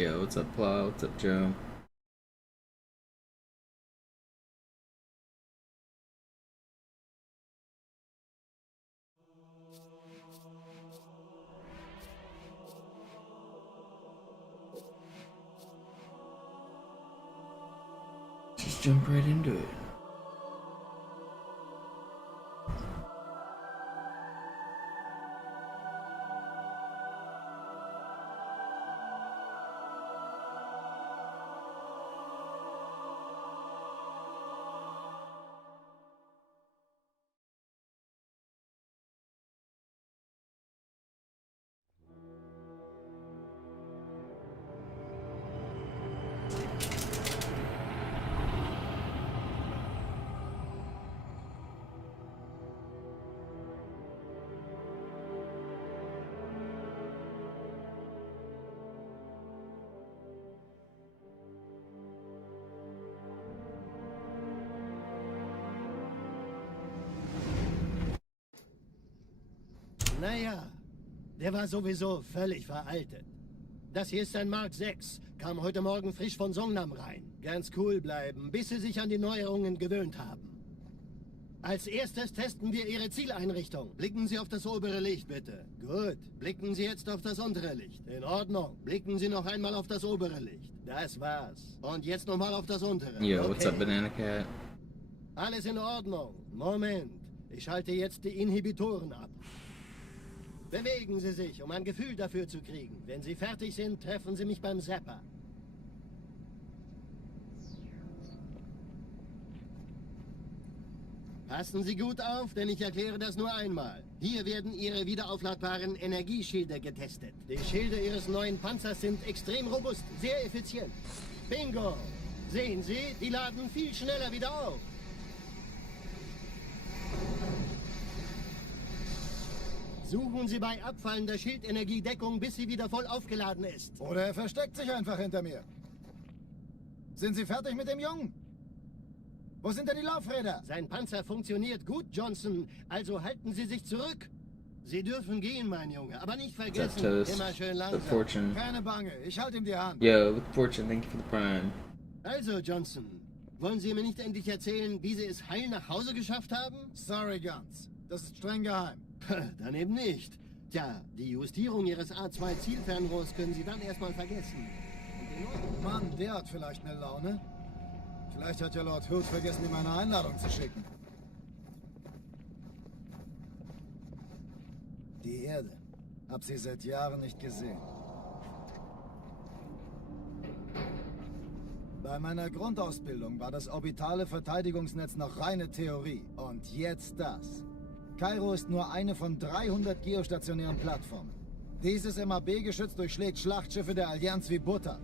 Yo, what's up, Plow? What's up, Joe? Just jump right into it. Naja, der war sowieso völlig veraltet. Das hier ist ein Mark 6, kam heute Morgen frisch von Songnam rein. Ganz cool bleiben, bis Sie sich an die Neuerungen gewöhnt haben. Als erstes testen wir Ihre Zieleinrichtung. Blicken Sie auf das obere Licht, bitte. Gut. Blicken Sie jetzt auf das untere Licht. In Ordnung. Blicken Sie noch einmal auf das obere Licht. Das war's. Und jetzt nochmal auf das untere. Yo, what's up, Banana Cat? Alles in Ordnung. Moment. Ich schalte jetzt die Inhibitoren ab. Bewegen Sie sich, um ein Gefühl dafür zu kriegen. Wenn Sie fertig sind, treffen Sie mich beim Zapper. Passen Sie gut auf, denn ich erkläre das nur einmal. Hier werden Ihre wiederaufladbaren Energieschilde getestet. Die Schilde Ihres neuen Panzers sind extrem robust, sehr effizient. Bingo! Sehen Sie, die laden viel schneller wieder auf. Suchen Sie bei abfallender Schildenergiedeckung, bis sie wieder voll aufgeladen ist. Oder er versteckt sich einfach hinter mir. Sind Sie fertig mit dem Jungen? Wo sind denn die Laufräder? Sein Panzer funktioniert gut, Johnson. Also halten Sie sich zurück. Sie dürfen gehen, mein Junge. Aber nicht vergessen, immer schön langsam. Fortune. Keine Bange, ich halte ihm die Hand. Yo, with Fortune, thank you for the prime. Also, Johnson, wollen Sie mir nicht endlich erzählen, wie Sie es heil nach Hause geschafft haben? Sorry, Guns. Das ist streng geheim. Dann eben nicht. Tja, die Justierung Ihres A2-Zielfernrohrs können Sie dann erstmal vergessen. Mann, der hat vielleicht eine Laune. Vielleicht hat ja Lord Hood vergessen, ihm eine Einladung zu schicken. Die Erde. Hab sie seit Jahren nicht gesehen. Bei meiner Grundausbildung war das orbitale Verteidigungsnetz noch reine Theorie. Und jetzt das. Kairo ist nur eine von 300 geostationären Plattformen. Dieses MAB-Geschütz durchschlägt Schlachtschiffe der Allianz wie Butter.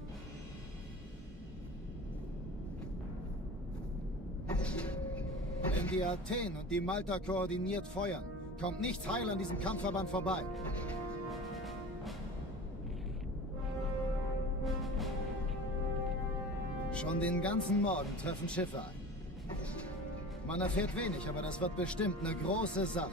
Wenn die Athen und die Malta koordiniert feuern, kommt nichts heil an diesem Kampfverband vorbei. Schon den ganzen Morgen treffen Schiffe ein. Man erfährt wenig, aber das wird bestimmt eine große Sache.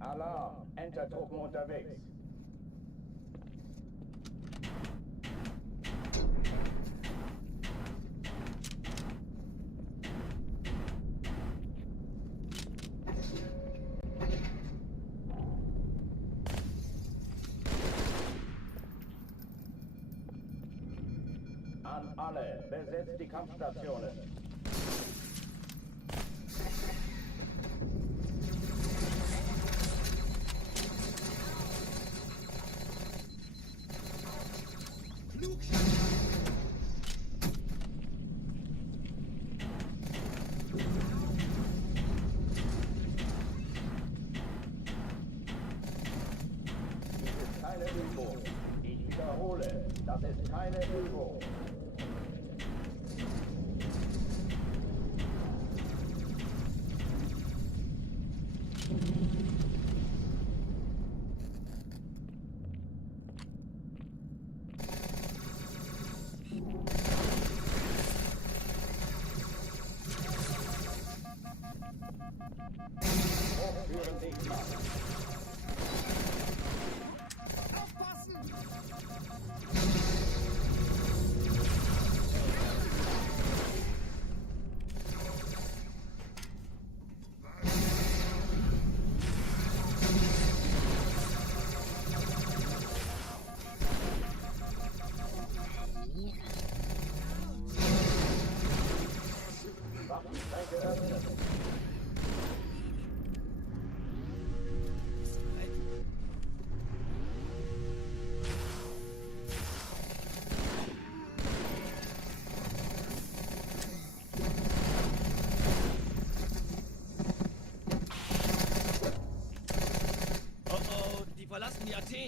Alarm! Entertruppen unterwegs. An alle, besetzt die Kampfstationen. Keine Übung. Ich wiederhole, das ist keine Übung.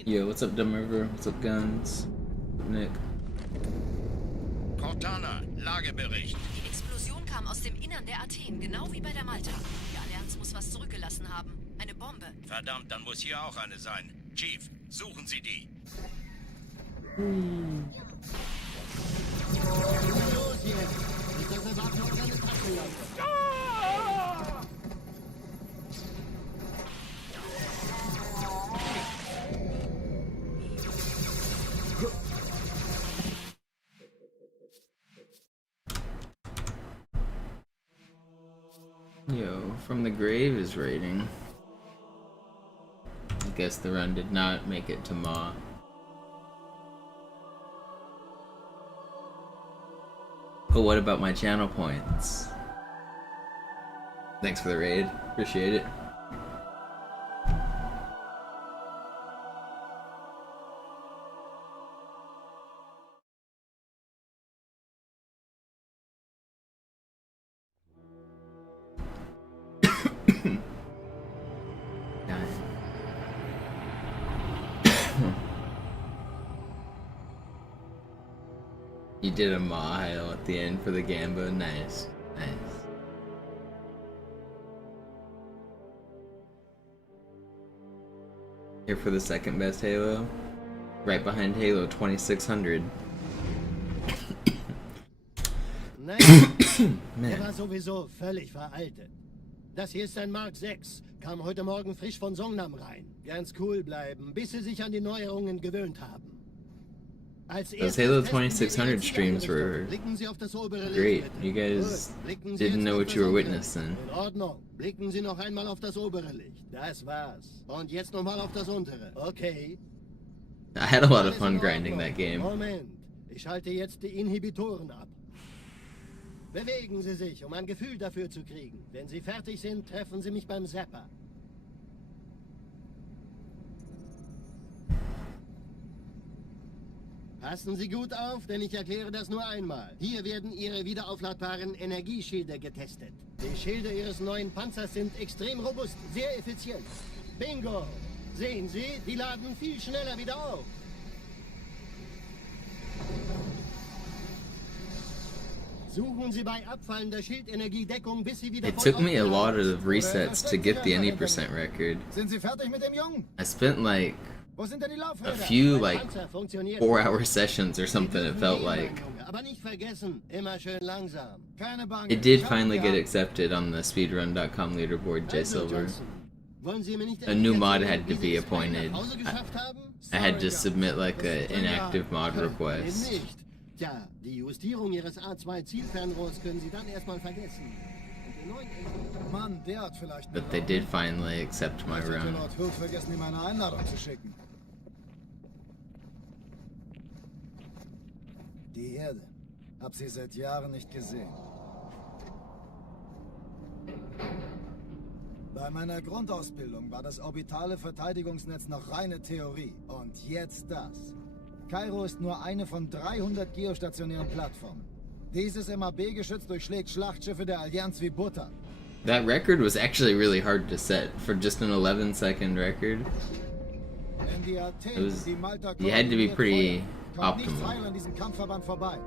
Yo, what's up, Dumb River? What's up, Guns? Nick. Cortana, Lagebericht. Die Explosion kam aus dem Innern der Athen, genau wie bei der Malta. Die Allianz muss was zurückgelassen haben. Eine Bombe. Verdammt, dann muss hier auch eine sein. Chief, suchen Sie die. Los jetzt! Nicht, dass eine Waffe auf deine Tasche landet. Yo, From the Grave is rating. I guess the run did not make it to Ma. But what about my channel points? Thanks for the raid. Appreciate it. You did a mile at the end for the Gambo. Nice. Nice. Here for the second best Halo. Right behind Halo 2600. Nein, der Man. war sowieso völlig veraltet. Das hier ist ein Mark 6. Kam heute Morgen frisch von Songnam rein. Ganz cool bleiben, bis sie sich an die Neuerungen gewöhnt haben. Als Those Halo 2600 streams were Blicken Sie auf das obere great. Licht, You bitte. guys Gut, blicken Sie didn't jetzt know auf what das you were untere. witnessing. In Ordnung. Blicken Sie noch einmal auf das obere Licht. Das war's. Und jetzt nochmal auf das untere. Okay. I had a lot of Alles fun in grinding Ordnung. that game. Moment. Ich schalte jetzt die Inhibitoren ab. Bewegen Sie sich, um ein Gefühl dafür zu kriegen. Wenn Sie fertig sind, treffen Sie mich beim Zapper. Passen Sie gut auf, denn ich erkläre das nur einmal. Hier werden Ihre wiederaufladbaren Energieschilde getestet. Die Schilde Ihres neuen Panzers sind extrem robust, sehr effizient. Bingo! Sehen Sie, die laden viel schneller wieder auf. Suchen Sie bei abfallender Schildenergiedeckung, bis Sie wieder It voll took me a lot aufgeladen of resets to get the any percent record. Sind Sie fertig mit dem Jungen? I spent like Wo sind denn die a Laufräder? few Mein like Panzer funktioniert. 4-hour sessions or something, it felt like. Aber nicht vergessen, immer schön langsam. Keine Bange. It did Ich hab finally die get Hand. accepted on the speedrun.com leaderboard, J Also, Silver. Johnson, wollen Sie mir nicht A new endlich mod erzählen, had to wie Sie be es vorhin nach appointed. Hause geschafft haben? I had to submit like a inactive mod Eben request. nicht. Tja, die Justierung Ihres A2-Zielfernrohrs können Sie dann erstmal vergessen. Und den neuen Mann, der hat vielleicht But they did finally accept my Ich hatte run. Lord Hood vergessen, ihm eine Einladung zu schicken. Die Erde. Hab sie seit Jahren nicht gesehen. Bei meiner Grundausbildung war das orbitale Verteidigungsnetz noch reine Theorie. Und jetzt das. Kairo ist nur eine von 300 geostationären Plattformen. Dieses MAB-Geschütz durchschlägt Schlachtschiffe der Allianz wie Butter. That record was actually really hard to set for just an 11-second record. Wenn die Athen It was- die Malta you had to be koordiniert pretty feuern, kommt nichts optimal. heil an diesem Kampfverband vorbei.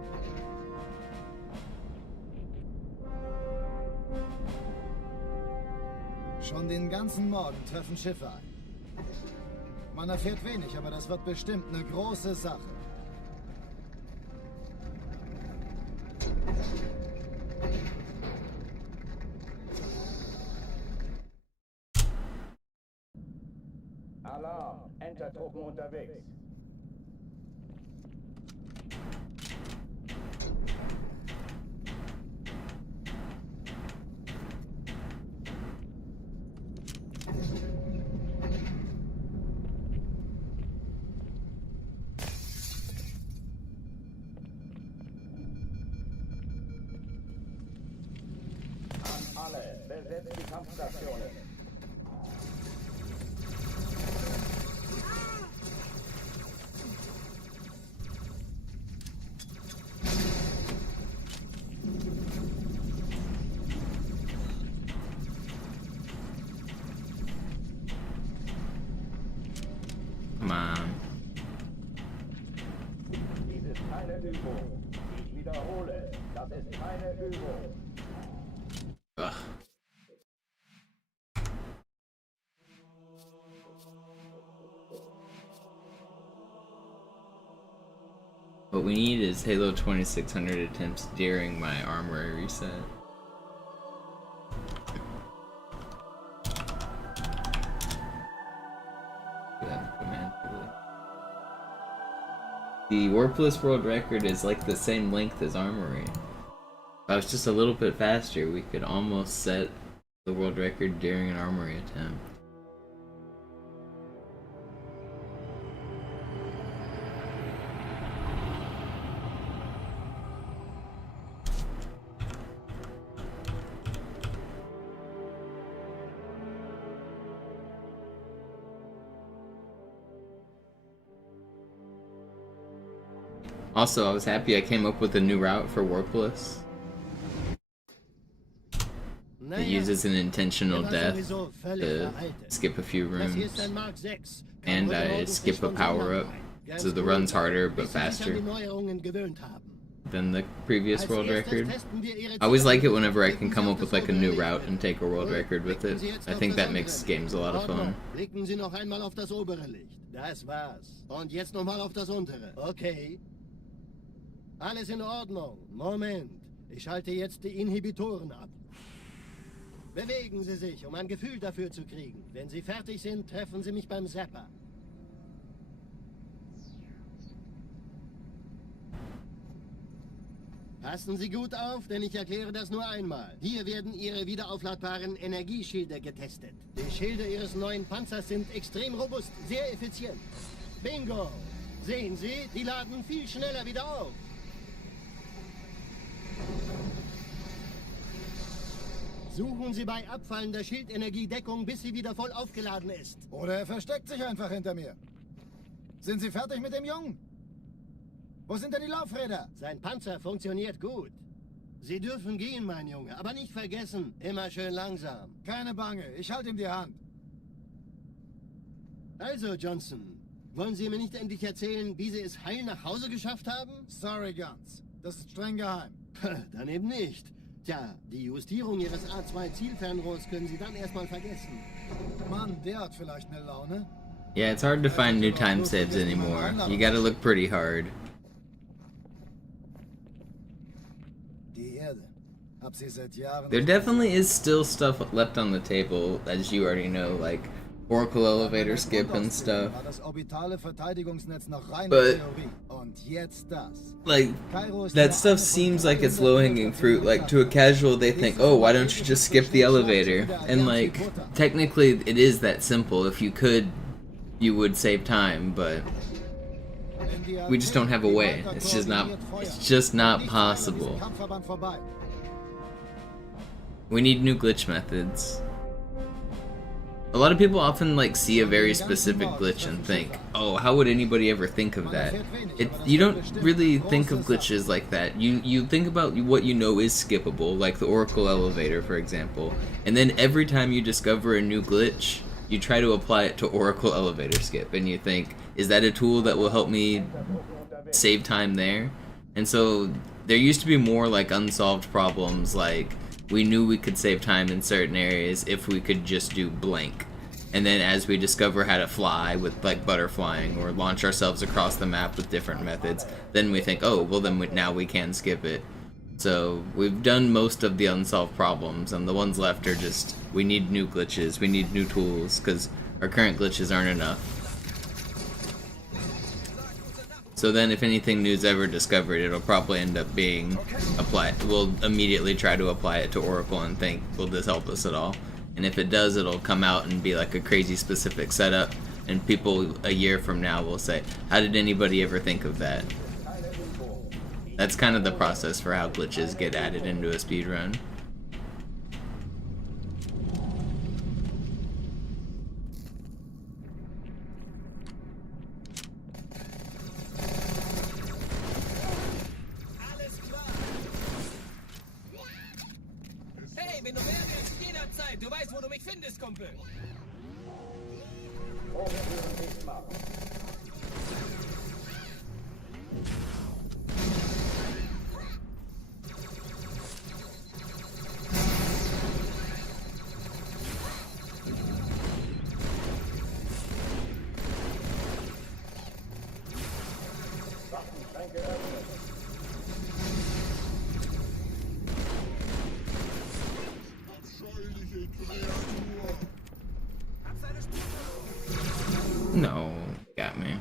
Schon den ganzen Morgen treffen Schiffe ein. Man erfährt wenig, aber das wird bestimmt eine große Sache. Alarm, Entertruppen unterwegs. An alle, besetzt die Kampfstationen. Come on. What we need is Halo 2600 attempts during my armory reset. The Warpless world record is like the same length as armory. If I was just a little bit faster, we could almost set the world record during an armory attempt. Also, I was happy I came up with a new route for Warpless. It uses an intentional death to skip a few rooms, and I skip a power-up, so the run's harder but faster than the previous world record. I always like it whenever I can come up with like a new route and take a world record with it. I think that makes games a lot of fun. Blicken Sie noch einmal auf das obere Licht. Das war's. Und jetzt noch mal auf das untere. Okay. Alles in Ordnung. Moment. Ich schalte jetzt die Inhibitoren ab. Bewegen Sie sich, um ein Gefühl dafür zu kriegen. Wenn Sie fertig sind, treffen Sie mich beim Zapper. Passen Sie gut auf, denn ich erkläre das nur einmal. Hier werden Ihre wiederaufladbaren Energieschilde getestet. Die Schilde Ihres neuen Panzers sind extrem robust, sehr effizient. Bingo! Sehen Sie, die laden viel schneller wieder auf. Suchen Sie bei abfallender Schildenergie Deckung, bis sie wieder voll aufgeladen ist. Oder er versteckt sich einfach hinter mir. Sind Sie fertig mit dem Jungen? Wo sind denn die Laufräder? Sein Panzer funktioniert gut. Sie dürfen gehen, mein Junge, aber nicht vergessen, immer schön langsam. Keine Bange, ich halte ihm die Hand. Also, Johnson, wollen Sie mir nicht endlich erzählen, wie Sie es heil nach Hause geschafft haben? Sorry, Guns. Das ist streng geheim. Dann eben nicht. Tja, die Justierung Ihres A2-Zielfernrohrs können Sie dann erstmal vergessen. Mann, der hat vielleicht eine Laune. Yeah, it's hard to find new time saves anymore. You gotta look pretty hard. Die Erde. Hab sie seit Jahren. There definitely is still stuff left on the table, as you already know, like Oracle elevator skip and stuff. Das orbitale Verteidigungsnetz noch reine But Theorie. Und jetzt das. like that stuff seems like it's low-hanging fruit. Like to a casual, they think, "Oh, why don't you just skip the elevator?" And like technically, it is that simple. If you could, you would save time, but we just don't have a way. It's just not possible. We need new glitch methods. A lot of people often like see a very specific glitch and think, "Oh, how would anybody ever think of that?" You don't really think of glitches like that. You think about what you know is skippable, like the Oracle elevator, for example. And then every time you discover a new glitch, you try to apply it to Oracle elevator skip, and you think, "Is that a tool that will help me save time there?" And so there used to be more like unsolved problems, like we knew we could save time in certain areas if we could just do blank. And then as we discover how to fly with like butterflying or launch ourselves across the map with different methods, then we think, oh, well then now we can skip it. So we've done most of the unsolved problems, and the ones left are just, we need new glitches, we need new tools, because our current glitches aren't enough. So then if anything new's ever discovered, it'll probably end up being applied. We'll immediately try to apply it to Oracle and think, will this help us at all? And if it does, it'll come out and be like a crazy specific setup, and people a year from now will say, how did anybody ever think of that? That's kind of the process for how glitches get added into a speedrun. Hey, wenn du mehr willst, jederzeit. Du weißt, wo du mich findest, Kumpel. Waffenschränke öffnen. No, got me.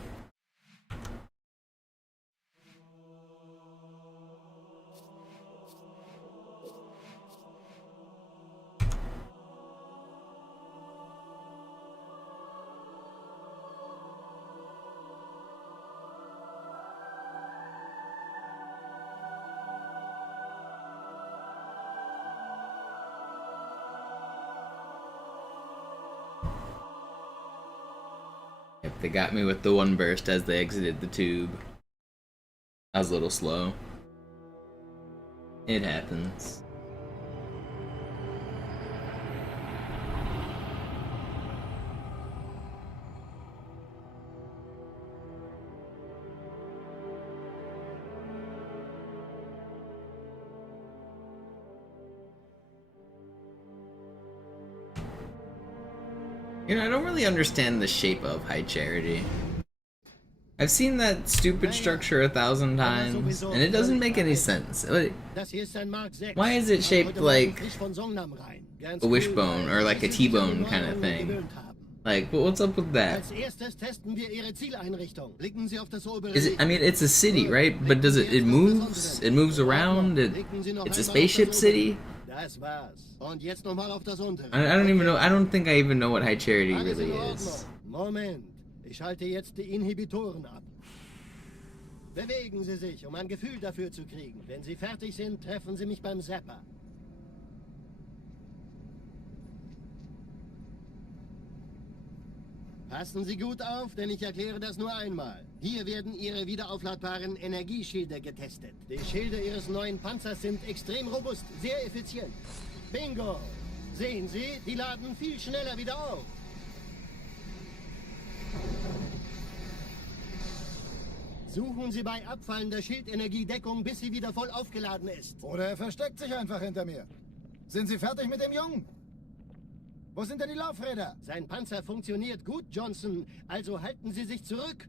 Yep, they got me with the one burst as they exited the tube. I was a little slow. It happens. You know, I don't really understand the shape of High Charity. I've seen that stupid structure 1,000 times, and it doesn't make any sense. Why is it shaped like a wishbone, or like a T-bone kind of thing? Like, what's up with that? Is it, I mean, it's a city, right? But does it moves? It moves around? It's a spaceship city? I don't even know. I don't think I even know what High Charity really is. Moment, ich schalte jetzt die Inhibitoren ab. Bewegen Sie sich, um ein Gefühl dafür zu kriegen. Wenn Sie fertig sind, treffen Sie mich beim Zapper. Passen Sie gut auf, denn ich erkläre das nur einmal. Hier werden Ihre wiederaufladbaren Energieschilde getestet. Die Schilde Ihres neuen Panzers sind extrem robust, sehr effizient. Bingo! Sehen Sie, die laden viel schneller wieder auf. Suchen Sie bei abfallender Schildenergie Deckung, bis sie wieder voll aufgeladen ist. Oder er versteckt sich einfach hinter mir. Sind Sie fertig mit dem Jungen? Wo sind denn die Laufräder? Sein Panzer funktioniert gut, Johnson. Also halten Sie sich zurück.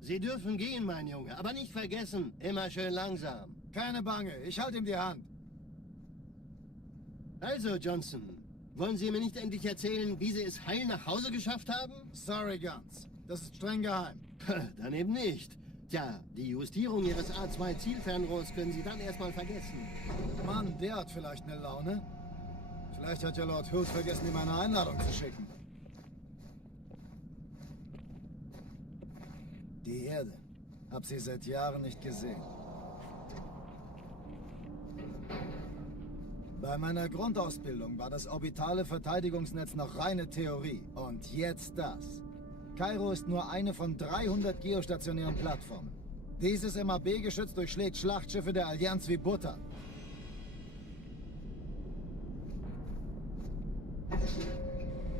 Sie dürfen gehen, mein Junge. Aber nicht vergessen, immer schön langsam. Keine Bange, ich halte ihm die Hand. Also, Johnson, wollen Sie mir nicht endlich erzählen, wie Sie es heil nach Hause geschafft haben? Sorry, Guns. Das ist streng geheim. Dann eben nicht. Tja, die Justierung Ihres A2-Zielfernrohrs können Sie dann erstmal vergessen. Mann, der hat vielleicht eine Laune. Vielleicht hat ja Lord Hood vergessen, ihm eine Einladung zu schicken. Die Erde. Hab sie seit Jahren nicht gesehen. Bei meiner Grundausbildung war das orbitale Verteidigungsnetz noch reine Theorie. Und jetzt das. Kairo ist nur eine von 300 geostationären Plattformen. Dieses MAB-Geschütz durchschlägt Schlachtschiffe der Allianz wie Butter.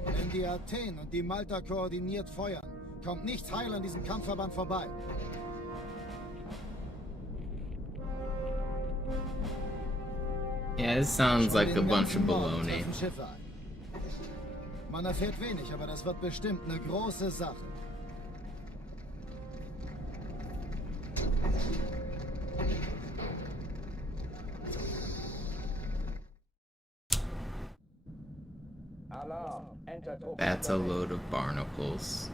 Wenn die Athen und die Malta koordiniert feuern, kommt nichts heil an diesem Kampfverband vorbei. Yeah, this sounds like a bunch of baloney. Man erfährt wenig, aber das wird bestimmt eine große Sache. Alarm. Enter Truppen. That's a load of barnacles.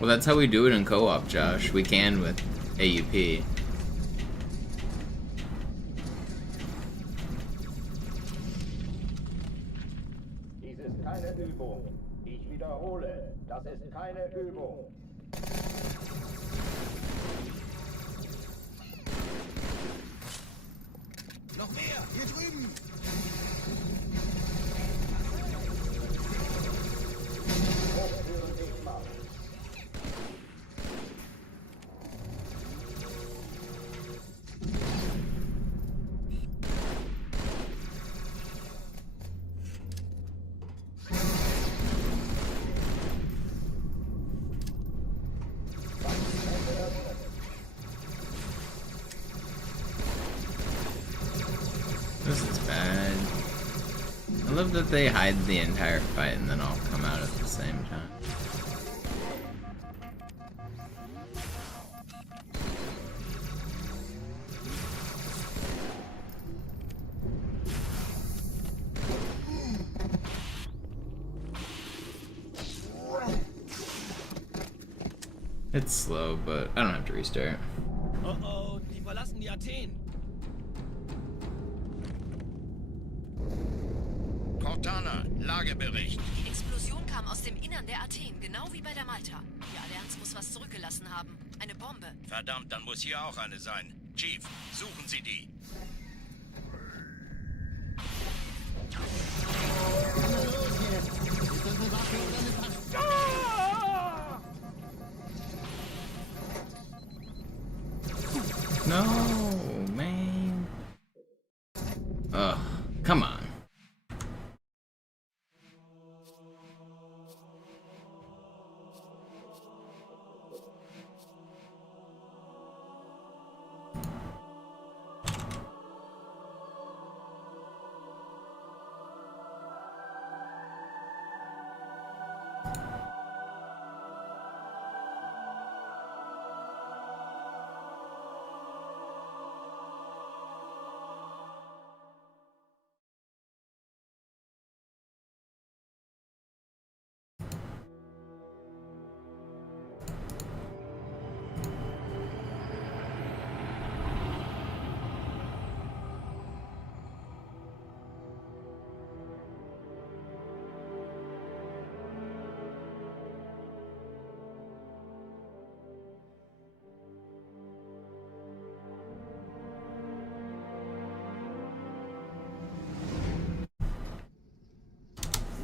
Well, that's how we do it in co-op, Josh. We can with AUP. Dies ist keine Übung. Ich wiederhole, das ist keine Übung. Noch mehr, hier drüben! Hochführen sichtbar. This is bad. I love that they hide the entire fight and then all come out at the same time. It's slow, but I don't have to restart. Oh oh, die verlassen die Athen. Cortana, Lagebericht. Die Explosion kam aus dem Innern der Athen, genau wie bei der Malta. Die Allianz muss was zurückgelassen haben. Eine Bombe. Verdammt, dann muss hier auch eine sein. Chief, suchen Sie die. Los jetzt! Ist das eine Waffe oder eine Taste? No, man. Ugh, come on.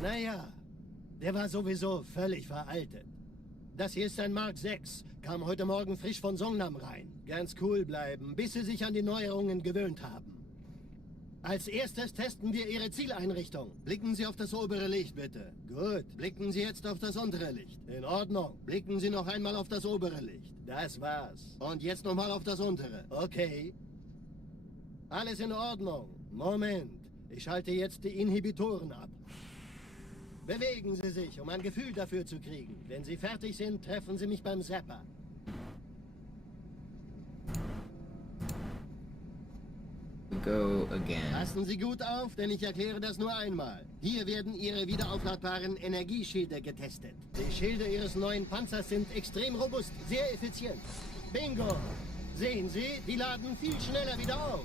Naja, der war sowieso völlig veraltet. Das hier ist ein Mark 6. Kam heute Morgen frisch von Songnam rein. Ganz cool bleiben, bis Sie sich an die Neuerungen gewöhnt haben. Als erstes testen wir Ihre Zieleinrichtung. Blicken Sie auf das obere Licht, bitte. Gut. Blicken Sie jetzt auf das untere Licht. In Ordnung. Blicken Sie noch einmal auf das obere Licht. Das war's. Und jetzt nochmal auf das untere. Okay. Alles in Ordnung. Moment. Ich schalte jetzt die Inhibitoren ab. Bewegen Sie sich, um ein Gefühl dafür zu kriegen. Wenn Sie fertig sind, treffen Sie mich beim Zapper. Go again. Passen Sie gut auf, denn ich erkläre das nur einmal. Hier werden Ihre wiederaufladbaren Energieschilde getestet. Die Schilde Ihres neuen Panzers sind extrem robust, sehr effizient. Bingo! Sehen Sie, die laden viel schneller wieder auf.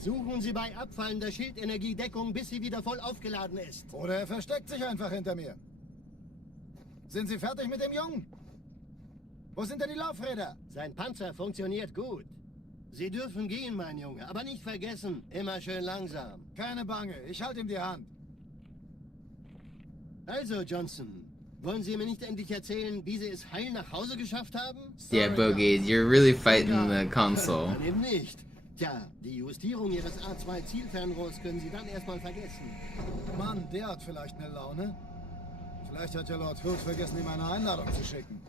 Suchen Sie bei abfallender Schildenergie Deckung, bis sie wieder voll aufgeladen ist. Oder er versteckt sich einfach hinter mir. Sind Sie fertig mit dem Jungen? Wo sind denn die Laufräder? Sein Panzer funktioniert gut. Sie dürfen gehen, mein Junge, aber nicht vergessen, immer schön langsam. Keine Bange, ich halte ihm die Hand. Also, Johnson, wollen Sie mir nicht endlich erzählen, wie Sie es heil nach Hause geschafft haben? Yeah, Bogey, you're really fighting the console. Dann eben nicht. Tja, die Justierung Ihres A2-Zielfernrohrs können Sie dann erstmal vergessen. Mann, der hat vielleicht eine Laune. Vielleicht hat ja Lord Hood vergessen, ihm eine Einladung zu schicken.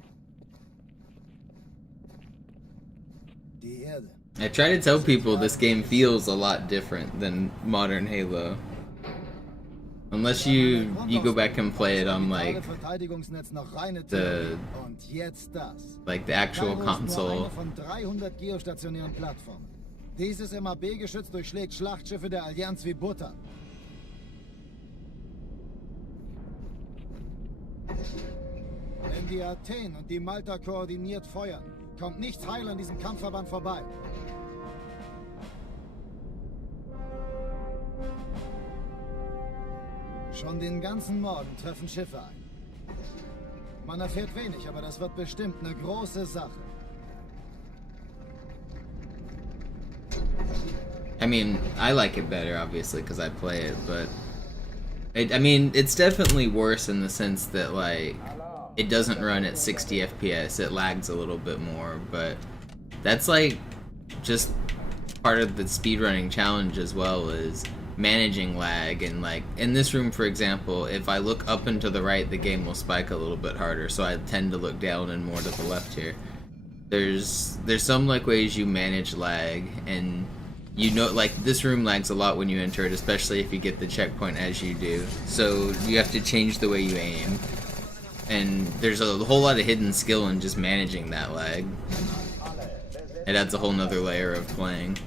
Die Erde. I try to tell people this game feels a lot different than modern Halo. Unless you go back and play it on like the actual console. Von 300 geostationären Plattformen. Dieses MAB-Geschütz durchschlägt Schlachtschiffe der Allianz wie Butter. Wenn die Athen und die Malta koordiniert feuern, kommt nichts heil an diesem Kampfverband vorbei. Schon den ganzen Morgen treffen Schiffe ein. Man erfährt wenig, aber das wird bestimmt eine große Sache. I mean, I like it better, obviously, because I play it, but... I mean, it's definitely worse in the sense that, like, it doesn't run at 60 FPS, it lags a little bit more, but that's, like, just part of the speedrunning challenge as well, is managing lag, and, like, in this room, for example, if I look up and to the right, the game will spike a little bit harder, so I tend to look down and more to the left here. There's some like ways you manage lag, and you know, like this room lags a lot when you enter it, especially if you get the checkpoint as you do. So you have to change the way you aim, and there's a whole lot of hidden skill in just managing that lag. It adds a whole nother layer of playing,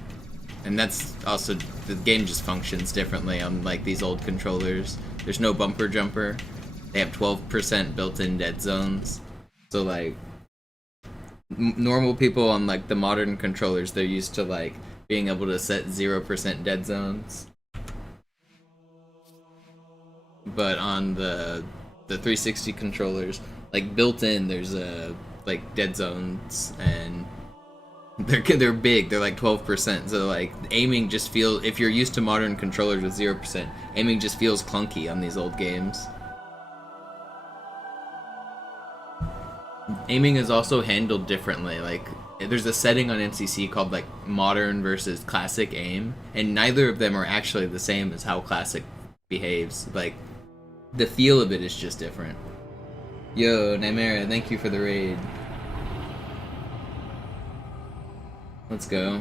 and that's also, the game just functions differently on like these old controllers. There's no bumper jumper. They have 12% built-in dead zones, so like normal people on like the modern controllers, they're used to like being able to set 0% dead zones, but on the 360 controllers, like built in, there's like dead zones, and they're big. They're like 12%. So like aiming just feels, if you're used to modern controllers with 0%, aiming just feels clunky on these old games. Aiming is also handled differently. Like there's a setting on MCC called like modern versus classic aim, and neither of them are actually the same as how classic behaves. Like the feel of it is just different. Yo, Nightmare, thank you for the raid. Let's go.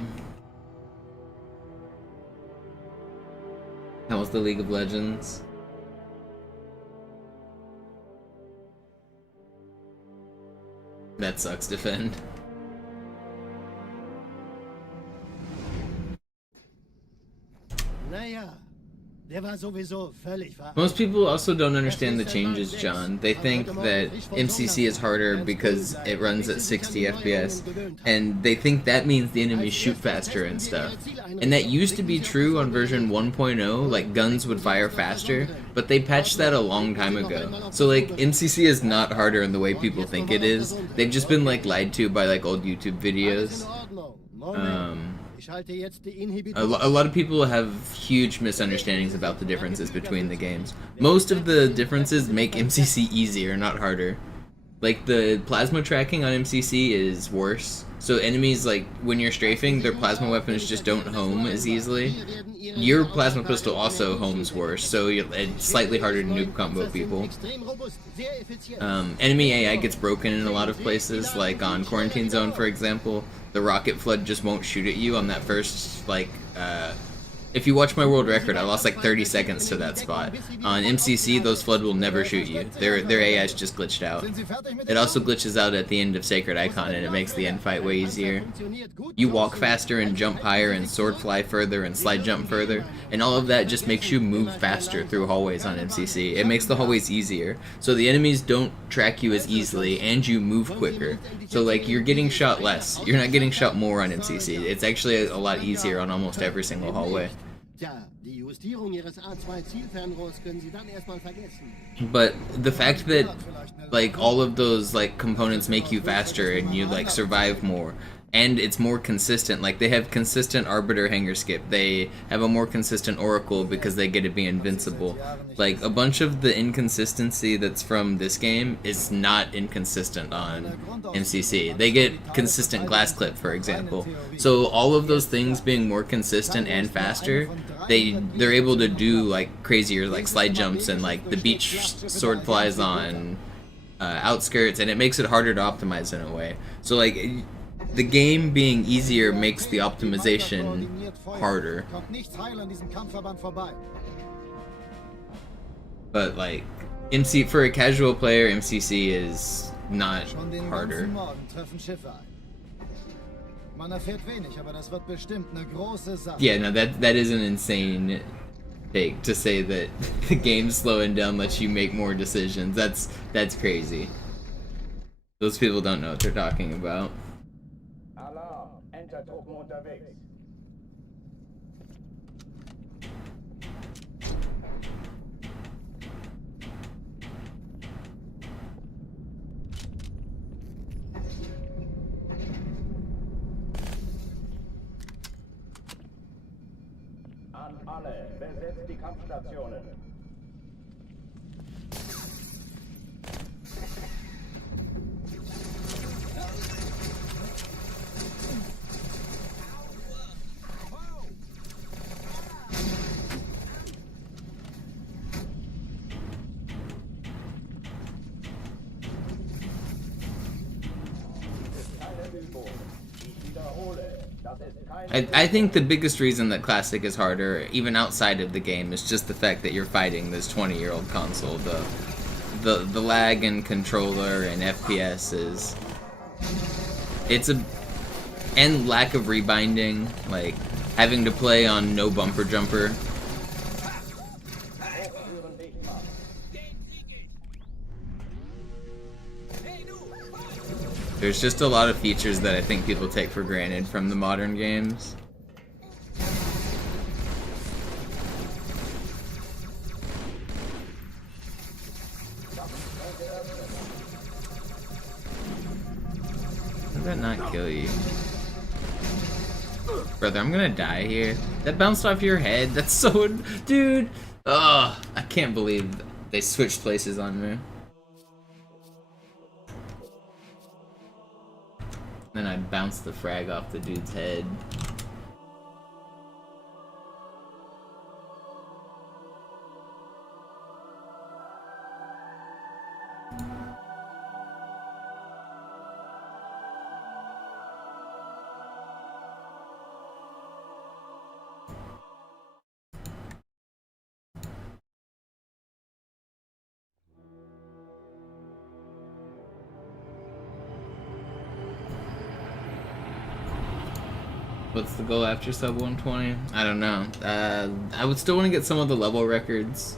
How was the League of Legends? That sucks, defend. Naja, der war sowieso völlig veraltet. Most people also don't understand the changes, John. They think that MCC is harder because it runs at 60 FPS, and they think that means the enemies shoot faster and stuff. And that used to be true on version 1.0, like guns would fire faster, but they patched that a long time ago. So like MCC is not harder in the way people think it is. They've just been like lied to by like old YouTube videos. A lot of people have huge misunderstandings about the differences between the games. Most of the differences make MCC easier, not harder. Like the plasma tracking on MCC is worse. So enemies, like when you're strafing, their plasma weapons just don't home as easily. Your plasma pistol also homes worse, so it's slightly harder to noob combo people. Enemy AI gets broken in a lot of places, like on Quarantine Zone, for example. The rocket flood just won't shoot at you on that first, like, if you watch my world record, I lost like 30 seconds to that spot. On MCC, those flood will never shoot you. Their AI is just glitched out. It also glitches out at the end of Sacred Icon, and it makes the end fight way easier. You walk faster and jump higher and sword fly further and slide jump further, and all of that just makes you move faster through hallways on MCC. It makes the hallways easier, so the enemies don't track you as easily, and you move quicker. So like, you're getting shot less. You're not getting shot more on MCC. It's actually a lot easier on almost every single hallway. But the fact that like all of those like components make you faster and you like survive more, and it's more consistent. Like they have consistent Arbiter hanger skip, they have a more consistent Oracle because they get to be invincible. Like a bunch of the inconsistency that's from this game is not inconsistent on MCC. They get consistent glass clip, for example. So all of those things being more consistent and faster, they're able to do like crazier like slide jumps and like the beach sword flies on outskirts, and it makes it harder to optimize in a way. So like the game being easier makes the optimization harder. But like for a casual player, MCC is not harder. Yeah, no, that is an insane take to say that the game slowing down lets you make more decisions. That's crazy. Those people don't know what they're talking about. Alarm, Entertruppen unterwegs. An alle, besetzt die Kampfstationen. Übung. Ich wiederhole, das ist keine I think the biggest reason that Classic is harder, even outside of the game, is just the fact that you're fighting this 20-year-old console. The lag and controller and FPS is... And lack of rebinding, like having to play on no bumper jumper. There's just a lot of features that I think people take for granted from the modern games. How did that not kill you? Brother, I'm gonna die here. That bounced off your head. That's so... Dude! Ugh, I can't believe they switched places on me. Then I bounced the frag off the dude's head. What's the goal after sub 120? I don't know. I would still want to get some of the level records.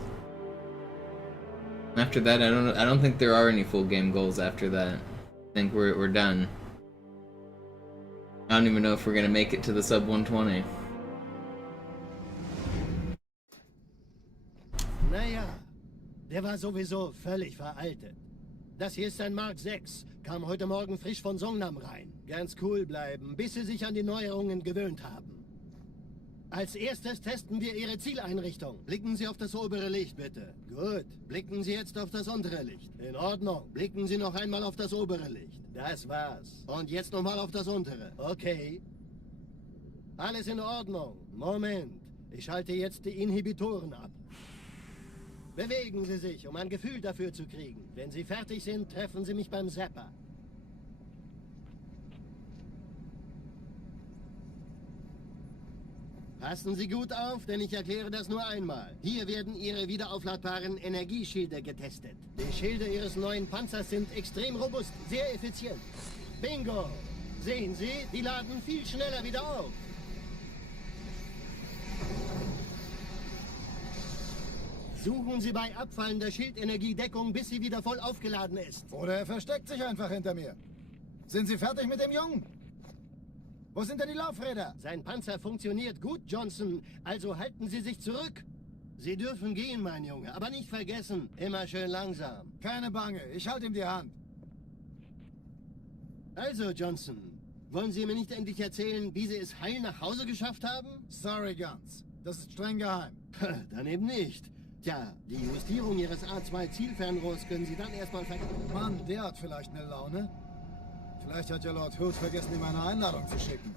After that, I don't think there are any full game goals after that. I think we're done. I don't even know if we're gonna make it to the sub 120. Naja, der war sowieso völlig veraltet. Das hier ist ein Mark 6. Kam heute Morgen frisch von Songnam rein. Ganz cool bleiben, bis Sie sich an die Neuerungen gewöhnt haben. Als erstes testen wir Ihre Zieleinrichtung. Blicken Sie auf das obere Licht, bitte. Gut. Blicken Sie jetzt auf das untere Licht. In Ordnung. Blicken Sie noch einmal auf das obere Licht. Das war's. Und jetzt nochmal auf das untere. Okay. Alles in Ordnung. Moment. Ich schalte jetzt die Inhibitoren ab. Bewegen Sie sich, um ein Gefühl dafür zu kriegen. Wenn Sie fertig sind, treffen Sie mich beim Zapper. Passen Sie gut auf, denn ich erkläre das nur einmal. Hier werden Ihre wiederaufladbaren Energieschilde getestet. Die Schilde Ihres neuen Panzers sind extrem robust, sehr effizient. Bingo! Sehen Sie, die laden viel schneller wieder auf. Suchen Sie bei abfallender Schildenergiedeckung, bis sie wieder voll aufgeladen ist. Oder er versteckt sich einfach hinter mir. Sind Sie fertig mit dem Jungen? Wo sind denn die Laufräder? Sein Panzer funktioniert gut, Johnson. Also halten Sie sich zurück. Sie dürfen gehen, mein Junge. Aber nicht vergessen, immer schön langsam. Keine Bange, ich halte ihm die Hand. Also, Johnson, wollen Sie mir nicht endlich erzählen, wie Sie es heil nach Hause geschafft haben? Sorry, Guns. Das ist streng geheim. Dann eben nicht. Tja, die Justierung Ihres A2-Zielfernrohrs können Sie dann erstmal vergessen. Mann, der hat vielleicht eine Laune. Vielleicht hat ja Lord Hood vergessen, ihm eine Einladung zu schicken.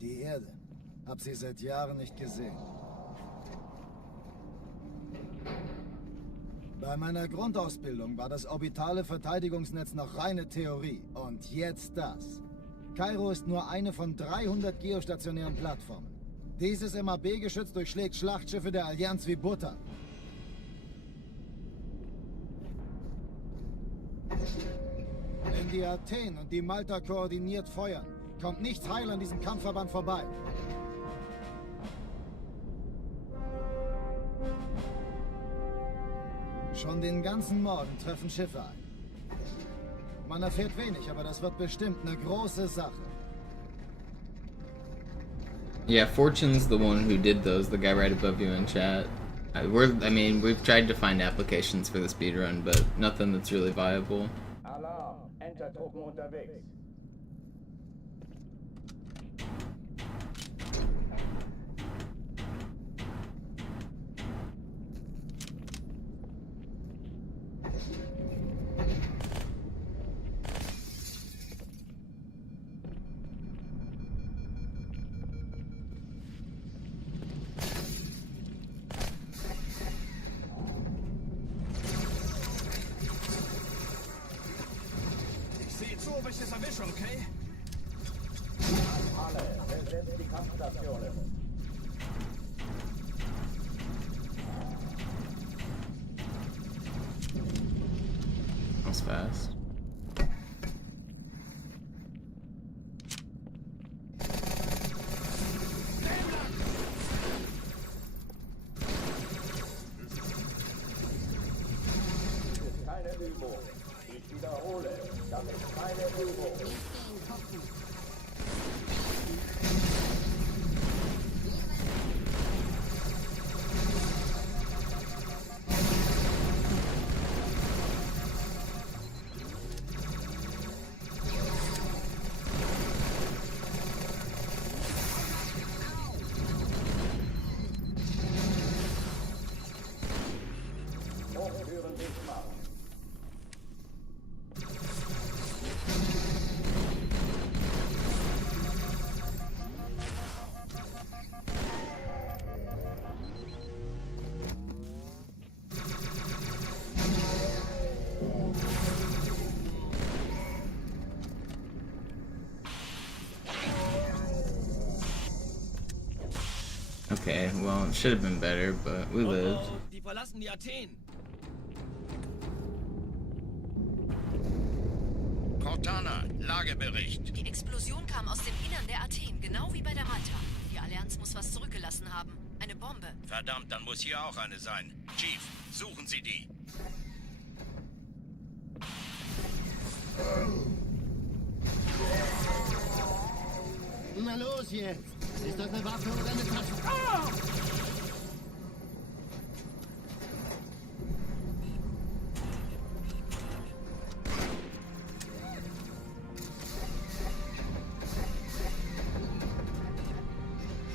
Die Erde. Hab sie seit Jahren nicht gesehen. Bei meiner Grundausbildung war das orbitale Verteidigungsnetz noch reine Theorie. Und jetzt das. Kairo ist nur eine von 300 geostationären Plattformen. Dieses MAB-Geschütz durchschlägt Schlachtschiffe der Allianz wie Butter. Wenn die Athen und die Malta koordiniert feuern, kommt nichts heil an diesem Kampfverband vorbei. Schon den ganzen Morgen treffen Schiffe ein. Man erfährt wenig, aber das wird bestimmt eine große Sache. Yeah, Fortune's the one who did those, the guy right above you in chat. We've tried to find applications for the speedrun, but nothing that's really viable. Alarm, Entertruppen unterwegs. ob ich das erwische, okay? Alle, besetzt die Kampfstationen. That was fast. Keine Übung. Ich wiederhole, das ist keine Übung. Hochführen dich mal. Okay, well, it should have been better, but we lived. Oh, die verlassen die Athen. Cortana, Lagebericht. Die Explosion kam aus dem Innern der Athen, genau wie bei der Malta. Die Allianz muss was zurückgelassen haben. Eine Bombe. Verdammt, dann muss hier auch eine sein. Chief, suchen Sie die. Na los jetzt! Ist das eine Waffe oder eine Tasche? Ah!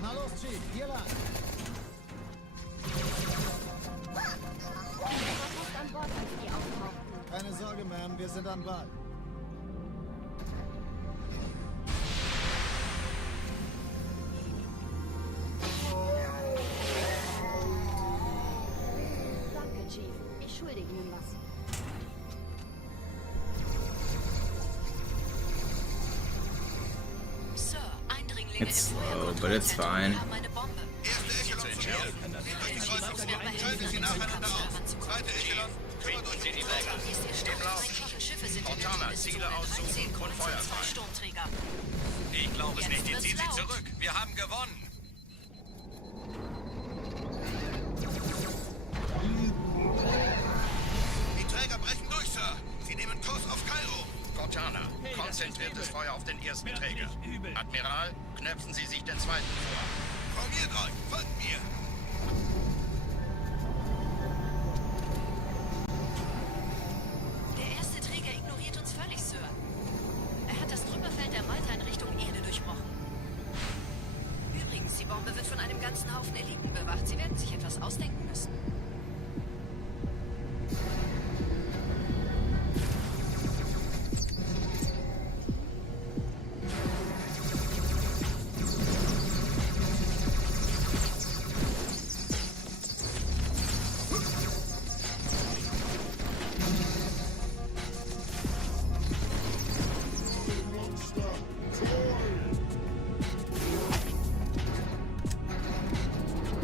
Na los, Chief, hier lang. An Bord, als die auftauchten. Keine Sorge, Ma'am, wir sind an Ball. Danke, Chief. Ich schulde Ihnen was. Sir, Eindringlinge It's im slow, but it's fine. Wir haben eine Bombe. Erste Echelon zu mir. Nehmt euch die Kreuzung vor. Schaltet sie nacheinander aus. Zweite Echelon, kümmert euch um die Träger. Im Lauf. Schiffe sind in Cortana, der Ziele aussuchen und Feuer zwei frei. Sturmträger. Ich glaube es nicht, die Jetzt ziehen wird's sie laut. zurück. Wir haben gewonnen. Die Träger brechen durch, Sir. Sie nehmen Kurs auf Kairo. Cortana, konzentriertes Feuer auf den ersten Träger. Admiral, knöpfen Sie sich den zweiten vor. Formiert euch, folgt mir. Der erste Träger ignoriert uns völlig, Sir. Er hat das Trümmerfeld der Malta in Richtung Erde durchbrochen. Übrigens, die Bombe wird von einem ganzen Haufen Eliten bewacht. Sie werden sich etwas ausdenken müssen.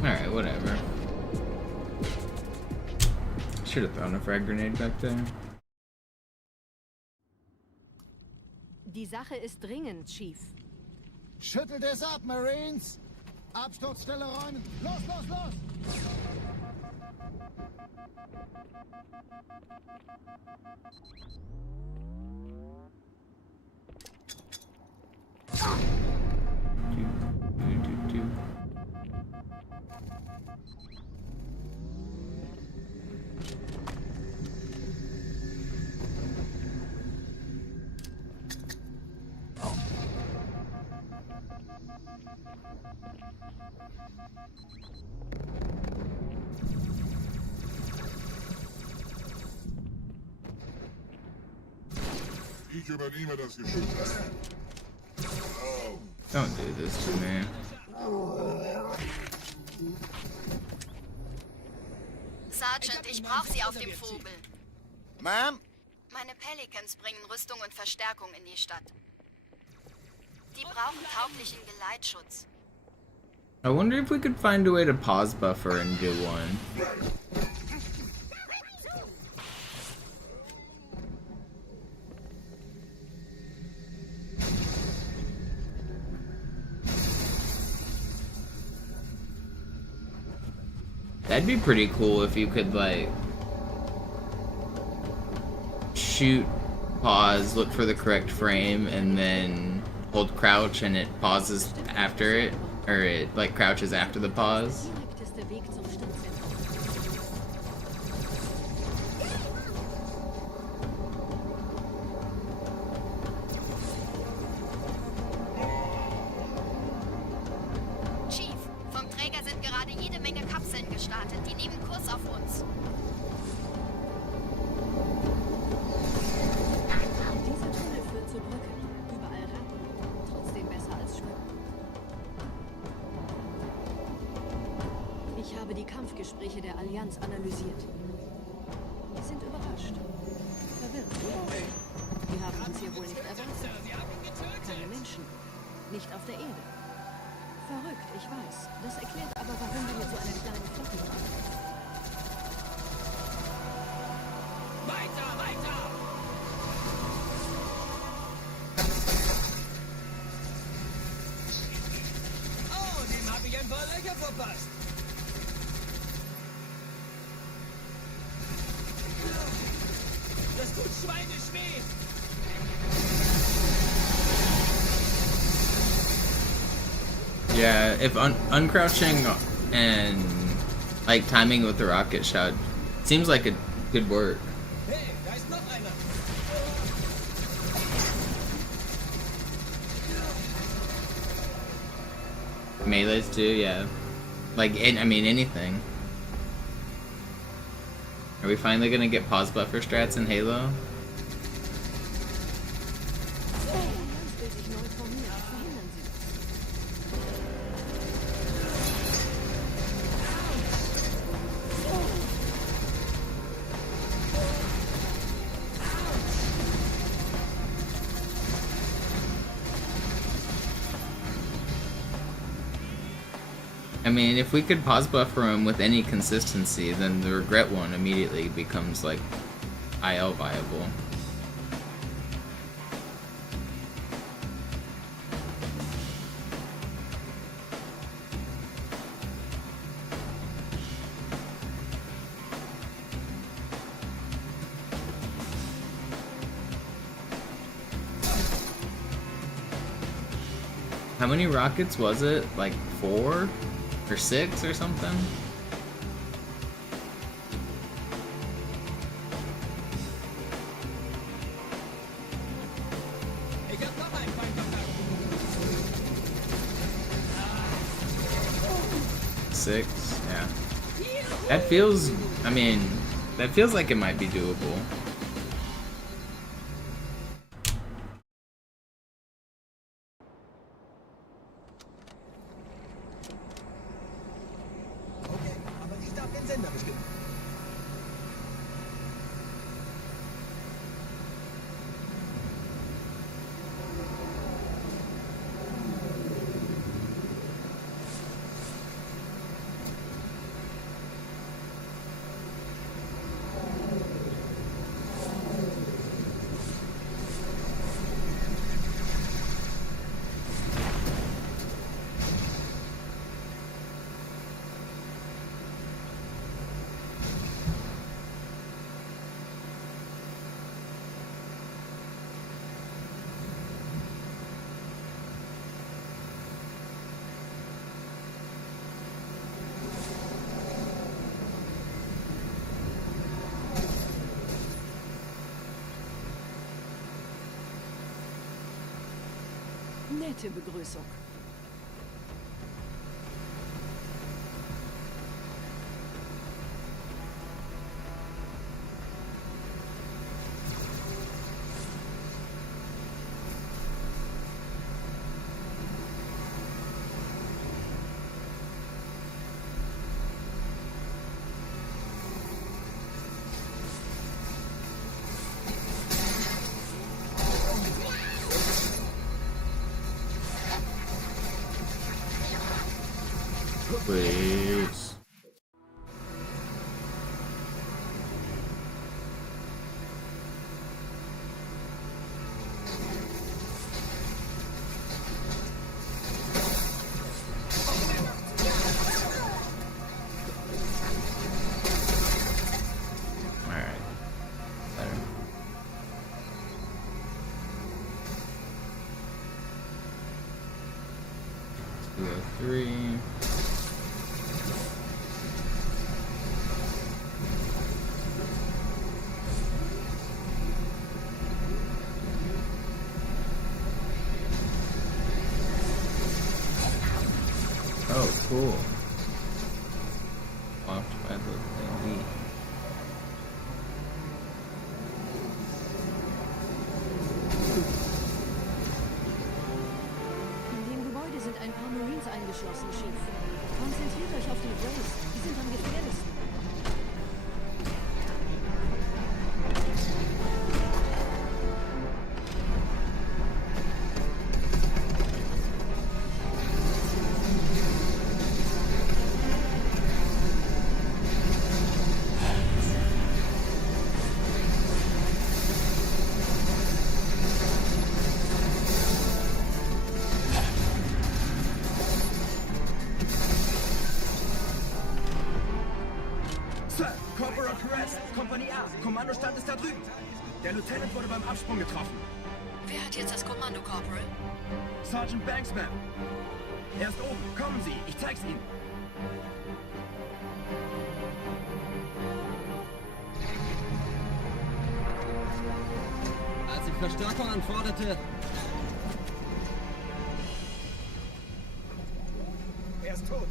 Alright, whatever. Should have thrown a frag grenade back there. Die Sache ist dringend, Chief. Schüttelt es ab, Marines! Absturzstelle räumen! Los, los, los! Do. Ich übernehme das Geschütz. Don't do this to me. Sergeant, ich brauche Sie auf dem Vogel. Ma'am, Meine Pelicans bringen Rüstung und Verstärkung in die Stadt. Die brauchen tauglichen Geleitschutz. I wonder if we could find a way to pause buffer and do one. That'd be pretty cool if you could, like, shoot, pause, look for the correct frame, and then hold crouch and it pauses after it, or it, like, crouches after the pause. Direkteste Weg zum Stadtzentrum. Chief, vom Träger sind gerade jede Menge Kapseln gestartet. Die nehmen Kurs auf uns. Dieser Tunnel führt zur Brücke. Überall Ratten. Trotzdem besser als Schwimmen. Ich habe die Kampfgespräche der Allianz analysiert. Wir sind überrascht. Verwirrt. Wir haben uns hier wohl nicht erwartet. Keine Menschen. Nicht auf der Erde. Verrückt, ich weiß. Das erklärt aber, warum wir mit so einer kleinen Flotte waren. Weiter, weiter! Oh, dem habe ich ein paar Löcher verpasst. Das tut schweinisch weh. Yeah, if uncrouching and, like, timing with the rocket shot seems like it could work. Hey, da ist noch einer. Melees too, yeah. Like, I mean, anything. Are we finally gonna get pause buffer strats in Halo? Die Allianz will sich neu formieren. Verhindern Sie das. I mean, if we could pause buffer them with any consistency, then the regret one immediately becomes, like, IL viable. How many rockets was it? Like 4 or 6 or something? Ich hab noch einen Feindkontakt. 6, yeah. That feels, I mean, that feels like it might be doable. Okay, aber ich darf den Sender bestimmen. Nette Begrüßung. Please. Alright. Better. Three. Oh, cool. Blocked by the thingy. In dem Gebäude sind ein paar Marines eingeschlossen, Chief. Konzentriert euch auf die Race. Die sind am gefährlichsten. Sir, Corporal Perez, Kompanie A. Kommandostand ist da drüben. Der Lieutenant wurde beim Absprung getroffen. Wer hat jetzt das Kommando, Corporal? Sergeant Banksman. Er ist oben. Kommen Sie, ich zeig's Ihnen. Als ich Verstärkung anforderte... Er ist tot.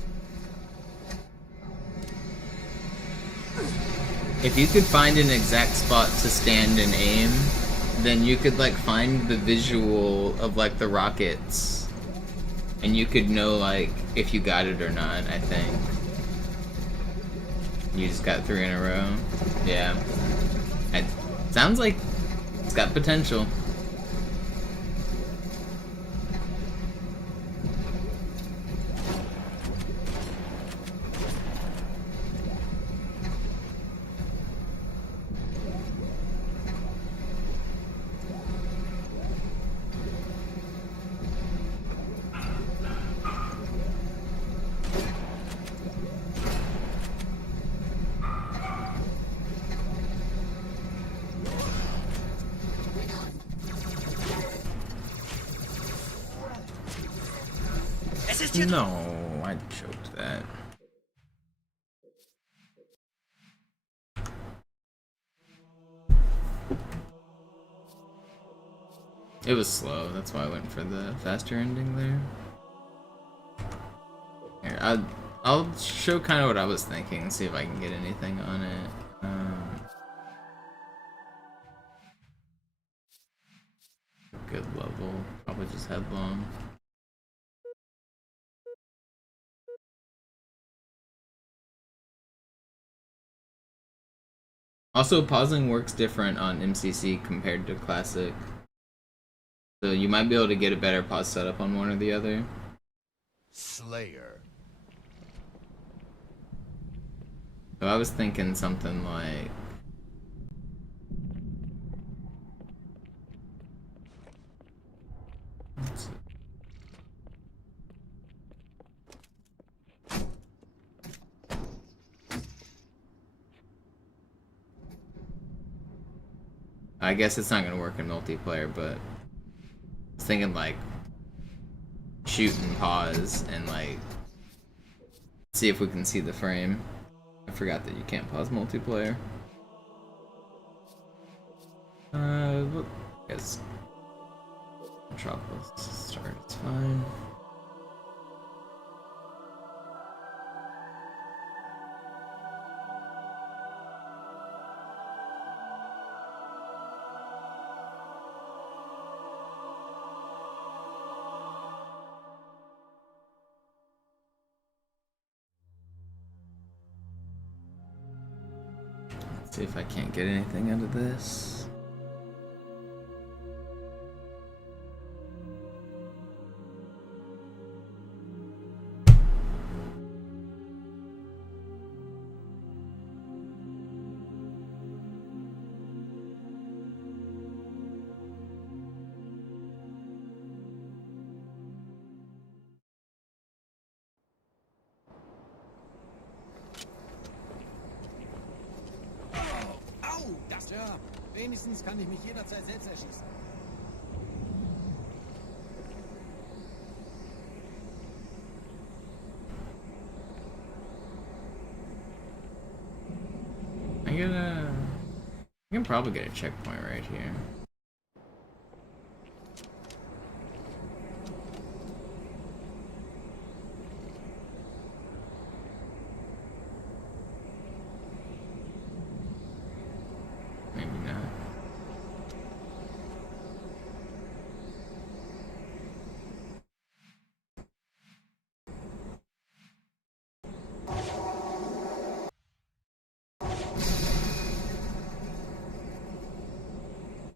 If you could find an exact spot to stand and aim, then you could like find the visual of like the rockets, and you could know like if you got it or not. I think you just got 3 in a row. Yeah, it sounds like it's got potential. No, I choked that. It was slow, that's why I went for the faster ending there. Here, I'll show kind of what I was thinking and see if I can get anything on it. Good level, probably just headlong. Also, pausing works different on MCC compared to Classic. So you might be able to get a better pause setup on one or the other. Slayer. So I was thinking something like... Let's see. I guess it's not gonna work in multiplayer, but I was thinking like shoot and pause and like see if we can see the frame. I forgot that you can't pause multiplayer. Look, I guess Metropolis start, it's fine. See if I can't get anything out of this. Wenigstens kann ich mich jederzeit selbst erschießen. I can probably get a checkpoint right here. Maybe not.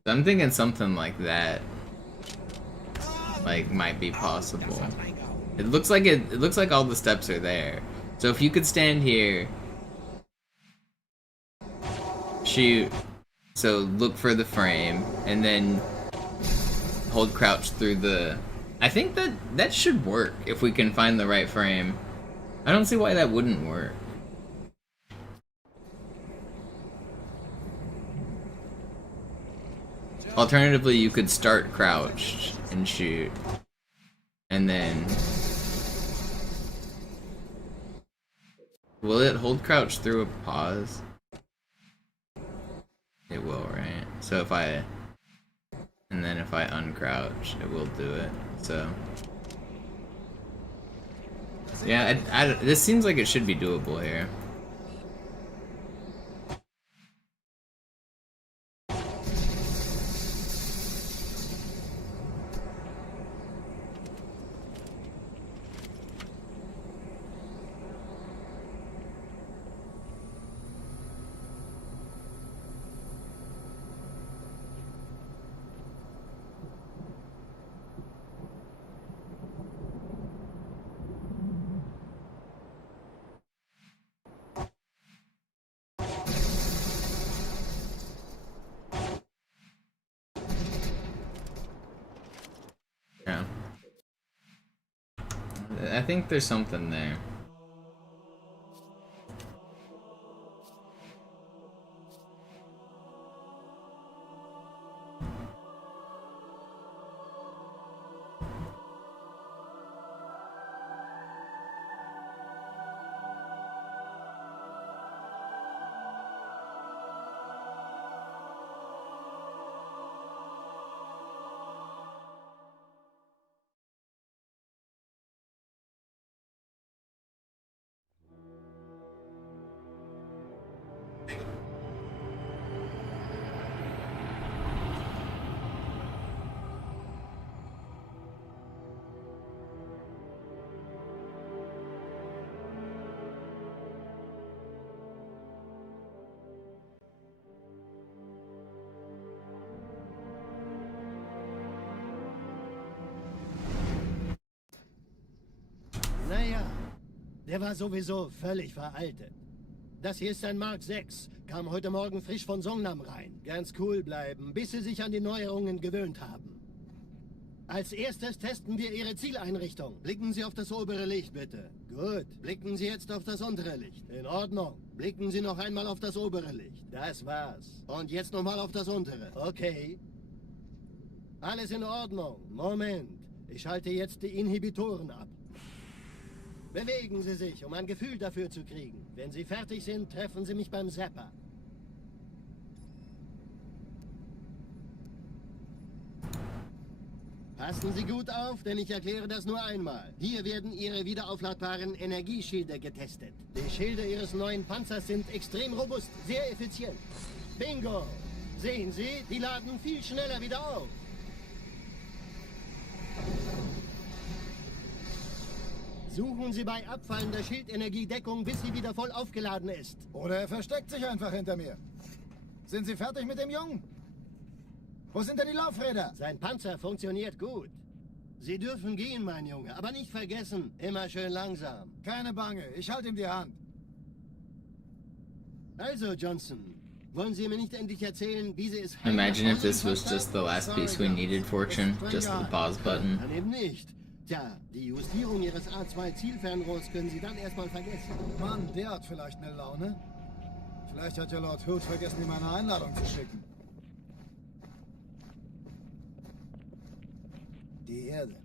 I'm thinking something like that, like, might be possible. It looks like all the steps are there. So if you could stand here, shoot, so look for the frame, and then hold crouch through the... I think that should work if we can find the right frame. I don't see why that wouldn't work. Alternatively, you could start crouched and shoot, and then... Will it hold crouch through a pause? It will, right? So if I... And then if I uncrouch, it will do it, so... Yeah, this seems like it should be doable here. Yeah. I think there's something there. Naja, der war sowieso völlig veraltet. Das hier ist ein Mark 6, kam heute Morgen frisch von Songnam rein. Ganz cool bleiben, bis Sie sich an die Neuerungen gewöhnt haben. Als erstes testen wir Ihre Zieleinrichtung. Blicken Sie auf das obere Licht, bitte. Gut. Blicken Sie jetzt auf das untere Licht. In Ordnung. Blicken Sie noch einmal auf das obere Licht. Das war's. Und jetzt nochmal auf das untere. Okay. Alles in Ordnung. Moment. Ich schalte jetzt die Inhibitoren ab. Bewegen Sie sich, um ein Gefühl dafür zu kriegen. Wenn Sie fertig sind, treffen Sie mich beim Zapper. Passen Sie gut auf, denn ich erkläre das nur einmal. Hier werden Ihre wiederaufladbaren Energieschilde getestet. Die Schilde Ihres neuen Panzers sind extrem robust, sehr effizient. Bingo! Sehen Sie, die laden viel schneller wieder auf. Suchen Sie bei abfallender Schildenergie Deckung, bis sie wieder voll aufgeladen ist. Oder er versteckt sich einfach hinter mir. Sind Sie fertig mit dem Jungen? Wo sind denn die Laufräder? Sein Panzer funktioniert gut. Sie dürfen gehen, mein Junge, aber nicht vergessen, immer schön langsam. Keine Bange, ich halte ihm die Hand. Also, Johnson, wollen Sie mir nicht endlich erzählen, wie Sie es... Imagine if this was just the last piece we needed, Fortune. Just the pause button. Dann eben nicht. Tja, die Justierung Ihres A2-Zielfernrohrs können Sie dann erstmal vergessen. Mann, der hat vielleicht eine Laune. Vielleicht hat ja Lord Hood vergessen, ihm eine Einladung zu schicken. Die Erde.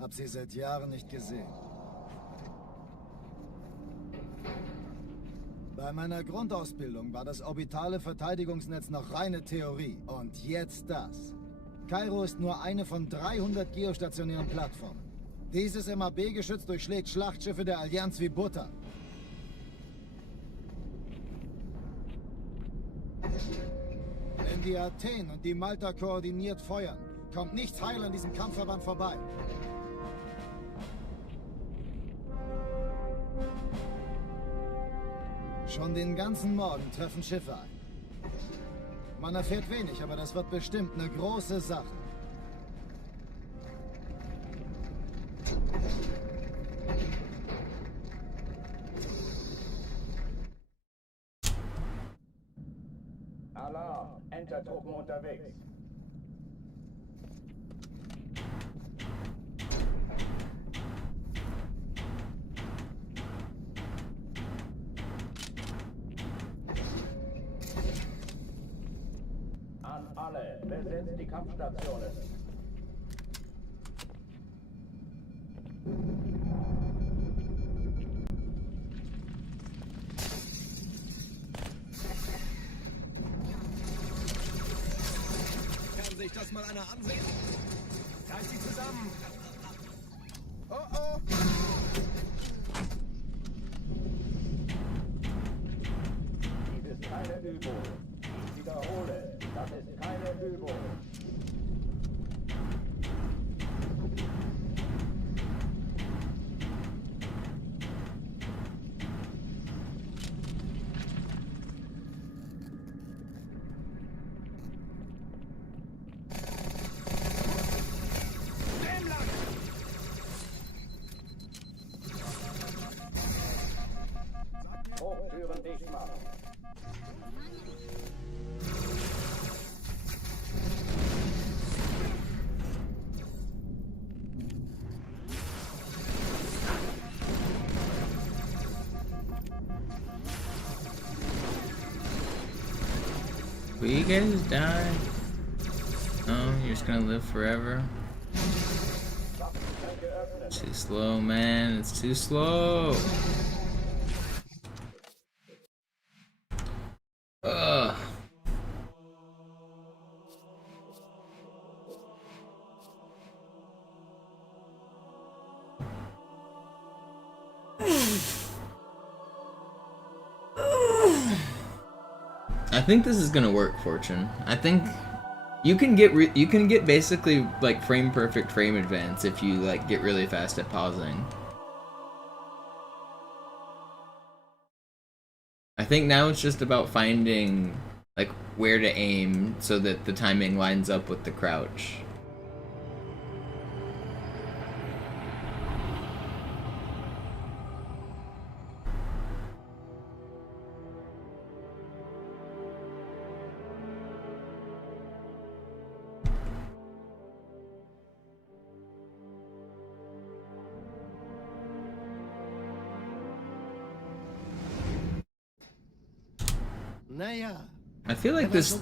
Hab sie seit Jahren nicht gesehen. Bei meiner Grundausbildung war das orbitale Verteidigungsnetz noch reine Theorie. Und jetzt das. Kairo ist nur eine von 300 geostationären Plattformen. Dieses MAB-Geschütz durchschlägt Schlachtschiffe der Allianz wie Butter. Wenn die Athen und die Malta koordiniert feuern, kommt nichts heil an diesem Kampfverband vorbei. Schon den ganzen Morgen treffen Schiffe ein. Man erfährt wenig, aber das wird bestimmt eine große Sache. Alarm! Entertruppen unterwegs. An alle, besetzt die Kampfstationen. Kann sich das mal einer ansehen? Reiß sie zusammen! Oh oh! Dies ist keine Übung. Ich wiederhole, das ist keine Übung. Hochtüren dicht machen. Will you guys die? Oh, you're just gonna live forever? Too slow, man. It's too slow. Ugh. I think this is gonna work, Fortune. I think you can get basically like frame perfect frame advance if you like get really fast at pausing. I think now it's just about finding like where to aim so that the timing lines up with the crouch. Naja. I feel like this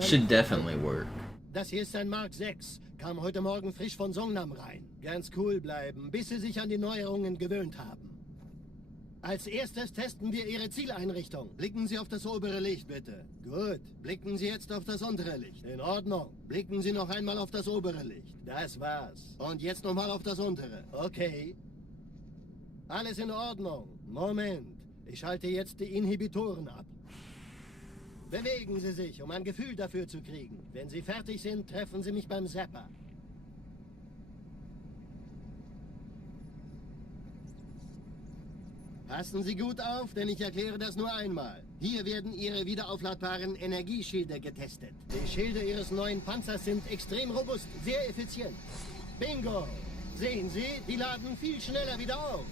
should definitely work. Das hier ist ein Mark 6. Kam heute Morgen frisch von Songnam rein. Ganz cool bleiben, bis Sie sich an die Neuerungen gewöhnt haben. Als erstes testen wir Ihre Zieleinrichtung. Blicken Sie auf das obere Licht, bitte. Gut. Blicken Sie jetzt auf das untere Licht. In Ordnung. Blicken Sie noch einmal auf das obere Licht. Das war's. Und jetzt nochmal auf das untere. Okay. Alles in Ordnung. Moment. Ich schalte jetzt die Inhibitoren ab. Bewegen Sie sich, um ein Gefühl dafür zu kriegen. Wenn Sie fertig sind, treffen Sie mich beim Zapper. Passen Sie gut auf, denn ich erkläre das nur einmal. Hier werden Ihre wiederaufladbaren Energieschilde getestet. Die Schilde Ihres neuen Panzers sind extrem robust, sehr effizient. Bingo! Sehen Sie, die laden viel schneller wieder auf.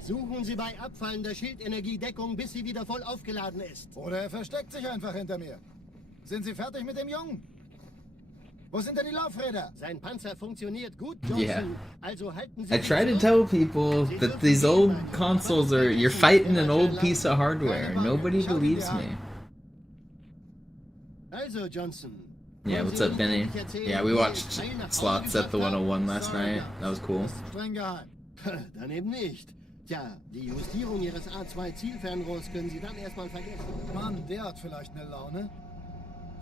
Suchen Sie bei abfallender Schildenergiedeckung, bis sie wieder voll aufgeladen ist. Oder er versteckt sich einfach hinter mir. Sind Sie fertig mit dem Jungen? Wo sind denn die Laufräder? Sein Panzer funktioniert gut, Johnson. Yeah. Also halten Sie I try to tell people that these old consoles are, you're fighting an old piece of hardware. Nobody believes me. Also, Johnson. Yeah, what's up, Benny? Yeah, we watched Slots at the 101 last night. That was cool. Streng geheim. Dann eben nicht. Tja, die Justierung Ihres A2-Zielfernrohrs können Sie dann erstmal vergessen. Mann, der hat vielleicht eine Laune.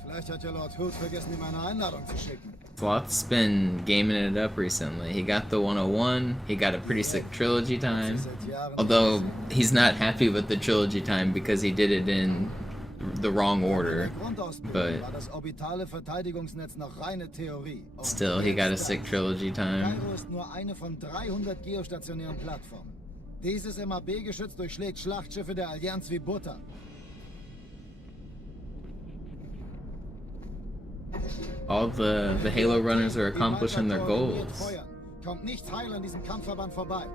Vielleicht hat ja Lord Hood vergessen, ihm eine Einladung zu schicken. Sloth's been gaming it up recently. He got the 101, he got a pretty sick trilogy time. Although, he's not happy with the trilogy time because he did it in the wrong order. But still, he got a sick trilogy time. Kairo ist nur eine von 300 geostationären Plattformen. Dieses MAB-Geschütz durchschlägt Schlachtschiffe der Allianz wie Butter. All the Halo runners are accomplishing their goals. Kommt nichts heil an diesem Kampfverband vorbei.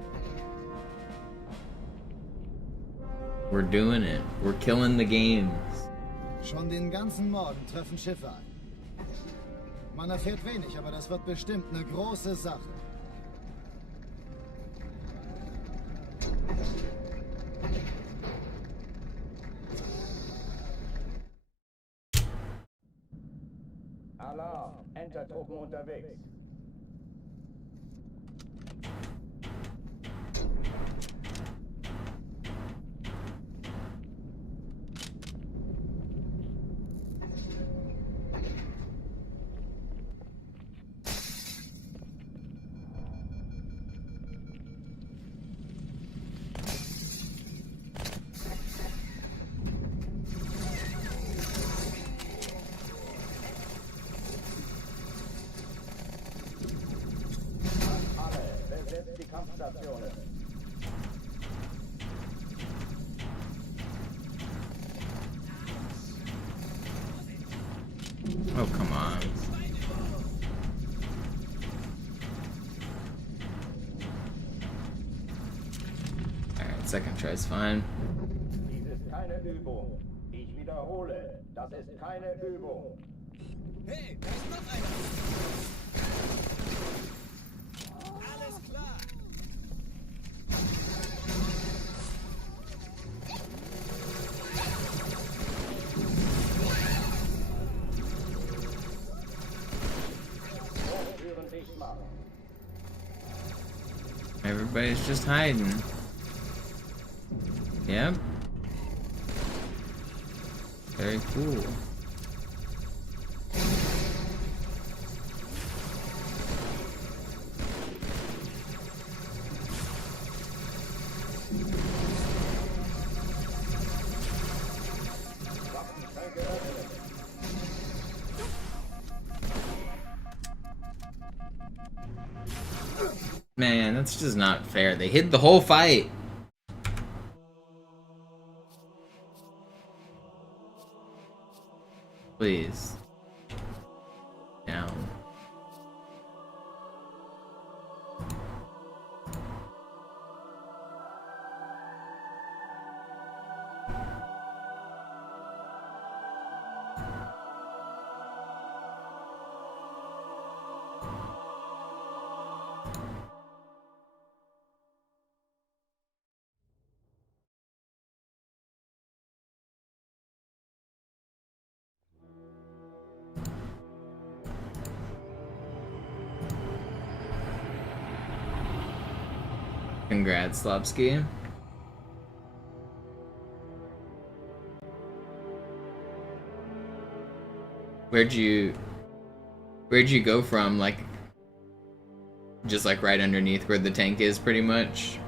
We're doing it. We're killing the games. Schon den ganzen Morgen treffen Schiffe ein. Man erfährt wenig, aber das wird bestimmt eine große Sache. Alarm! Entertruppen unterwegs. Die Kampfstationen. Oh, come on. Alright, second try's fine. Dies ist keine Übung. Ich wiederhole, das ist keine Übung. Hey, da ist noch einer. Alles klar. Türen dicht machen. Everybody's just hiding. Yep. Very cool. Man, that's just not fair. They hid the whole fight. Please. Down. Congrats, Slopsky. Where'd you go from, like, just like right underneath where the tank is, pretty much?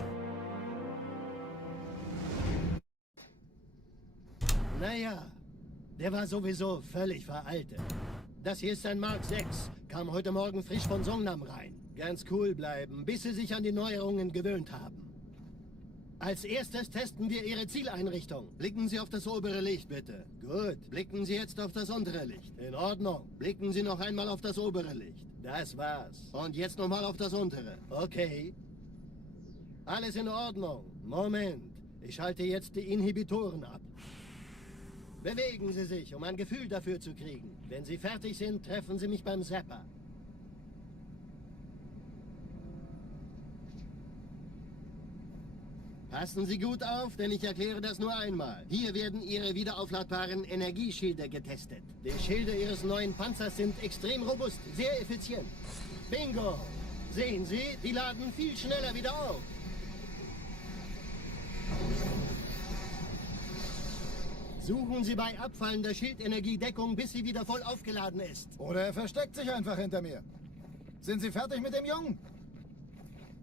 Naja, der war sowieso völlig veraltet. Das hier ist ein Mark 6, kam heute Morgen frisch von Songnam rein. Ganz cool bleiben, bis Sie sich an die Neuerungen gewöhnt haben. Als erstes testen wir Ihre Zieleinrichtung. Blicken Sie auf das obere Licht, bitte. Gut, blicken Sie jetzt auf das untere Licht. In Ordnung. Blicken Sie noch einmal auf das obere Licht. Das war's. Und jetzt nochmal auf das untere. Okay. Alles in Ordnung. Moment. Ich schalte jetzt die Inhibitoren ab. Bewegen Sie sich, um ein Gefühl dafür zu kriegen. Wenn Sie fertig sind, treffen Sie mich beim Zapper. Passen Sie gut auf, denn ich erkläre das nur einmal. Hier werden Ihre wiederaufladbaren Energieschilde getestet. Die Schilde Ihres neuen Panzers sind extrem robust, sehr effizient. Bingo! Sehen Sie, die laden viel schneller wieder auf. Suchen Sie bei abfallender Schildenergie Deckung, bis sie wieder voll aufgeladen ist. Oder er versteckt sich einfach hinter mir. Sind Sie fertig mit dem Jungen?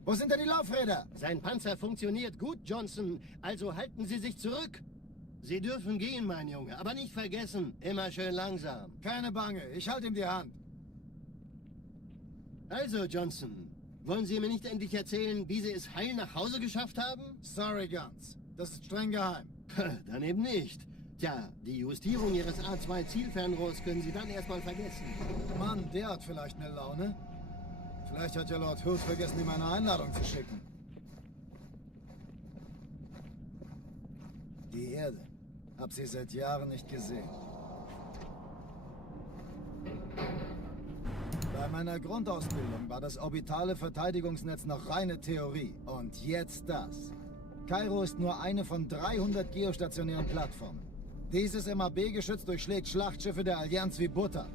Wo sind denn die Laufräder? Sein Panzer funktioniert gut, Johnson. Also halten Sie sich zurück. Sie dürfen gehen, mein Junge. Aber nicht vergessen, immer schön langsam. Keine Bange, ich halte ihm die Hand. Also, Johnson, wollen Sie mir nicht endlich erzählen, wie Sie es heil nach Hause geschafft haben? Sorry, Guns. Das ist streng geheim. Dann eben nicht. Tja, die Justierung Ihres A2-Zielfernrohrs können Sie dann erstmal vergessen. Mann, der hat vielleicht eine Laune. Vielleicht hat ja Lord Hood vergessen, ihm eine Einladung zu schicken. Die Erde. Hab sie seit Jahren nicht gesehen. Bei meiner Grundausbildung war das orbitale Verteidigungsnetz noch reine Theorie. Und jetzt das. Kairo ist nur eine von 300 geostationären Plattformen. Dieses MAB-Geschütz durchschlägt Schlachtschiffe der Allianz wie Butter.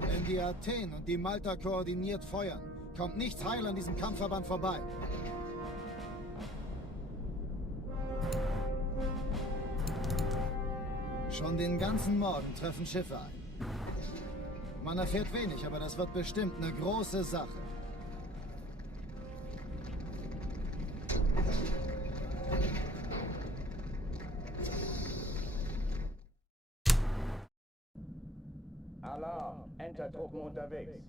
Wenn die Athen und die Malta koordiniert feuern, kommt nichts heil an diesem Kampfverband vorbei. Schon den ganzen Morgen treffen Schiffe ein. Man erfährt wenig, aber das wird bestimmt eine große Sache. Alarm! Entertruppen unterwegs.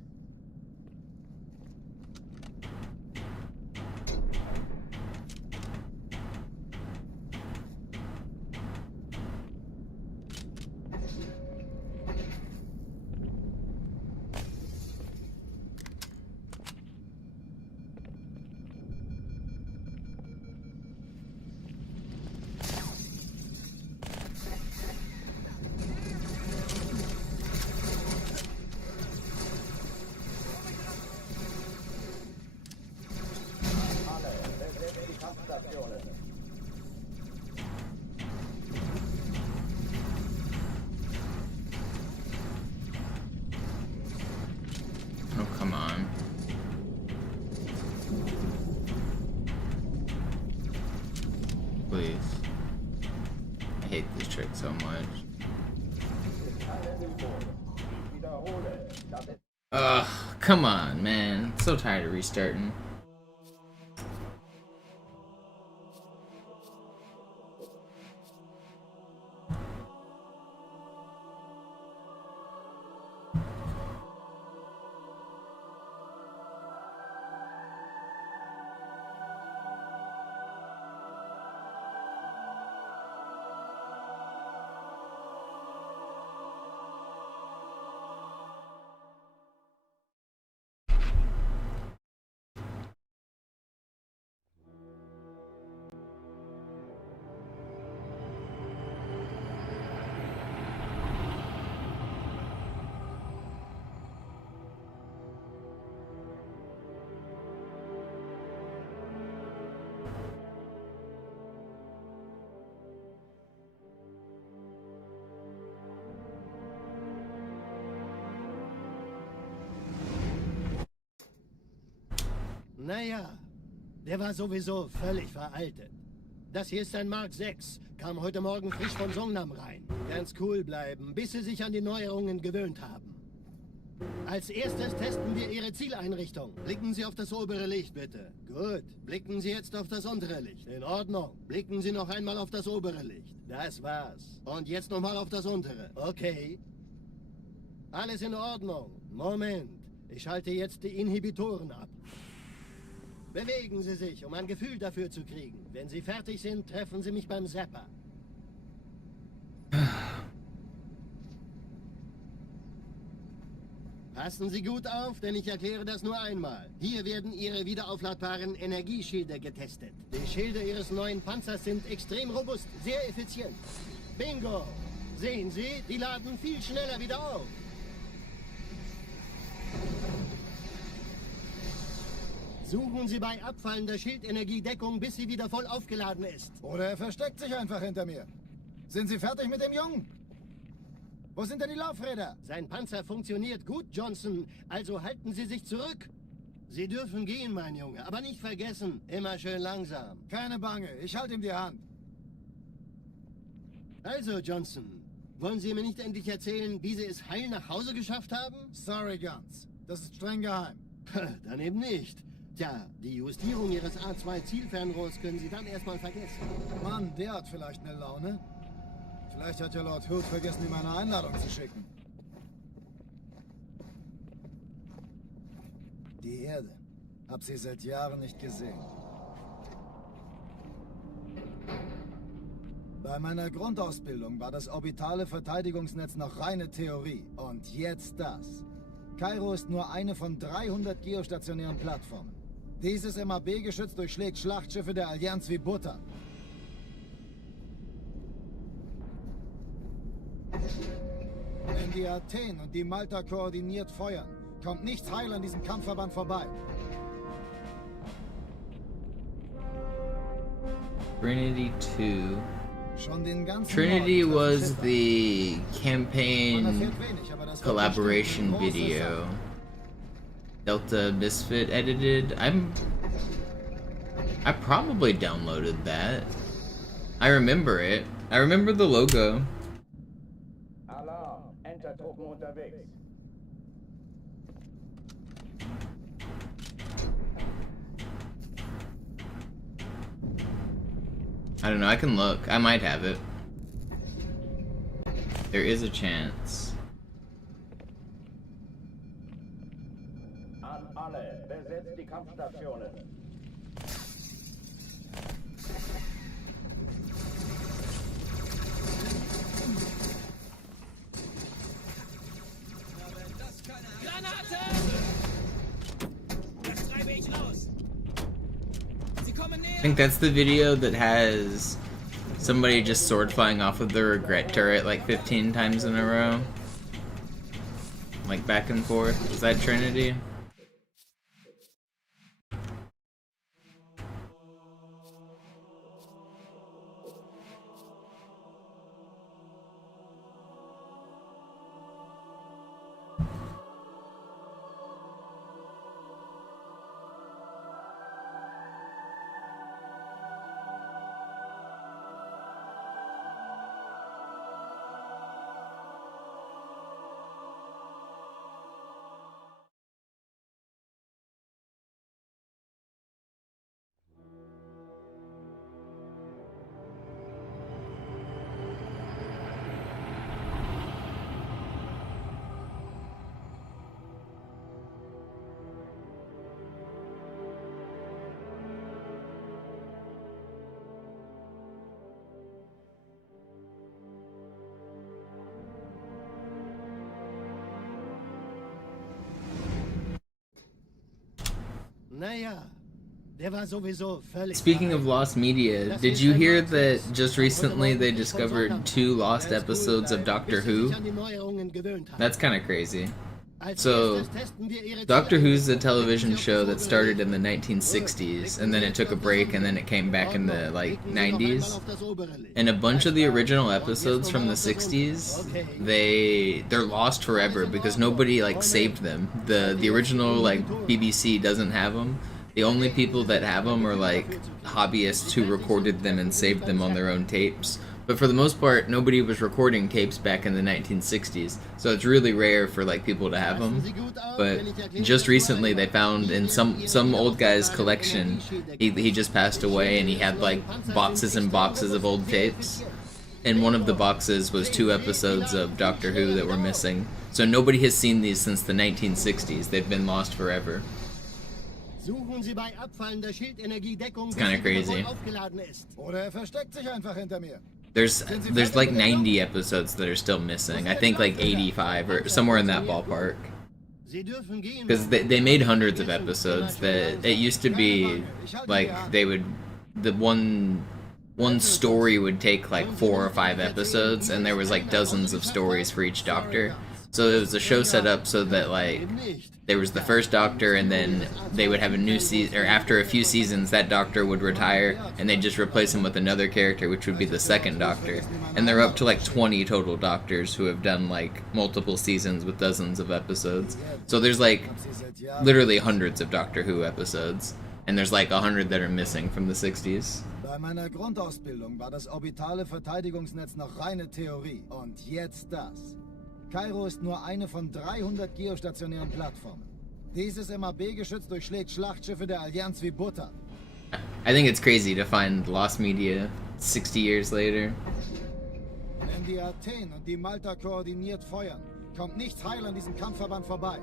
Oh, come on. Please. I hate this trick so much. Ugh, come on, man. So tired of restarting. Naja, der war sowieso völlig veraltet. Das hier ist ein Mark 6, kam heute Morgen frisch von Songnam rein. Ganz cool bleiben, bis Sie sich an die Neuerungen gewöhnt haben. Als erstes testen wir Ihre Zieleinrichtung. Blicken Sie auf das obere Licht, bitte. Gut. Blicken Sie jetzt auf das untere Licht. In Ordnung. Blicken Sie noch einmal auf das obere Licht. Das war's. Und jetzt nochmal auf das untere. Okay. Alles in Ordnung. Moment. Ich schalte jetzt die Inhibitoren ab. Bewegen Sie sich, um ein Gefühl dafür zu kriegen. Wenn Sie fertig sind, treffen Sie mich beim Zapper. Passen Sie gut auf, denn ich erkläre das nur einmal. Hier werden Ihre wiederaufladbaren Energieschilde getestet. Die Schilde Ihres neuen Panzers sind extrem robust, sehr effizient. Bingo! Sehen Sie, die laden viel schneller wieder auf. Suchen Sie bei abfallender Schildenergiedeckung, bis sie wieder voll aufgeladen ist. Oder er versteckt sich einfach hinter mir. Sind Sie fertig mit dem Jungen? Wo sind denn die Laufräder? Sein Panzer funktioniert gut, Johnson. Also halten Sie sich zurück. Sie dürfen gehen, mein Junge. Aber nicht vergessen, immer schön langsam. Keine Bange, ich halte ihm die Hand. Also, Johnson, wollen Sie mir nicht endlich erzählen, wie Sie es heil nach Hause geschafft haben? Sorry, Guns. Das ist streng geheim. Dann eben nicht. Tja, die Justierung Ihres A2-Zielfernrohrs können Sie dann erstmal vergessen. Mann, der hat vielleicht eine Laune. Vielleicht hat ja Lord Hood vergessen, ihm eine Einladung zu schicken. Die Erde. Hab sie seit Jahren nicht gesehen. Bei meiner Grundausbildung war das orbitale Verteidigungsnetz noch reine Theorie. Und jetzt das. Kairo ist nur eine von 300 geostationären Plattformen. Dieses MAB-Geschütz durchschlägt Schlachtschiffe der Allianz wie Butter. Wenn die Athen und die Malta koordiniert feuern, kommt nichts heil an diesem Kampfverband vorbei. Trinity 2. Schon den ganzen Trinity Norden was treffen the Man campaign erfährt wenig, aber das wird collaboration bestimmt eine große video. Sache. Delta Misfit edited. I probably downloaded that. I remember it. I remember the logo. Alarm, Entertruppen unterwegs. I don't know, I can look. I might have it. There is a chance. An alle, besetzt die Kampfstationen. Granate! Das treibe ich raus. Sie kommen näher. I think that's the video that has somebody just sword flying off of the regret turret like 15 times in a row. Like back and forth. Is that Trinity? Naja, der war sowieso völlig... Speaking of lost media, did you hear that just recently they discovered 2 lost episodes of Doctor Who? That's kind of crazy. So, Doctor Who's a television show that started in the 1960s, and then it took a break, and then it came back in the, like, 90s. And a bunch of the original episodes from the 60s, they're lost forever because nobody, like, saved them. The original, like, BBC doesn't have them. The only people that have them are, like, hobbyists who recorded them and saved them on their own tapes. But for the most part, nobody was recording tapes back in the 1960s, so it's really rare for like people to have them. But just recently, they found in some old guy's collection, he just passed away, and he had like boxes and boxes of old tapes. And one of the boxes was 2 episodes of Doctor Who that were missing. So nobody has seen these since the 1960s. They've been lost forever. It's kind of crazy. Oder er versteckt sich einfach hinter mir. There's like 90 episodes that are still missing. I think like 85 or somewhere in that ballpark. Because they made hundreds of episodes. That it used to be like the one story would take like 4 or 5 episodes, and there was like dozens of stories for each Doctor. So it was a show set up so that like there was the first Doctor, and then they would have a new season, or after a few seasons, that Doctor would retire, and they'd just replace him with another character, which would be the second Doctor. And they're up to like 20 total Doctors who have done like multiple seasons with dozens of episodes. So there's like literally hundreds of Doctor Who episodes, and there's like 100 that are missing from the 60s. Bei meiner Grundausbildung war das orbitale Verteidigungsnetz noch reine Theorie. Und jetzt das. Kairo ist nur eine von 300 geostationären Plattformen. Dieses MAB-Geschütz durchschlägt Schlachtschiffe der Allianz wie Butter. I think it's crazy to find lost media 60 years later. Wenn die Athen und die Malta koordiniert feuern, kommt nichts heil an diesem Kampfverband vorbei.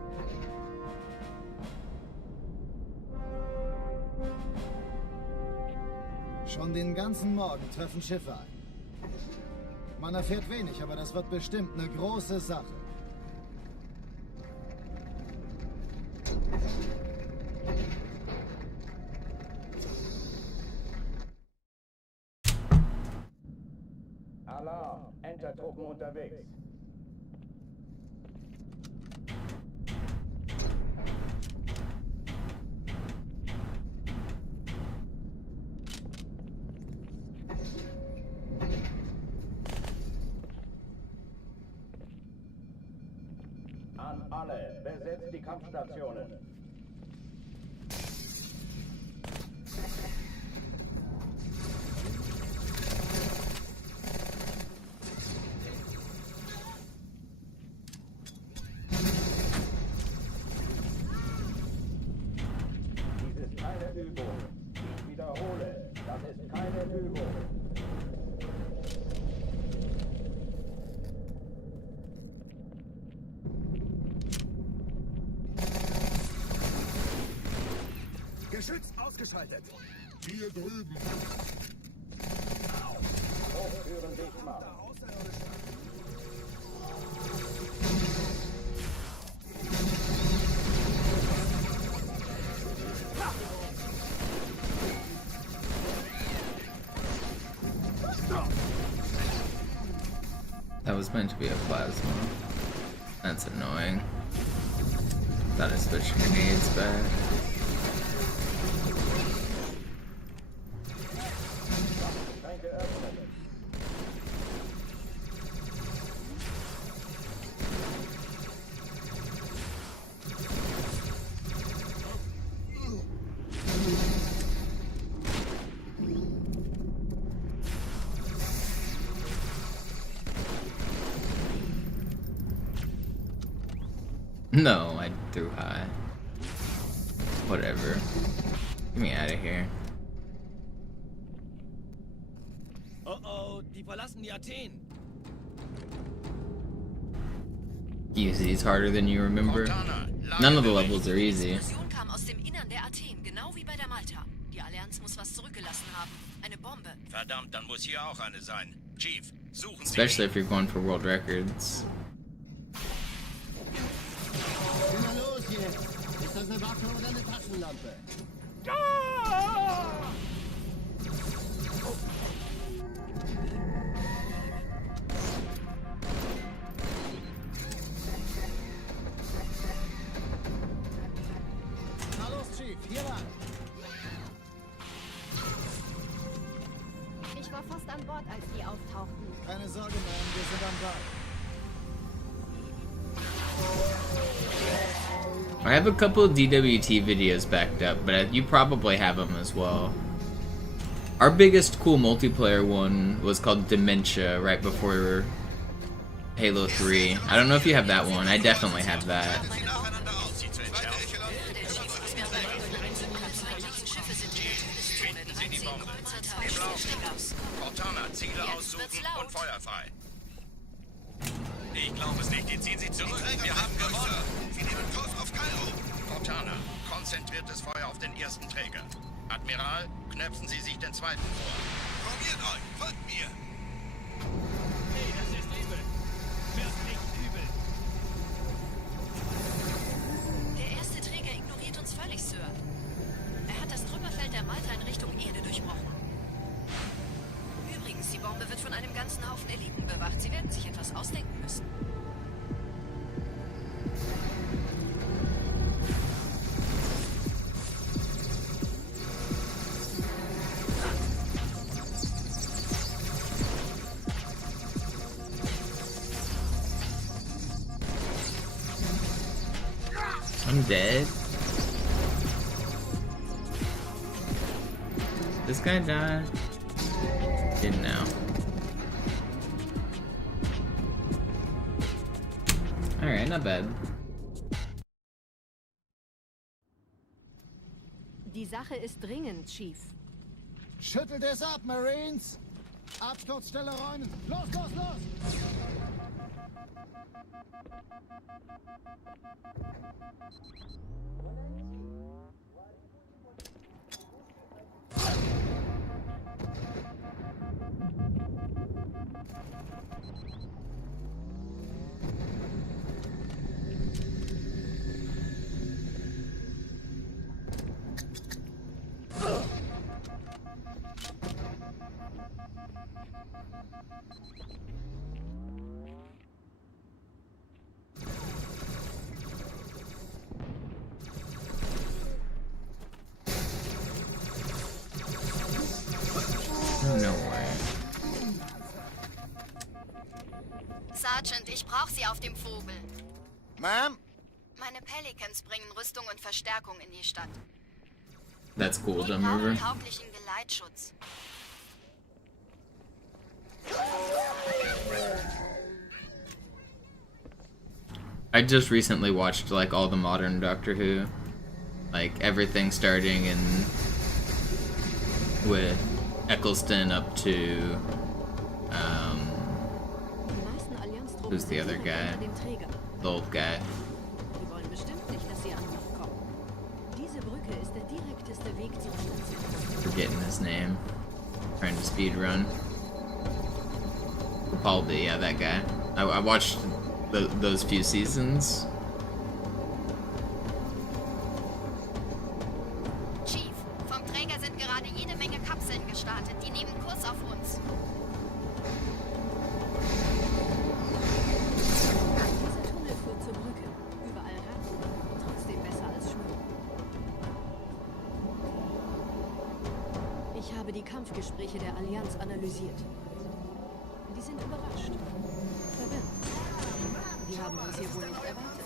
Schon den ganzen Morgen treffen Schiffe ein. Man erfährt wenig, aber das wird bestimmt eine große Sache. Alarm! Entertruppen unterwegs. An alle, besetzt die Kampfstationen. Dies ist keine Übung. Ich wiederhole, das ist keine Übung. Geschütz ausgeschaltet. Hier drüben. Hochführen dicht machen. That was meant to be a plasma. That's annoying. Thought I switched grenades back. No, I threw high. Whatever. Get me out of here. Oh oh, die verlassen die Athen. Easy is harder than you remember. None of the levels are easy. Die Explosion kam aus dem Innern der Athen, genau wie bei der Malta. Die Allianz muss was zurückgelassen haben. Eine Bombe. Verdammt, dann muss hier auch eine sein. Chief, suchen Sie. Especially if you're going for world records. Na los jetzt! Ist das eine Waffe oder eine Taschenlampe? Na los, Chief, hier lang. Ich war fast an Bord, als die auftauchten. Keine Sorge, Mann, wir sind am Ball. I have a couple of DWT videos backed up, but you probably have them as well. Our biggest cool multiplayer one was called Dementia right before Halo 3. I don't know if you have that one. I definitely have that. Sie nacheinander aus, Sie zu entschärfen. Finden Sie die Bombe. Cortana, Ziele aussuchen und Feuer frei. Ich glaube es nicht. Die ziehen Sie zurück. Wir haben gewonnen. Sie nehmen Kurs auf Kairo. Cortana, konzentriertes Feuer auf den ersten Träger. Admiral, knöpfen Sie sich den zweiten vor. Formiert euch, folgt mir. Hey, das ist übel. Wird nicht übel. Der erste Träger ignoriert uns völlig, Sir. Er hat das Trümmerfeld der Malta in Richtung Erde durchbrochen. Übrigens, die Bombe wird von einem ganzen Haufen Eliten bewacht. Sie werden sich etwas ausdenken müssen. I'm dead. This guy died. Didn't know. Alright, not bad. Die Sache ist dringend, Chief. Schüttelt es ab, Marines! Absturzstelle räumen! Los, los, los! No way. Sergeant, ich brauche Sie auf dem Vogel. Ma'am? Meine Pelicans bringen Rüstung und Verstärkung in die Stadt. That's cool, Die Dumb River. brauchen tauglichen Geleitschutz. I just recently watched like all the modern Doctor Who, like everything starting in with Eccleston up to Die meisten Allianztruppen who's the sind other direkt guy? unter dem Träger. The old guy. Die wollen bestimmt nicht, dass sie an Bord kommen. Diese Brücke ist der direkteste Weg zu einem Zentrum. Forgetting his name. Trying to speedrun. Capaldi, yeah, that guy. I watched those few seasons. Chief, vom Träger sind gerade jede Menge Kapseln gestartet. Die nehmen Kurs auf uns. Dieser Tunnel führt zur Brücke. Überall Ratten. Trotzdem besser als Schwimmen. Ich habe die Kampfgespräche der Allianz analysiert. Die sind überrascht. Verwirrt. Die haben uns hier wohl nicht erwartet.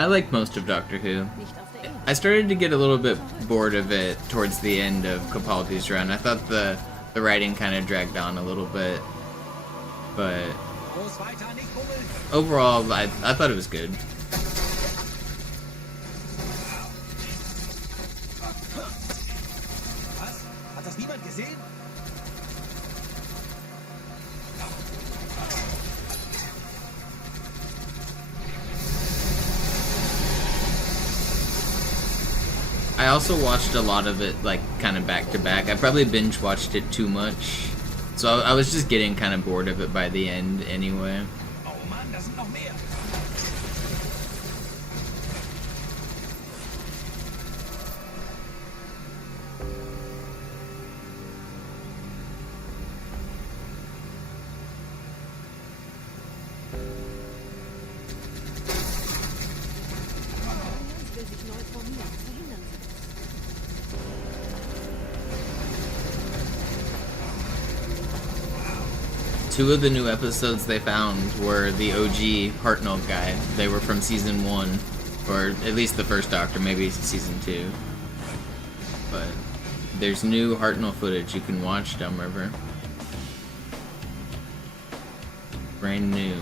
I like most of Doctor Who. Nicht auf der Erde. I started to get a little bit bored of it towards the end of Capaldi's run. I thought the writing kind of dragged on a little bit, but Los weiter, nicht bummeln! overall, I thought it was good. Was? Hat das niemand gesehen? I also watched a lot of it, like, kind of back to back. I probably binge watched it too much, so I was just getting kind of bored of it by the end anyway. Oh Mann, da sind noch mehr! Die Allianz will sich neu formieren. Verhindern Sie das. Two of the new episodes they found were the OG Hartnell guy. They were from season 1, or at least the first Doctor, maybe season 2. But there's new Hartnell footage you can watch, Dumb River. Brand new.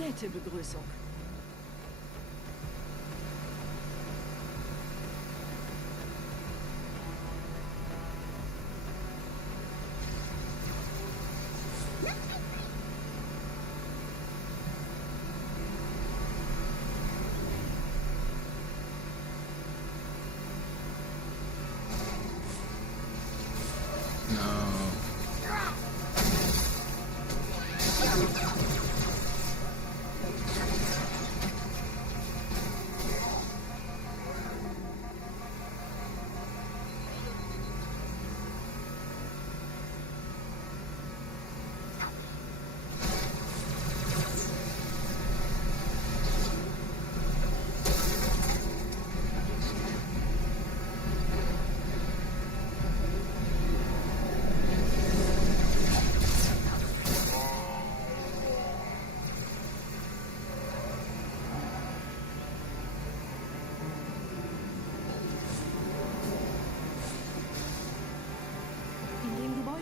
Nette Begrüßung.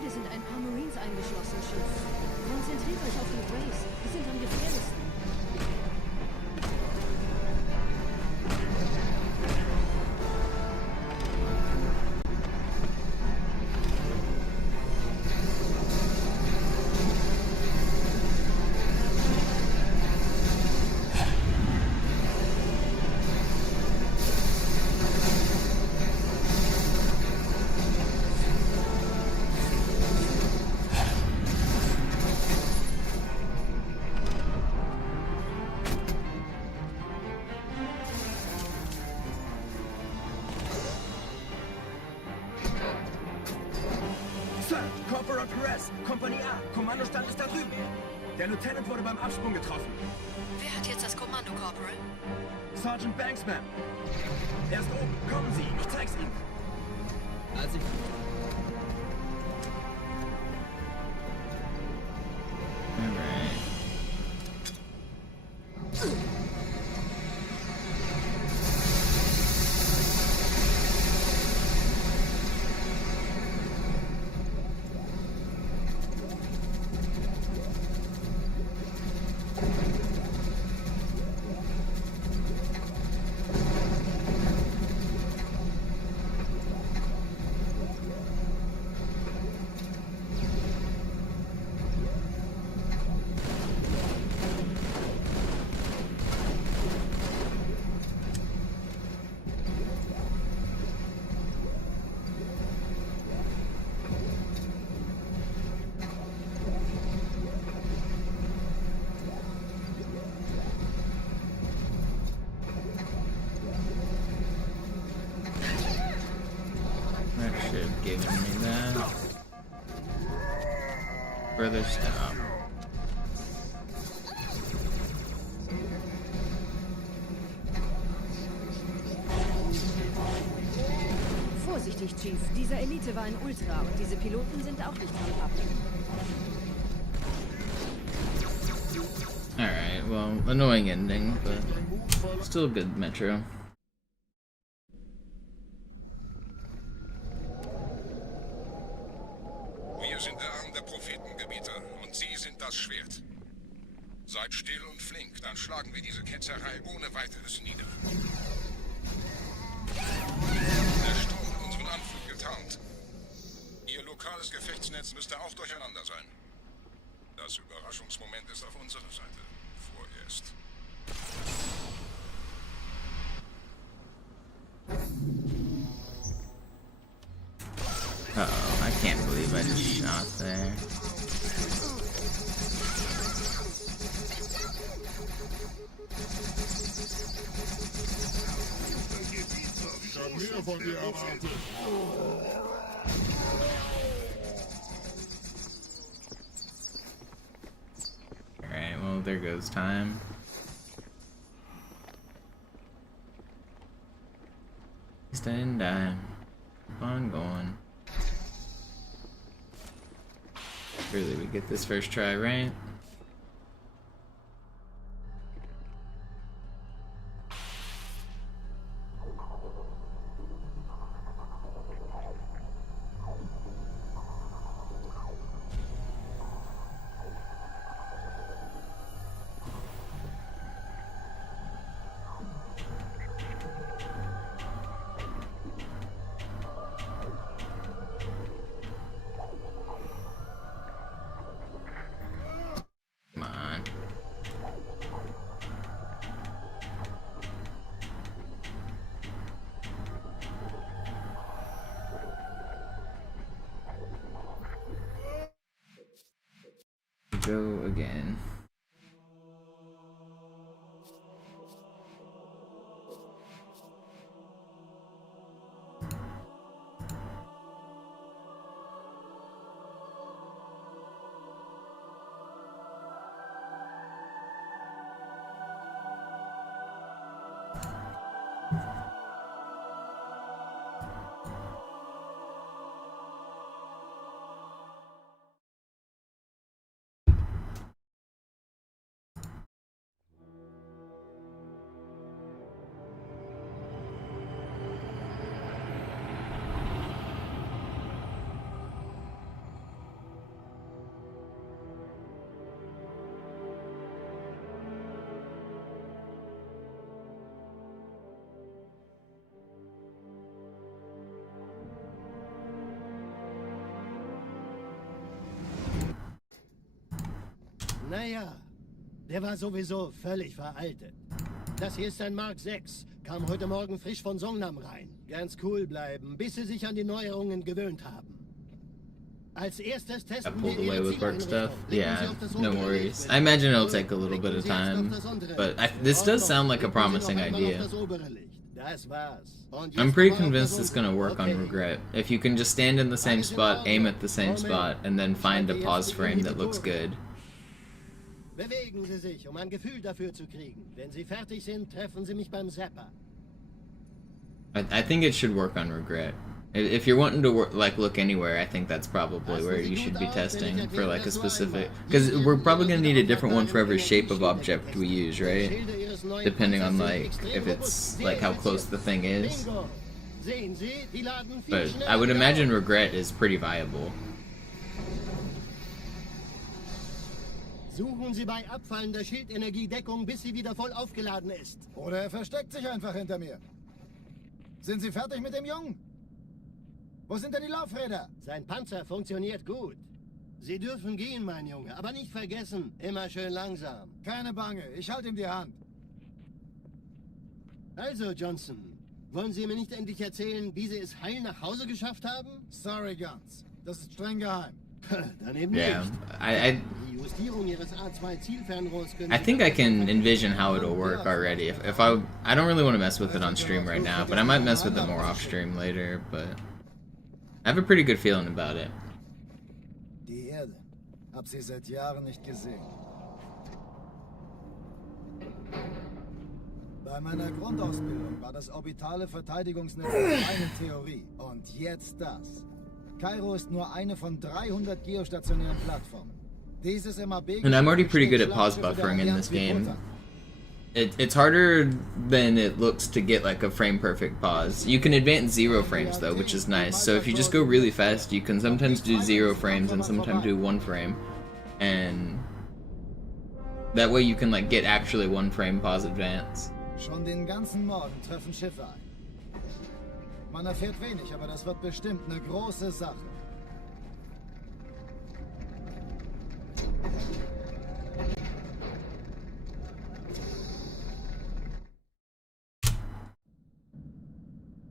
Sind ein paar Marines eingeschlossen, Schiff. Konzentriert euch auf die Race. Die sind am gefährlichsten. Corporal Perez, Kompanie A, Kommandostand ist da drüben. Der Lieutenant wurde beim Absprung getroffen. Wer hat jetzt das Kommando, Corporal? Sergeant Banks, Ma'am. Er ist oben. Kommen Sie, ich zeig's Ihnen. Also alright. That should have given me that. Further stop. Vorsichtig, Chief. Dieser Elite war ein Ultra und diese Piloten sind auch nicht handhabt. Alright, well, annoying ending, but still a good metro. Wir sind der Arm der Prophetengebieter und Sie sind das Schwert. Seid still und flink, dann schlagen wir diese Ketzerei ohne weiteres nieder. Der Sturm hat unseren Anflug getarnt. Ihr lokales Gefechtsnetz müsste auch durcheinander sein. Das Überraschungsmoment ist auf unserer Seite. Vorerst. Uh-oh, I can't believe I just shot there. Ich hab mehr von dir erwartet. Alright, well, there goes time. Stay and die. Keep on going. Surely we get this first try right. Naja, der war sowieso völlig veraltet. Das hier ist ein Mark 6. Kam heute Morgen frisch von Songnam rein. Ganz cool bleiben, bis sie sich an die Neuerungen gewöhnt haben. Als erstes I testen pulled wir away ihre with work stuff. Zieleinrichtung. Legen Sie Yeah, auf das no obere worries. Licht. I imagine it'll take a little bit Klicken of Sie erst time, auf das untere but Licht. this does sound like a Klicken Sie noch promising einmal auf idea. das obere Licht. Das war's. Und I'm jetzt pretty nochmal auf convinced das it's gonna untere. work on Okay. regret. If you can just stand in the same spot, aim at the same spot, and then find a pause frame that looks good. Bewegen Sie sich, um ein Gefühl dafür zu kriegen. Wenn Sie fertig sind, treffen Sie mich beim Zapper. I think it should work on regret. If you're wanting to work, like look anywhere, I think that's probably where you should be testing for like a specific, because we're probably gonna need a different one for every shape of object we use, right? Depending on like if it's like how close the thing is. But I would imagine regret is pretty viable. Suchen Sie bei abfallender Schildenergiedeckung, bis sie wieder voll aufgeladen ist. Oder er versteckt sich einfach hinter mir. Sind Sie fertig mit dem Jungen? Wo sind denn die Laufräder? Sein Panzer funktioniert gut. Sie dürfen gehen, mein Junge, aber nicht vergessen, immer schön langsam. Keine Bange, ich halte ihm die Hand. Also, Johnson, wollen Sie mir nicht endlich erzählen, wie Sie es heil nach Hause geschafft haben? Sorry, Guns. Das ist streng geheim. Dann eben Yeah, nicht. Die Justierung Ihres A2-Zielfernrohrs können I think I can envision how it'll work already. If I don't really want to mess with it on stream right now, but I might mess with it more off stream later. But I have a pretty good feeling about it. Die Erde. Hab sie seit Jahren nicht gesehen. Bei meiner Grundausbildung war das orbitale Verteidigungsnetz eine Theorie. Und jetzt das. Kairo ist nur eine von 300 geostationären Plattformen. Dieses MAB And I'm already pretty good at pause buffering in this game. It's harder than it looks to get like a frame perfect pause. You can advance 0 frames though, which is nice. So if you just go really fast, you can sometimes do 0 frames and sometimes do 1 frame. And that way you can like get actually 1 frame pause advance. Schon den ganzen Morgen treffen Schiffe ein. Man erfährt wenig, aber das wird bestimmt eine große Sache.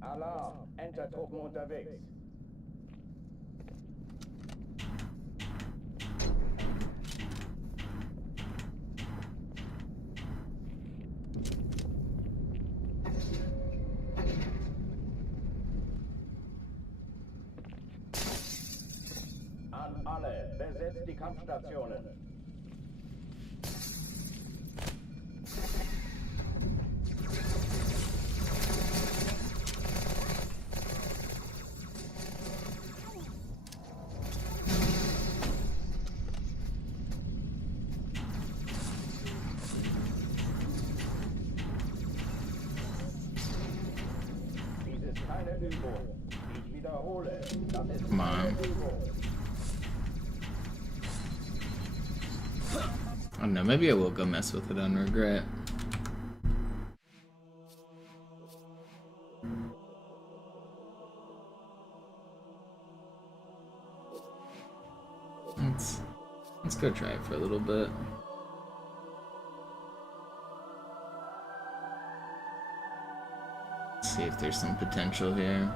Alarm, Entertruppen unterwegs. An alle, besetzt die Kampfstationen. Dies ist keine Übung. Ich wiederhole, das ist Come on. keine Übung. I don't know, maybe I will go mess with it on regret. Let's go try it for a little bit. See if there's some potential here.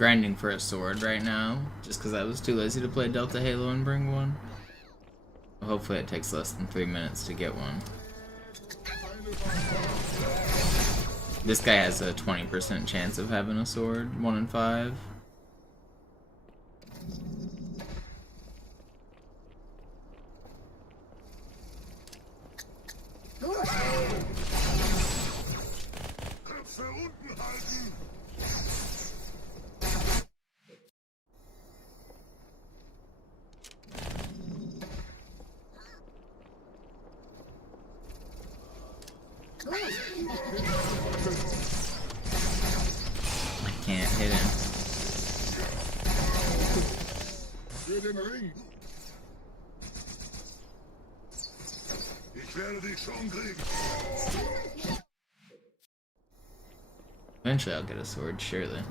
grinding for a sword right now, just because I was too lazy to play Delta Halo and bring one. Hopefully it takes less than 3 minutes to get one. This guy has a 20% chance of having a sword, 1 in 5. I can't hit him. Für den Ring. Ich werde dich schon kriegen. Eventually I'll get a sword, surely.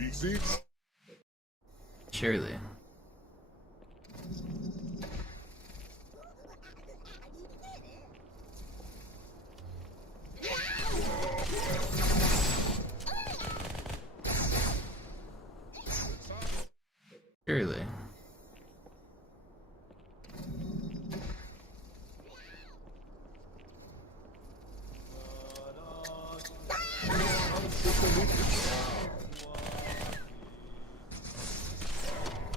Ich seh's. Surely. Surely.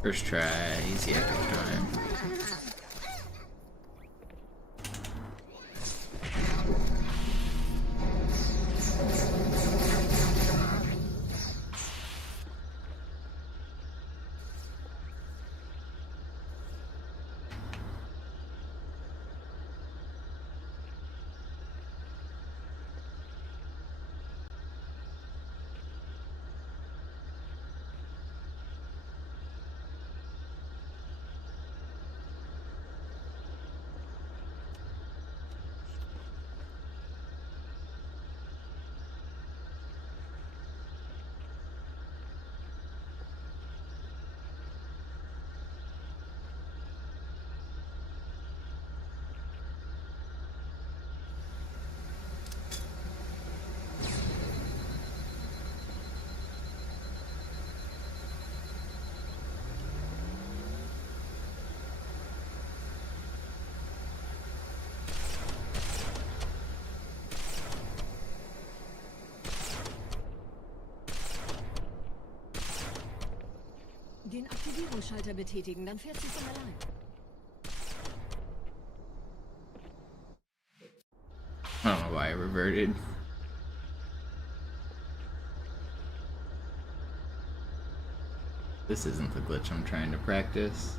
First try, easy echo time. Den Aktivierungsschalter betätigen, dann fährt sie von allein. I don't know why I reverted. This isn't the glitch I'm trying to practice.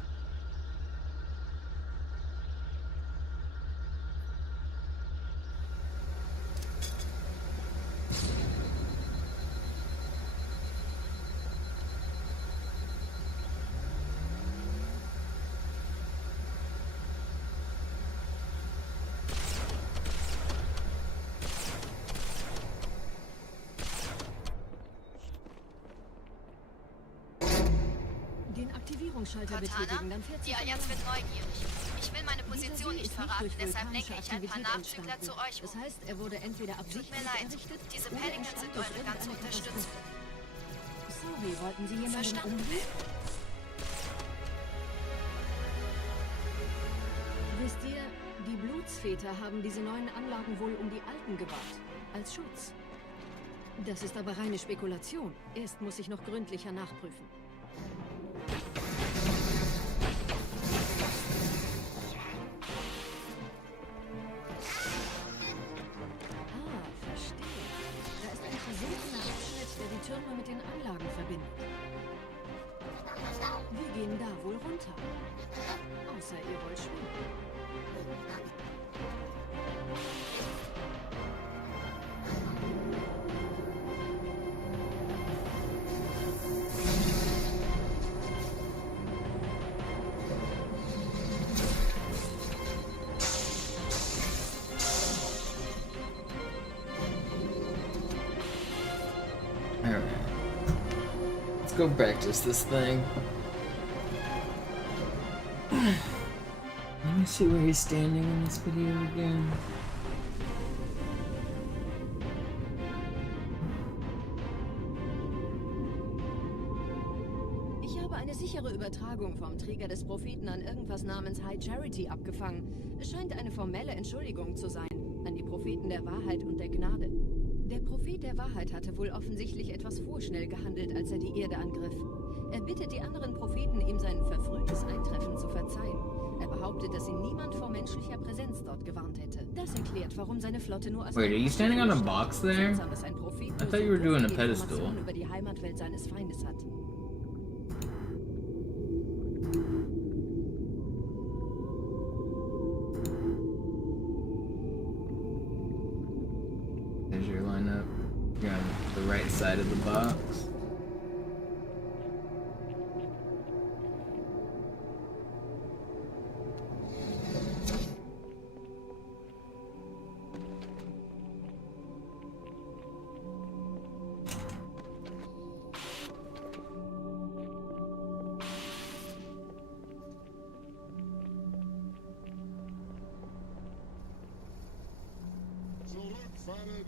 Aktivierungsschalter betätigen, dann fährt sie die Allianz wird neugierig. Ich will meine Position nicht verraten, deshalb lenke ich ein paar Nachzügler zu euch Das um. heißt, er wurde entweder Tut absichtlich mir leid, errichtet, diese oder Pelicans er sind stammt aus eure ganze irgendeiner Unterstützung. Katastrophe. Sorry, wollten Sie jemanden Verstanden. umbringen? Wisst ihr, die Blutsväter haben diese neuen Anlagen wohl um die alten gebaut. Als Schutz. Das ist aber reine Spekulation. Erst muss ich noch gründlicher nachprüfen. Verstehe. Da ist ein versunkener Abschnitt, der die Türme mit den Anlagen verbindet. Wir gehen da wohl runter. Außer ihr wollt schwimmen. Alright. Let's go practice this thing. Let me see where he's standing in this video again. Ich habe eine sichere Übertragung vom Träger des Propheten an irgendwas namens High Charity abgefangen. Es scheint eine formelle Entschuldigung zu sein, an die Propheten der Wahrheit und der Gnade. Der Prophet der Wahrheit hatte wohl offensichtlich etwas vorschnell gehandelt, als er die Erde angriff. Er bittet die anderen Propheten, ihm sein verfrühtes Eintreffen zu verzeihen. Er behauptet, dass ihn niemand vor menschlicher Präsenz dort gewarnt hätte. Das erklärt, warum seine Flotte nur als... Wait, are you standing on a box there? Seltsam, dass ein Prophet I thought you were doing a pedestal. Informationen über die Heimatwelt seines Feindes hat. There's your lineup. You're on the right side of the box. Zurückfallen!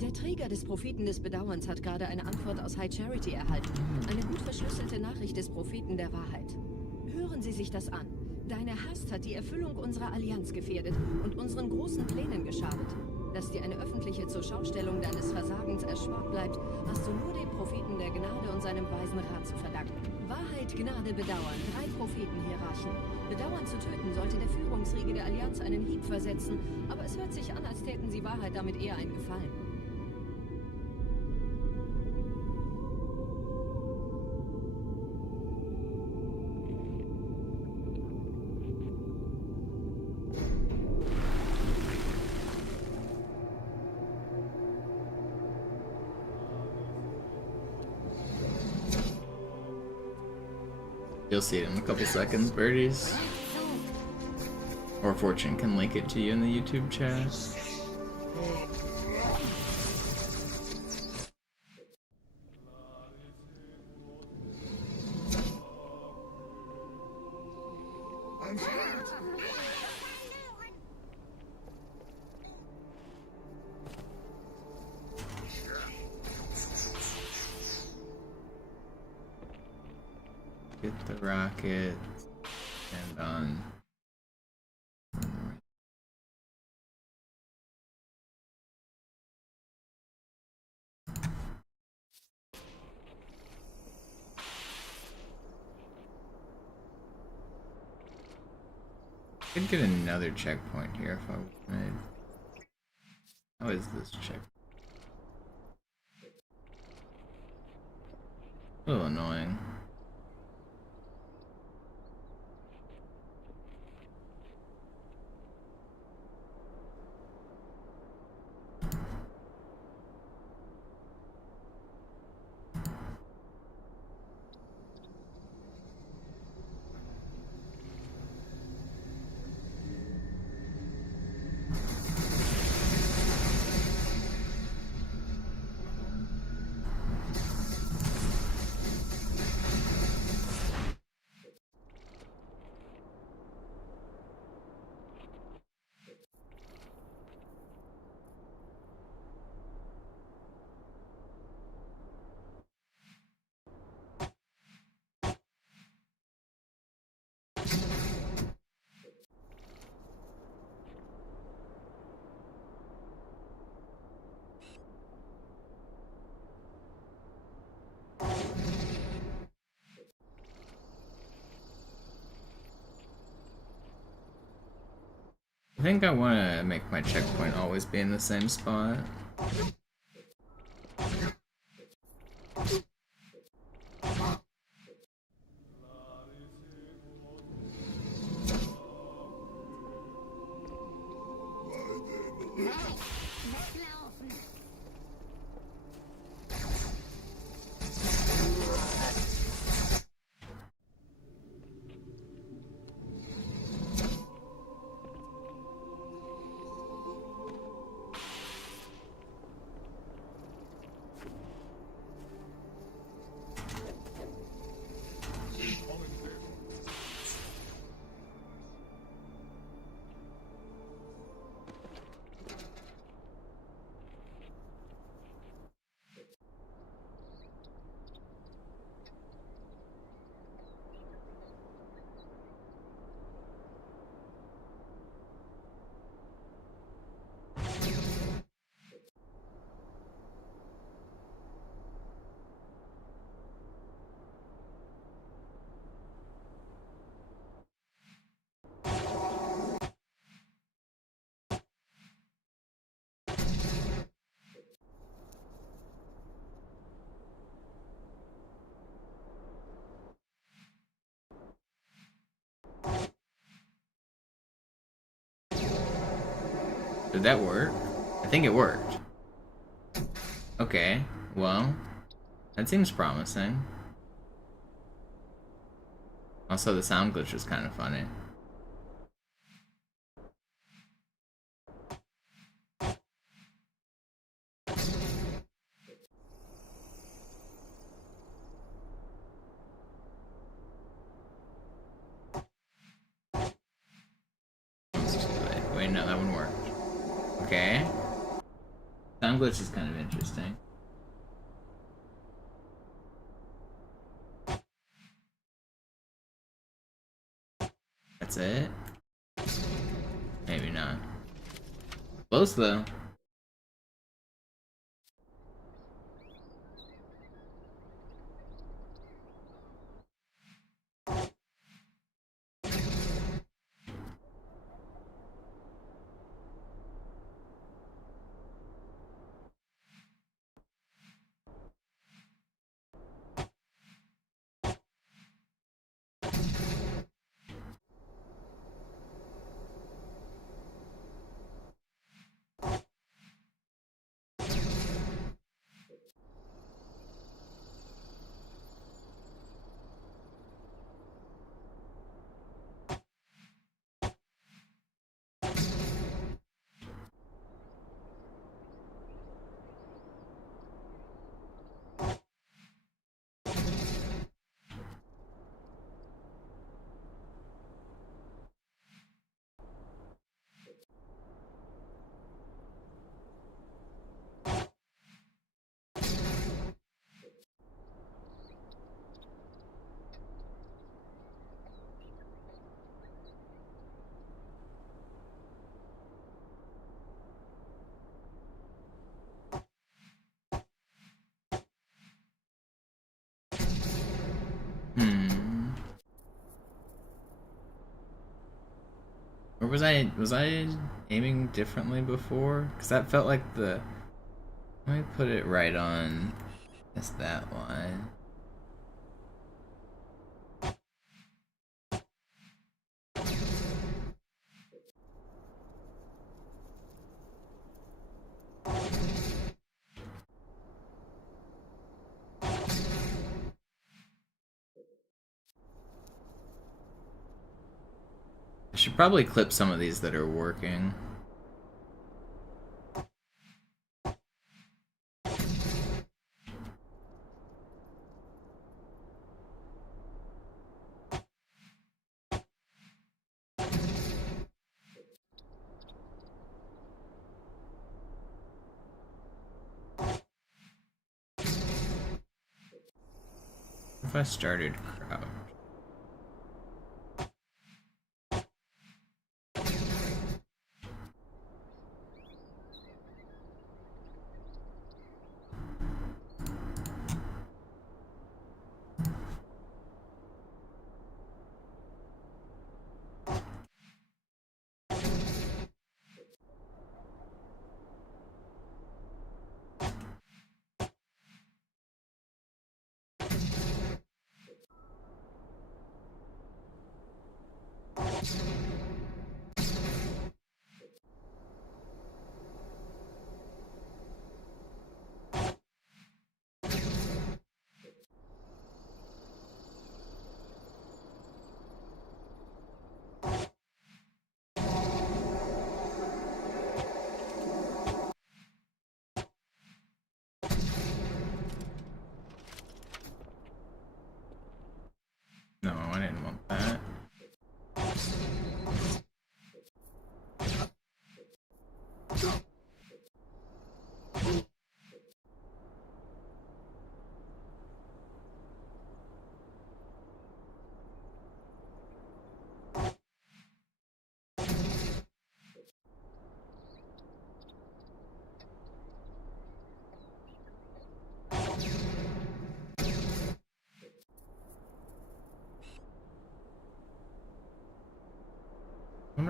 Der Träger des Propheten des Bedauerns hat gerade eine Antwort aus High Charity erhalten. Eine gut verschlüsselte Nachricht des Propheten der Wahrheit. Hören Sie sich das an. Deine Hast hat die Erfüllung unserer Allianz gefährdet und unseren großen Plänen geschadet. Dass dir eine öffentliche Zurschaustellung deines Versagens erspart bleibt, hast du nur dem Propheten der Gnade und seinem weisen Rat zu verdanken. Wahrheit, Gnade, Bedauern, 3 Prophetenhierarchen. Bedauern zu töten sollte der Führungsriege der Allianz einen Hieb versetzen, aber es hört sich an, als täten sie Wahrheit damit eher einen Gefallen. You'll see it in a couple seconds, birdies. Or Fortune can link it to you in the YouTube chat. Get the rocket and on. Could get another checkpoint here if I was made. How is this check? A little annoying. I think I want to make my checkpoint always be in the same spot. Did that work? I think it worked. Okay, well, that seems promising. Also, the sound glitch was kind of funny. Wait, no, that one worked. Okay. Sound glitch is kind of interesting. That's it? Maybe not. Close though. Or was I aiming differently before? Because that felt like the... Let me put it right on... It's that line. I should probably clip some of these that are working. If I started crouch.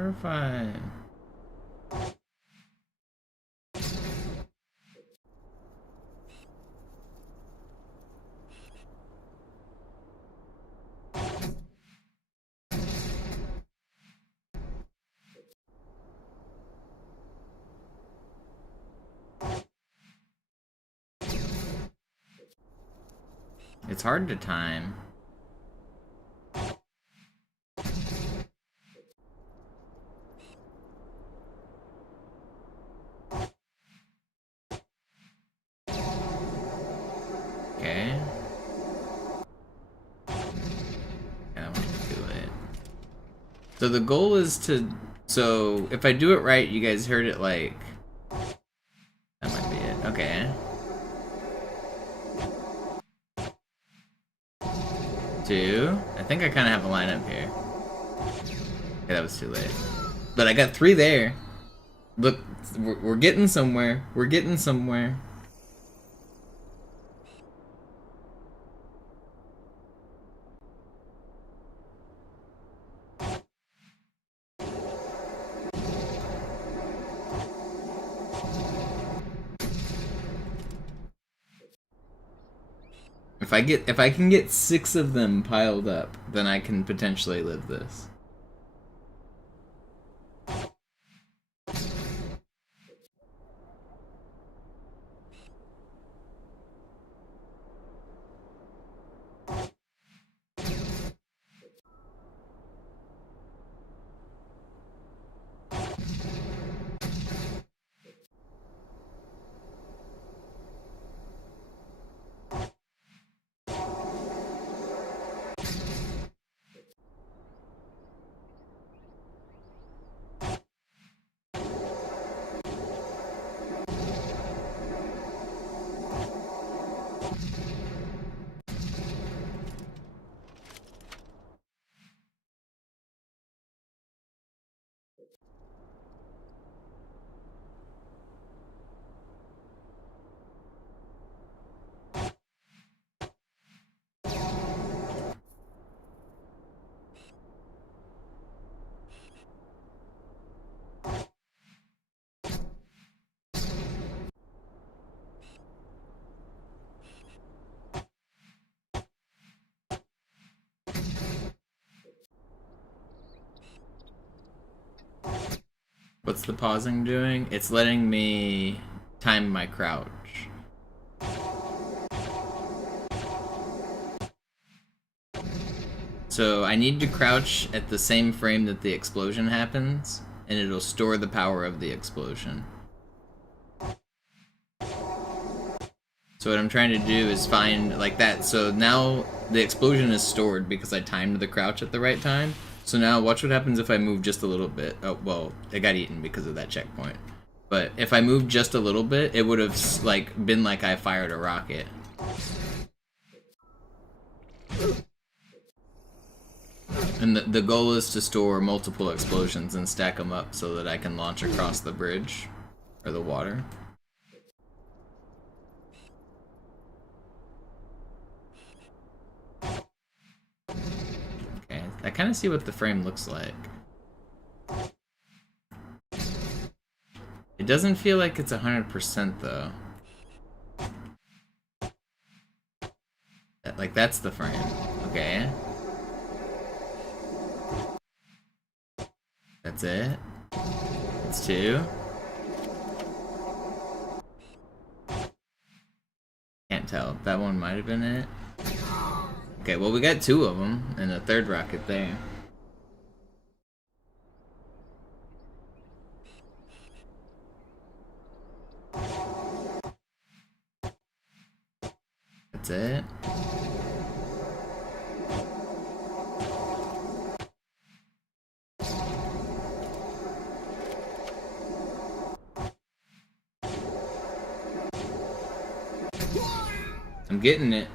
butterfly. It's hard to time. Okay. Yeah, that one's too late. So the goal is to... So, if I do it right, you guys heard it like... That might be it. Okay. 2. I think I kind of have a lineup here. Okay, that was too late. But I got 3 there. Look, we're getting somewhere. We're getting somewhere. If I can get 6 of them piled up, then I can potentially live this. What's the pausing doing? It's letting me time my crouch. So I need to crouch at the same frame that the explosion happens, and it'll store the power of the explosion. So what I'm trying to do is find like that. So now the explosion is stored because I timed the crouch at the right time. So now watch what happens if I move just a little bit. Oh, well, it got eaten because of that checkpoint. But if I moved just a little bit, it would have like been like I fired a rocket. And the goal is to store multiple explosions and stack them up so that I can launch across the bridge or the water. Okay, I kind of see what the frame looks like. It doesn't feel like it's 100% though. Like that's the frame. Okay. That's it. That's 2. Can't tell. That one might have been it. Okay, well we got 2 of them and a 3rd rocket there. That's it. I'm getting it.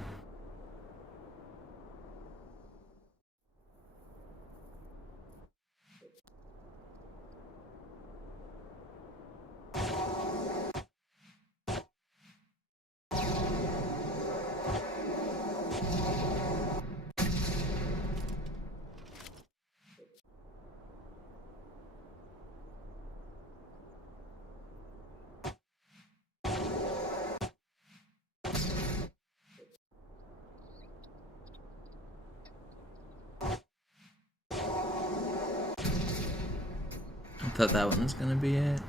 thought that one was gonna be it.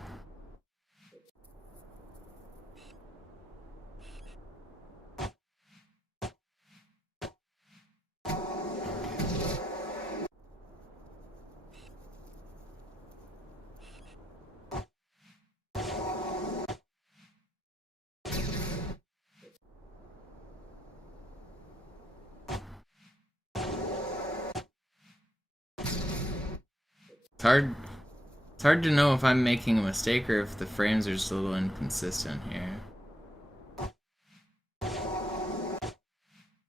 It's hard to know if I'm making a mistake or if the frames are just a little inconsistent here.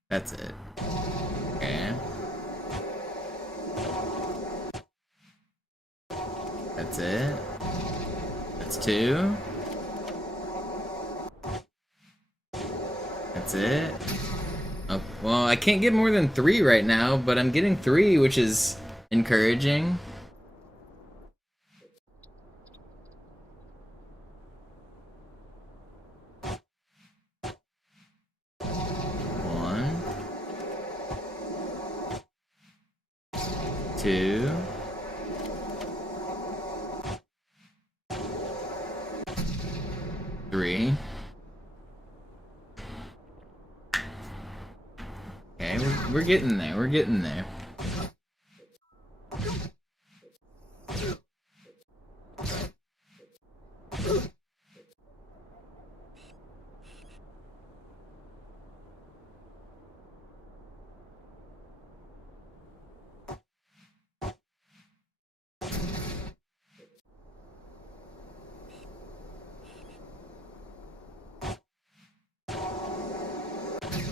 That's it. Okay. That's it. That's 2. That's it. Oh, well, I can't get more than 3 right now, but I'm getting 3, which is encouraging. Two. 3. Okay, we're getting there. We're getting there.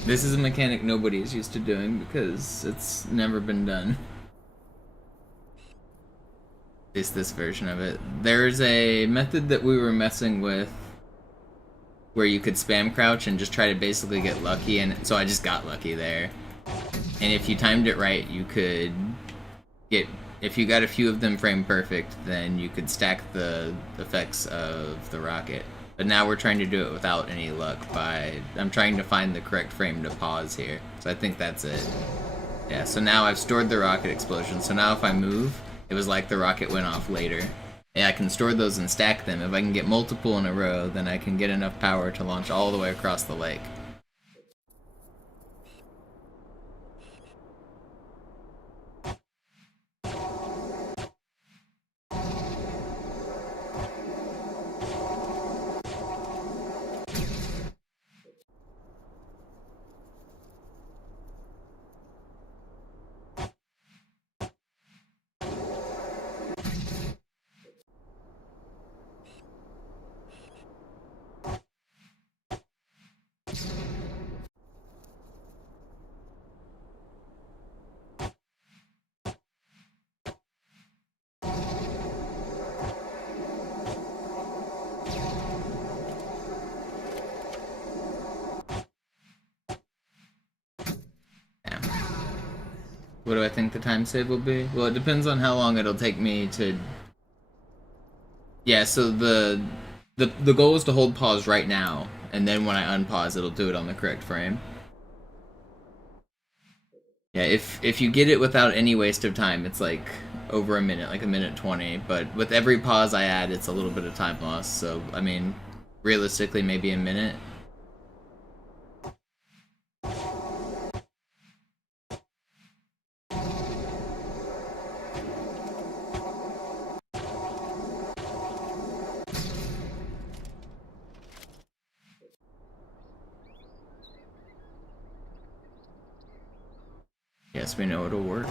This is a mechanic nobody is used to doing because it's never been done. At least this version of it. There's a method that we were messing with where you could spam crouch and just try to basically get lucky, and so I just got lucky there. And if you timed it right, you could get, if you got a few of them frame perfect, then you could stack the effects of the rocket. But now we're trying to do it without any luck I'm trying to find the correct frame to pause here. So I think that's it. Yeah, so now I've stored the rocket explosion. So now if I move, it was like the rocket went off later. Yeah, I can store those and stack them. If I can get multiple in a row, then I can get enough power to launch all the way across the lake. What do I think the time save will be? Well, it depends on how long it'll take me to... Yeah, so the goal is to hold pause right now, and then when I unpause, it'll do it on the correct frame. Yeah, if you get it without any waste of time, it's like over a minute, like 1:20, but with every pause I add, it's a little bit of time loss, so, I mean, realistically, maybe a minute. Yes, we know it'll work.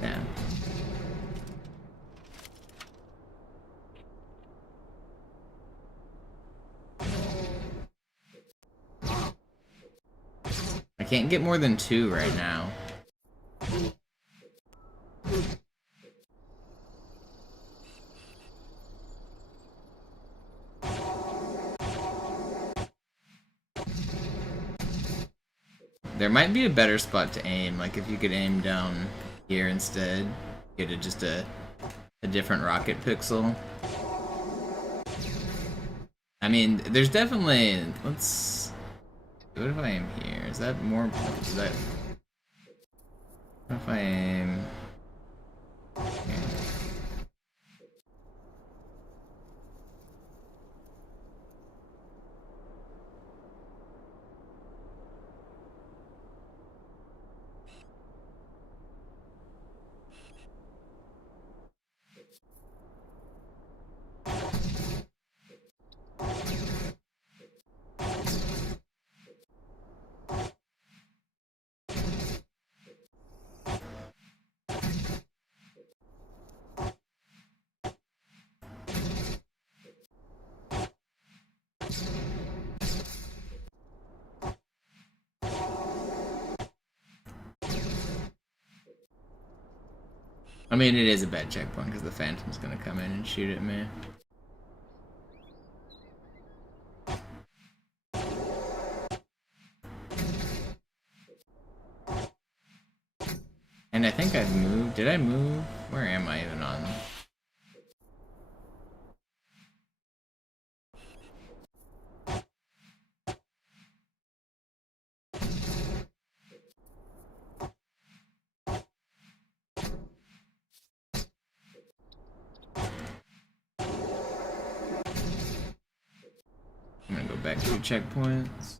Yeah. I can't get more than 2 right now. There might be a better spot to aim, like if you could aim down here instead, get just a different rocket pixel. I mean, there's definitely, let's, what if I aim here? Is that more, is that, what if I aim here? I mean, it is a bad checkpoint because the Phantom's gonna come in and shoot at me. And I think I've moved. Did I move? Where am I even on? I'm gonna go back 2 checkpoints.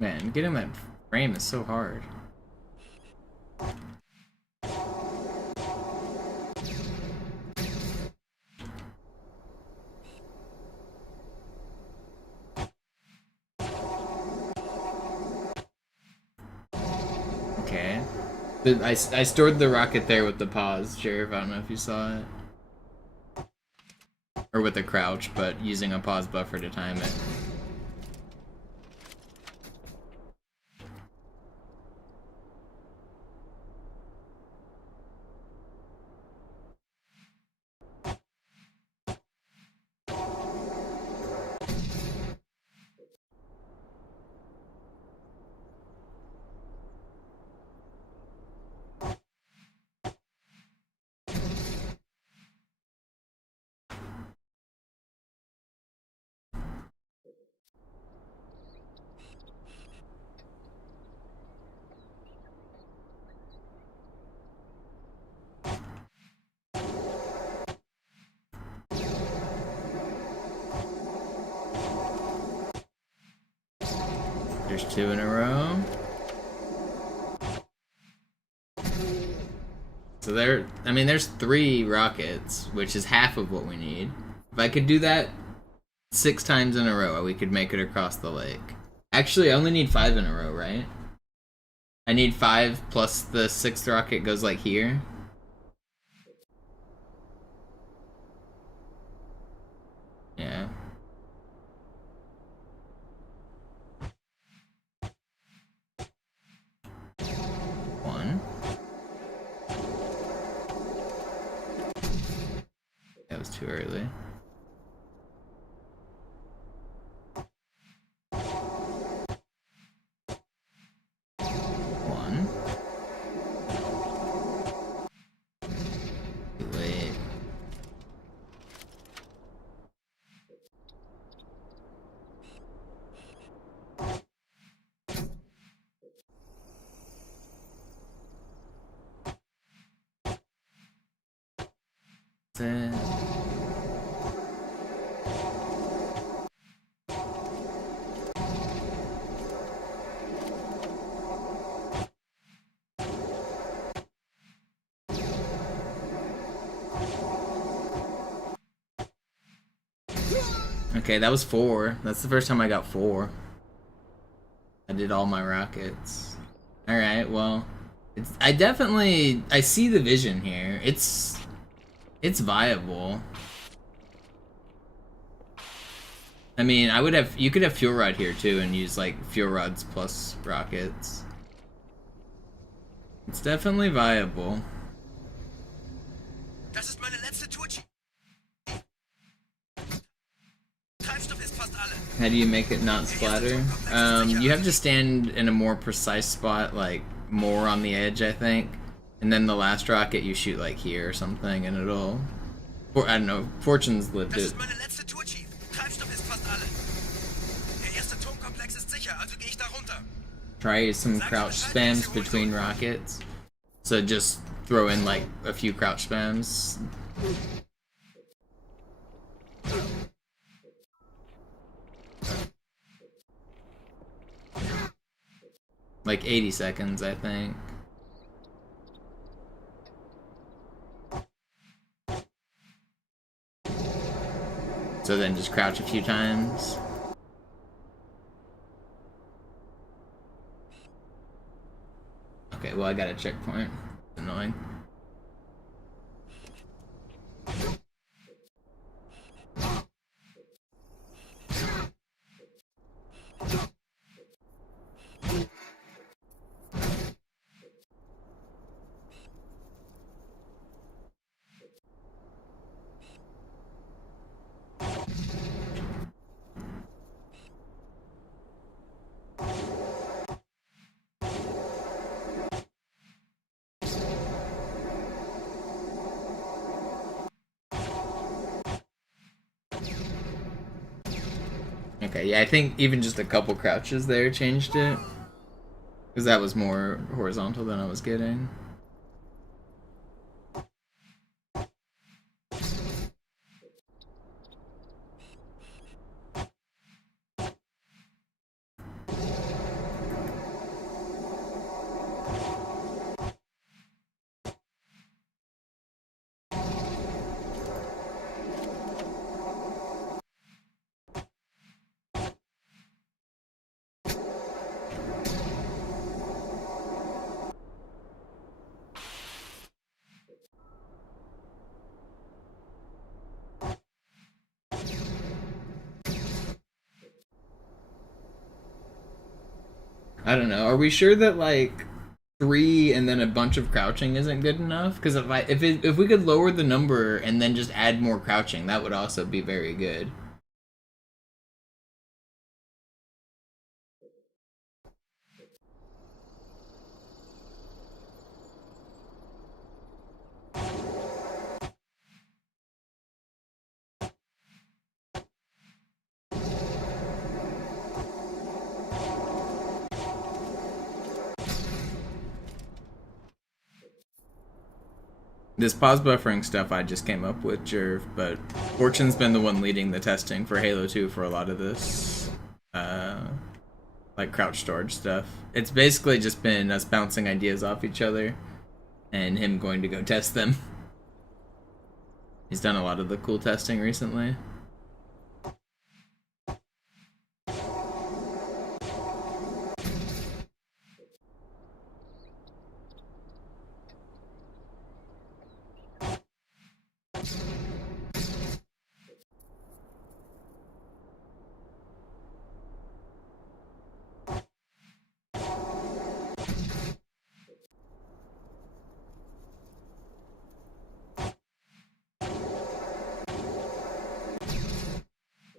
Man, getting that frame is so hard. Okay. I stored the rocket there with the pause, Sheriff. I don't know if you saw it. Or with the crouch, but using a pause buffer to time it. There's 2 in a row. So I mean, there's 3 rockets, which is half of what we need. If I could do that 6 times in a row, we could make it across the lake. Actually, I only need 5 in a row, right? I need 5 plus the 6th rocket goes like here. Yeah. That was too early. One. Too late. Okay, that was 4. That's the first time I got 4. I did all my rockets. Alright, well, I see the vision here. It's viable. I mean, you could have fuel rod here too and use like fuel rods plus rockets. It's definitely viable. Das ist meine letzte Tour. Treibstoff ist fast alle. How do you make it not splatter? You have to stand in a more precise spot, like more on the edge, I think. And then the last rocket you shoot like here or something, and it'll... Or I don't know. Fortune's lived Das it. ist meine letzte Tour, Chief. Treibstoff ist fast alle. Der erste Turmkomplex ist sicher, also gehe ich da runter. Try some crouch spams between rockets. So just throw in like a few crouch spams. Like 80 seconds, I think. So then just crouch a few times. Okay, well I got a checkpoint. Annoying. Okay, yeah, I think even just a couple crouches there changed it. Because that was more horizontal than I was getting. I don't know. Are we sure that like 3 and then a bunch of crouching isn't good enough? Because if we could lower the number and then just add more crouching, that would also be very good. This pause buffering stuff I just came up with, Jerv, but Fortune's been the one leading the testing for Halo 2 for a lot of this, like crouch storage stuff. It's basically just been us bouncing ideas off each other and him going to go test them. He's done a lot of the cool testing recently.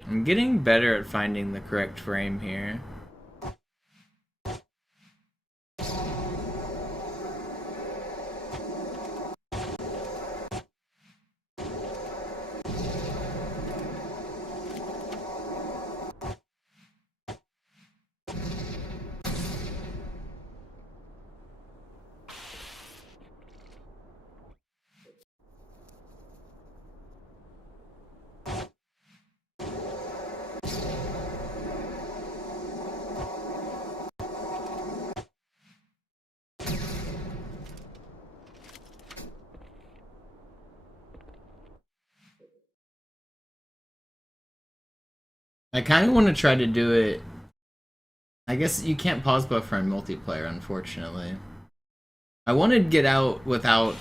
I'm getting better at finding the correct frame here. I kind of want to try to do it. I guess you can't pause buffer in multiplayer, unfortunately. I want to get out without,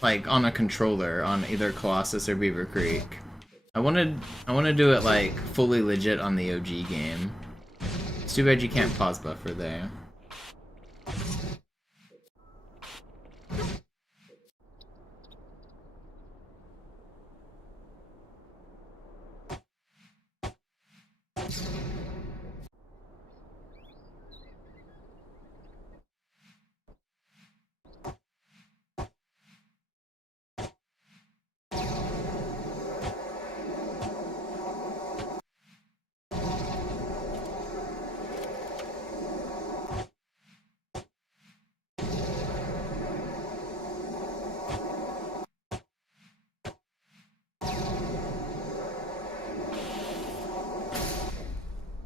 like, on a controller on either Colossus or Beaver Creek. I want to do it like fully legit on the OG game. It's too bad you can't pause buffer there.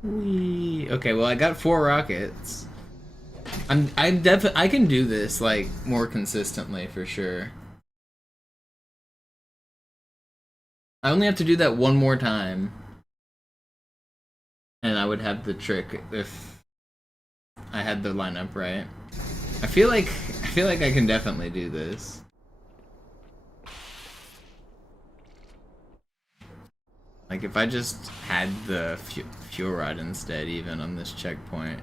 Whee. Okay, well I got 4 rockets. I can do this like more consistently for sure. I only have to do that one more time, and I would have the trick if I had the lineup right. I feel like I can definitely do this. Like if I just had the fuel rod instead, even on this checkpoint.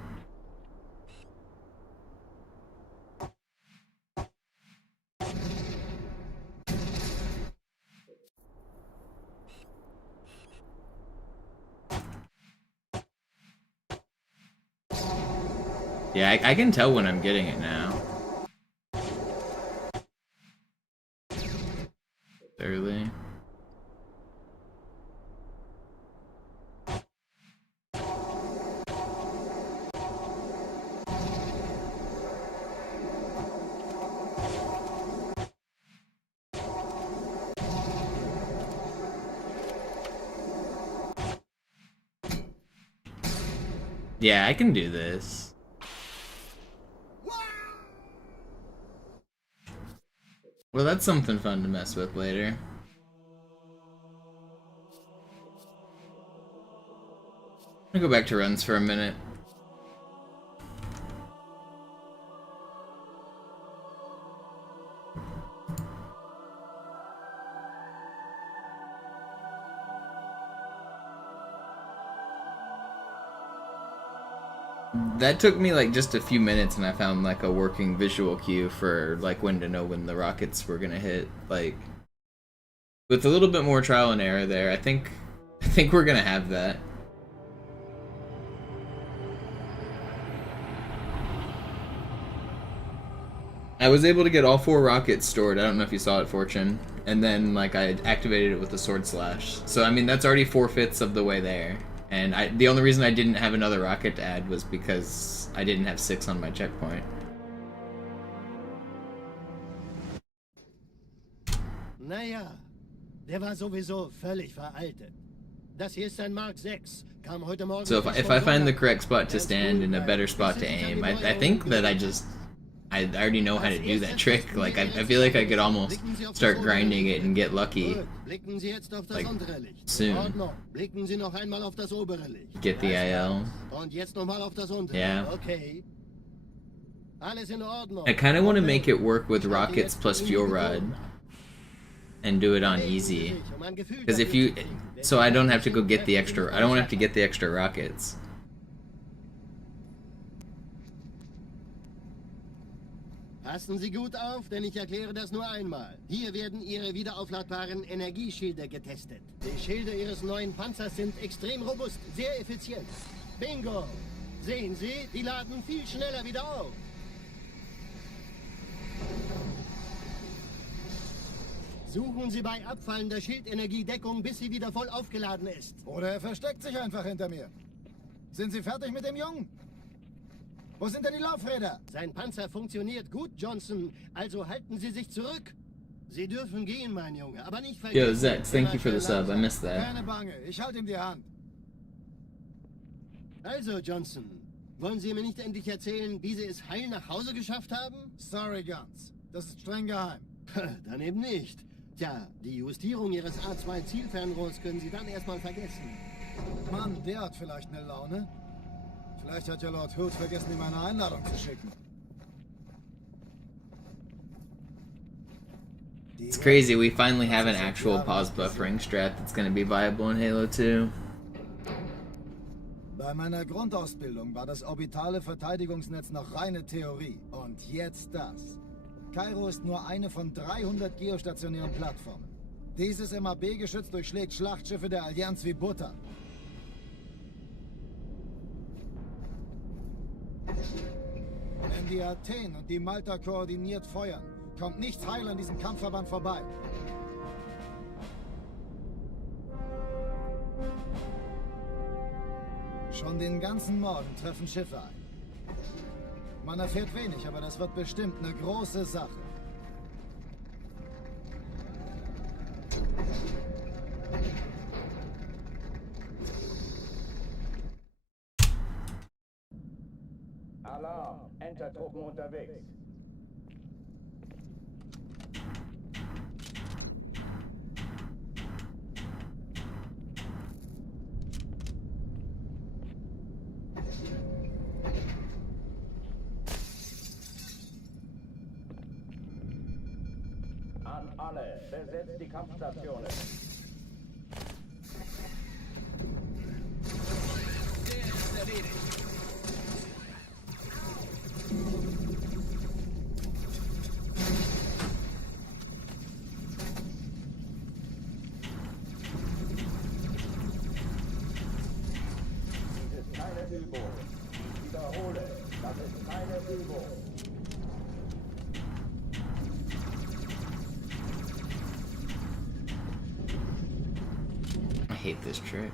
Yeah, I can tell when I'm getting it now. Early. Yeah, I can do this. Well, that's something fun to mess with later. I'm gonna go back to runs for a minute. That took me like just a few minutes and I found like a working visual cue for like when to know when the rockets were gonna hit. Like with a little bit more trial and error there, I think we're gonna have that. I was able to get all 4 rockets stored. I don't know if you saw it, Fortune. And then like I activated it with the sword slash. So I mean that's already 4/5 of the way there. And the only reason I didn't have another rocket to add was because I didn't have 6 on my checkpoint. Naja, der war sowieso völlig veraltet. Das hier ist ein Mark 6. Kam heute Morgen. So if I find the correct spot to stand and a better spot to aim, I think that I already know how to do that trick. Like I feel like I could almost start grinding it and get lucky. Like soon. Get the IL. Yeah. I kind of want to make it work with rockets plus fuel rod and do it on easy. Because if you, so I don't have to go get the extra. I don't have to get the extra rockets. Passen Sie gut auf, denn ich erkläre das nur einmal. Hier werden Ihre wiederaufladbaren Energieschilde getestet. Die Schilde Ihres neuen Panzers sind extrem robust, sehr effizient. Bingo! Sehen Sie, die laden viel schneller wieder auf. Suchen Sie bei abfallender Schildenergie Deckung, bis sie wieder voll aufgeladen ist. Oder er versteckt sich einfach hinter mir. Sind Sie fertig mit dem Jungen? Wo sind denn die Laufräder? Sein Panzer funktioniert gut, Johnson. Also halten Sie sich zurück. Sie dürfen gehen, mein Junge, aber nicht vergessen. Yo, Zex, thank you for the sub. I missed that. Keine Bange, ich halte ihm die Hand. Also, Johnson, wollen Sie mir nicht endlich erzählen, wie Sie es heil nach Hause geschafft haben? Sorry, Guns. Das ist streng geheim. Dann eben nicht. Tja, die Justierung Ihres A2-Zielfernrohrs können Sie dann erstmal vergessen. Mann, der hat vielleicht eine Laune. Vielleicht hat ja Lord Hood vergessen, ihm eine Einladung zu schicken. It's crazy, we finally have an actual pause buffering strat that's gonna be viable in Halo 2. Bei meiner Grundausbildung war das orbitale Verteidigungsnetz noch reine Theorie. Und jetzt das. Kairo ist nur eine von 300 geostationären Plattformen. Dieses MAB-Geschütz durchschlägt Schlachtschiffe der Allianz wie Butter. Wenn die Athen und die Malta koordiniert feuern, kommt nichts heil an diesem Kampfverband vorbei. Schon den ganzen Morgen treffen Schiffe ein. Man erfährt wenig, aber das wird bestimmt eine große Sache. Alarm! Entertruppen unterwegs. An alle, besetzt die Kampfstationen. Der ist erledigt. Dies ist keine Übung. Ich wiederhole, das ist keine Übung. I hate this trick.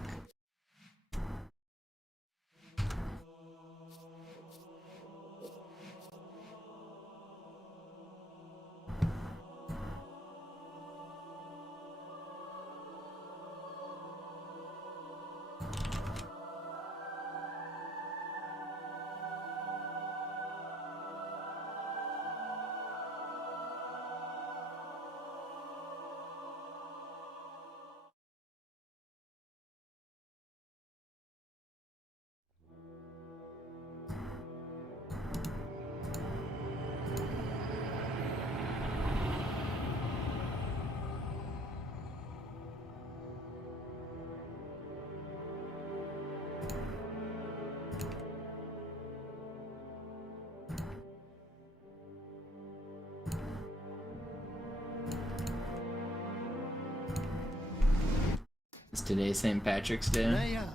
Is today St. Patrick's Day? Naja,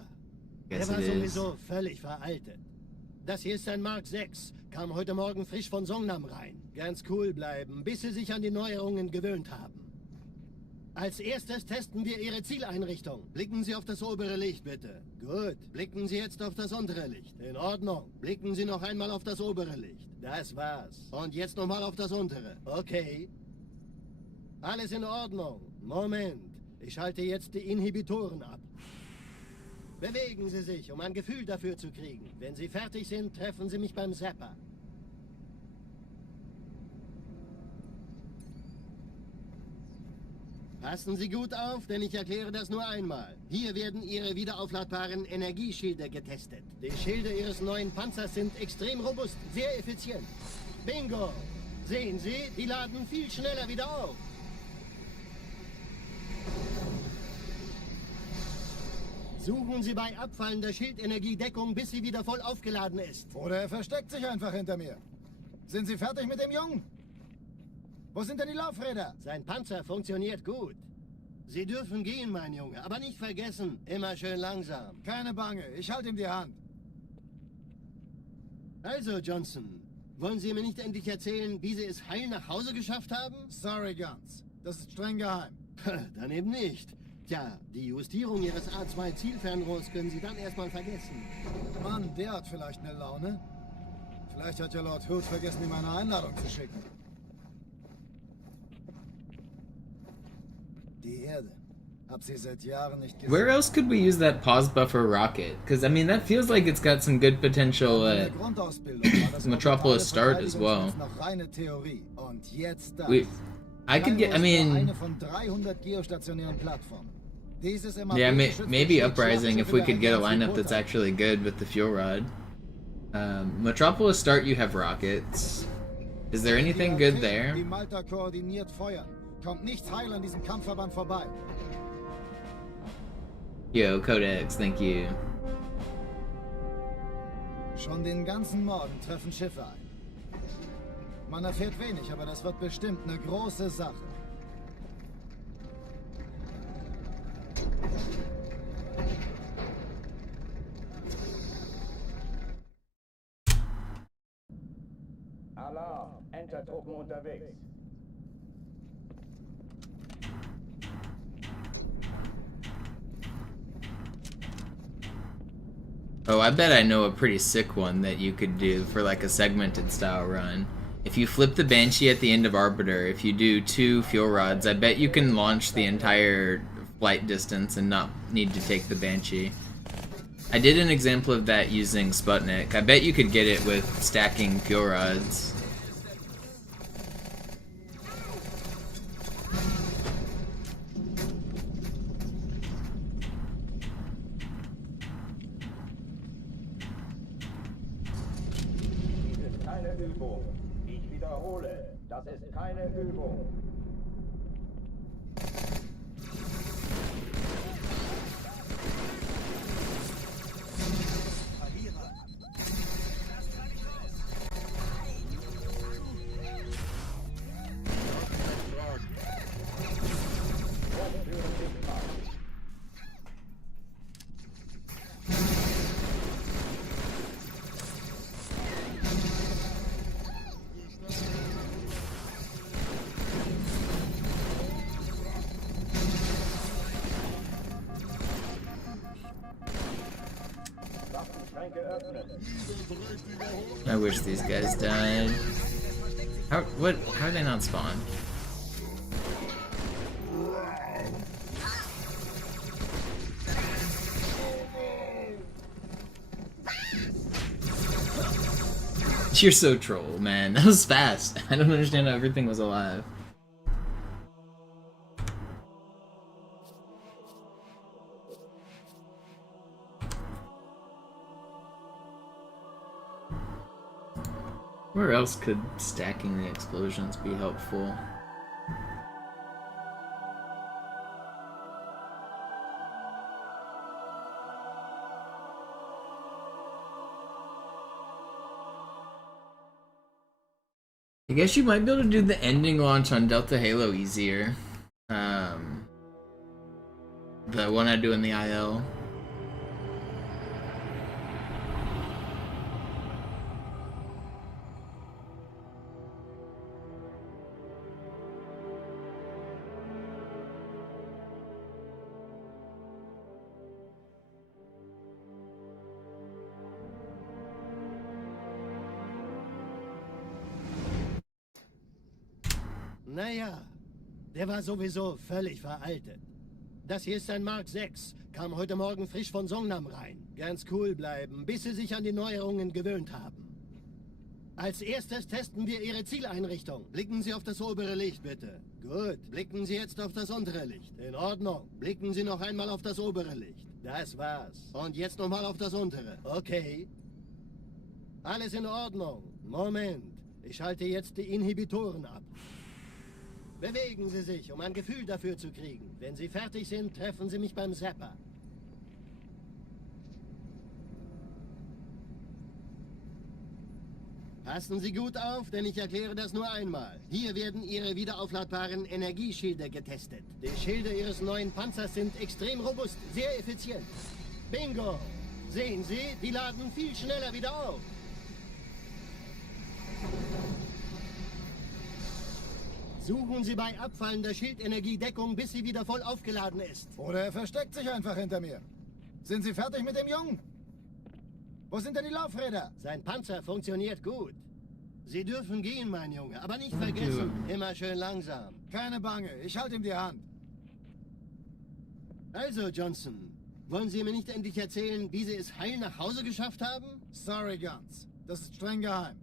Guess der war it is. sowieso völlig veraltet. Das hier ist ein Mark 6. Kam heute Morgen frisch von Songnam rein. Ganz cool bleiben, bis Sie sich an die Neuerungen gewöhnt haben. Als erstes testen wir Ihre Zieleinrichtung. Blicken Sie auf das obere Licht, bitte. Gut. Blicken Sie jetzt auf das untere Licht. In Ordnung. Blicken Sie noch einmal auf das obere Licht. Das war's. Und jetzt nochmal auf das untere. Okay. Alles in Ordnung. Moment. Ich schalte jetzt die Inhibitoren ab. Bewegen Sie sich, um ein Gefühl dafür zu kriegen. Wenn Sie fertig sind, treffen Sie mich beim Zapper. Passen Sie gut auf, denn ich erkläre das nur einmal. Hier werden Ihre wiederaufladbaren Energieschilde getestet. Die Schilde Ihres neuen Panzers sind extrem robust, sehr effizient. Bingo! Sehen Sie, die laden viel schneller wieder auf. Suchen Sie bei abfallender Schildenergie Deckung, bis sie wieder voll aufgeladen ist. Oder er versteckt sich einfach hinter mir. Sind Sie fertig mit dem Jungen? Wo sind denn die Laufräder? Sein Panzer funktioniert gut. Sie dürfen gehen, mein Junge, aber nicht vergessen, immer schön langsam. Keine Bange, ich halte ihm die Hand. Also, Johnson, wollen Sie mir nicht endlich erzählen, wie Sie es heil nach Hause geschafft haben? Sorry, Guns. Das ist streng geheim. Dann eben nicht. Tja, die Justierung Ihres A2-Zielfernrohrs können Sie dann erstmal vergessen. Mann, der hat vielleicht eine Laune. Vielleicht hat ja Lord Hood vergessen, ihm eine Einladung zu schicken. Die Erde. Hab sie seit Jahren nicht gesehen. Where else could we use that pause buffer rocket? Because I mean, that feels like it's got some good potential at Metropolis start as well. I could get, I mean, eine von 300 geostationären Plattformen. Dieses Yeah, MAB maybe Uprising if we could get a lineup that's actually good with the fuel rod. Metropolis start, you have rockets. Is there anything good there? Die Malta koordiniert feuern. Kommt nichts heil an diesem Kampfverband vorbei. Yo, Codex, thank you. Schon den ganzen Morgen treffen Schiffe ein. Man erfährt wenig, aber das wird bestimmt eine große Sache. Alarm! Entertruppen unterwegs. Oh, I bet I know a pretty sick one that you could do for like a segmented style run. If you flip the Banshee at the end of Arbiter, if you do 2 fuel rods, I bet you can launch the entire flight distance and not need to take the Banshee. I did an example of that using Sputnik. I bet you could get it with stacking fuel rods. Dies ist keine Übung. Ich wiederhole, das ist keine Übung. I wish these guys died. How are they not spawned? You're so troll, man. That was fast. I don't understand how everything was alive. Where else could stacking the explosions be helpful? I guess you might be able to do the ending launch on Delta Halo easier. The one I do in the IL. Naja, der war sowieso völlig veraltet. Das hier ist ein Mark 6, kam heute Morgen frisch von Songnam rein. Ganz cool bleiben, bis Sie sich an die Neuerungen gewöhnt haben. Als erstes testen wir Ihre Zieleinrichtung. Blicken Sie auf das obere Licht, bitte. Gut, blicken Sie jetzt auf das untere Licht. In Ordnung. Blicken Sie noch einmal auf das obere Licht. Das war's. Und jetzt nochmal auf das untere. Okay. Alles in Ordnung. Moment. Ich schalte jetzt die Inhibitoren ab. Bewegen Sie sich, um ein Gefühl dafür zu kriegen. Wenn Sie fertig sind, treffen Sie mich beim Zapper. Passen Sie gut auf, denn ich erkläre das nur einmal. Hier werden Ihre wiederaufladbaren Energieschilde getestet. Die Schilde Ihres neuen Panzers sind extrem robust, sehr effizient. Bingo! Sehen Sie, die laden viel schneller wieder auf. Suchen Sie bei abfallender Schildenergie Deckung, bis sie wieder voll aufgeladen ist. Oder er versteckt sich einfach hinter mir. Sind Sie fertig mit dem Jungen? Wo sind denn die Laufräder? Sein Panzer funktioniert gut. Sie dürfen gehen, mein Junge, aber nicht vergessen, immer schön langsam. Keine Bange, ich halte ihm die Hand. Also, Johnson, wollen Sie mir nicht endlich erzählen, wie Sie es heil nach Hause geschafft haben? Sorry, Guns. Das ist streng geheim.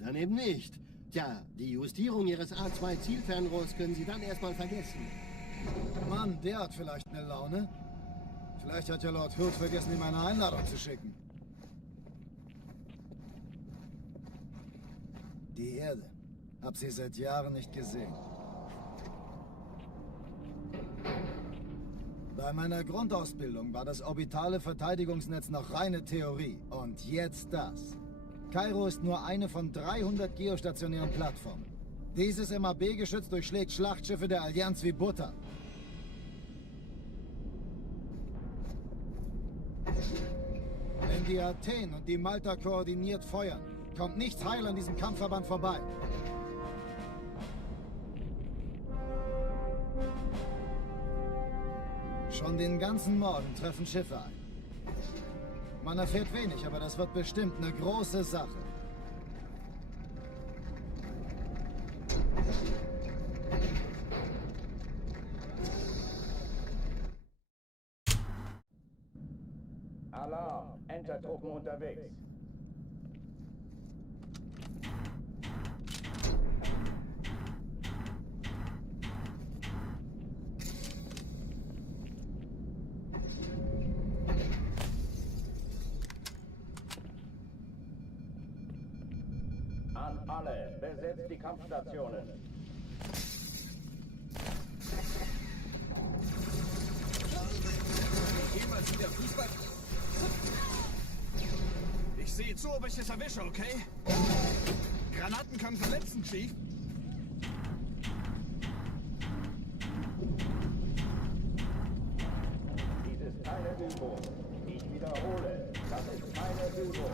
Dann eben nicht. Tja, die Justierung Ihres A2-Zielfernrohrs können Sie dann erstmal vergessen. Mann, der hat vielleicht eine Laune. Vielleicht hat ja Lord Hood vergessen, ihm eine Einladung zu schicken. Die Erde. Hab sie seit Jahren nicht gesehen. Bei meiner Grundausbildung war das orbitale Verteidigungsnetz noch reine Theorie. Und jetzt das. Kairo ist nur eine von 300 geostationären Plattformen. Dieses MAB-Geschütz durchschlägt Schlachtschiffe der Allianz wie Butter. Wenn die Athen und die Malta koordiniert feuern, kommt nichts heil an diesem Kampfverband vorbei. Schon den ganzen Morgen treffen Schiffe ein. Man erfährt wenig, aber das wird bestimmt eine große Sache. Alarm! Entertruppen unterwegs. An alle, besetzt die Kampfstationen. Jemals wieder Fußball? Ich sehe zu, ob ich es erwische, okay? Granaten können verletzen, Chief. Dies ist keine Übung. Ich wiederhole, das ist keine Übung.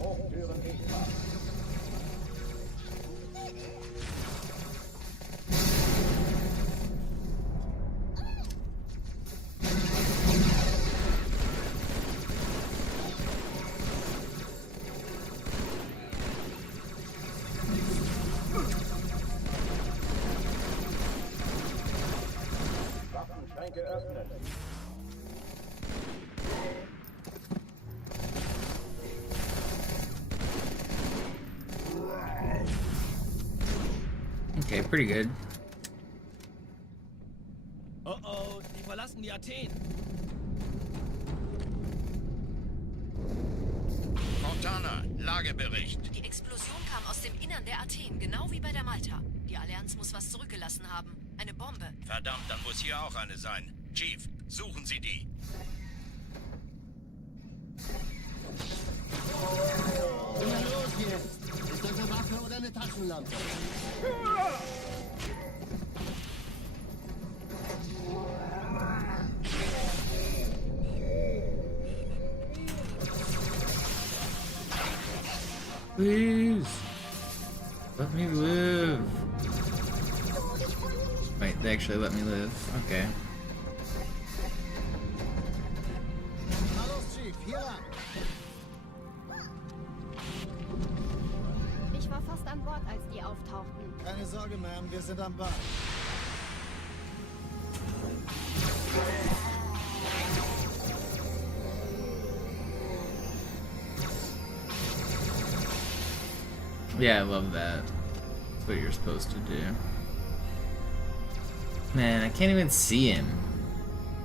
Hochtüren sichtbar. Waffenschränke öffnen. Okay, pretty good. Oh oh, die verlassen die Athen. Montana, Lagebericht. Die Explosion kam aus dem Innern der Athen, genau wie bei der Malta. Die Allianz muss was zurückgelassen haben. Eine Bombe. Verdammt, dann muss hier auch eine sein. Chief, suchen Sie die. Na los jetzt! Ist das eine Waffe oder eine Taschenlampe? Please, let me live. Wait, they actually let me live. Okay. Na los, Chief, hier lang! Ich war fast an Bord, als die auftauchten. Keine Sorge, Ma'am, wir sind am Ball. Yeah, I love that. That's what you're supposed to do. Man, I can't even see him.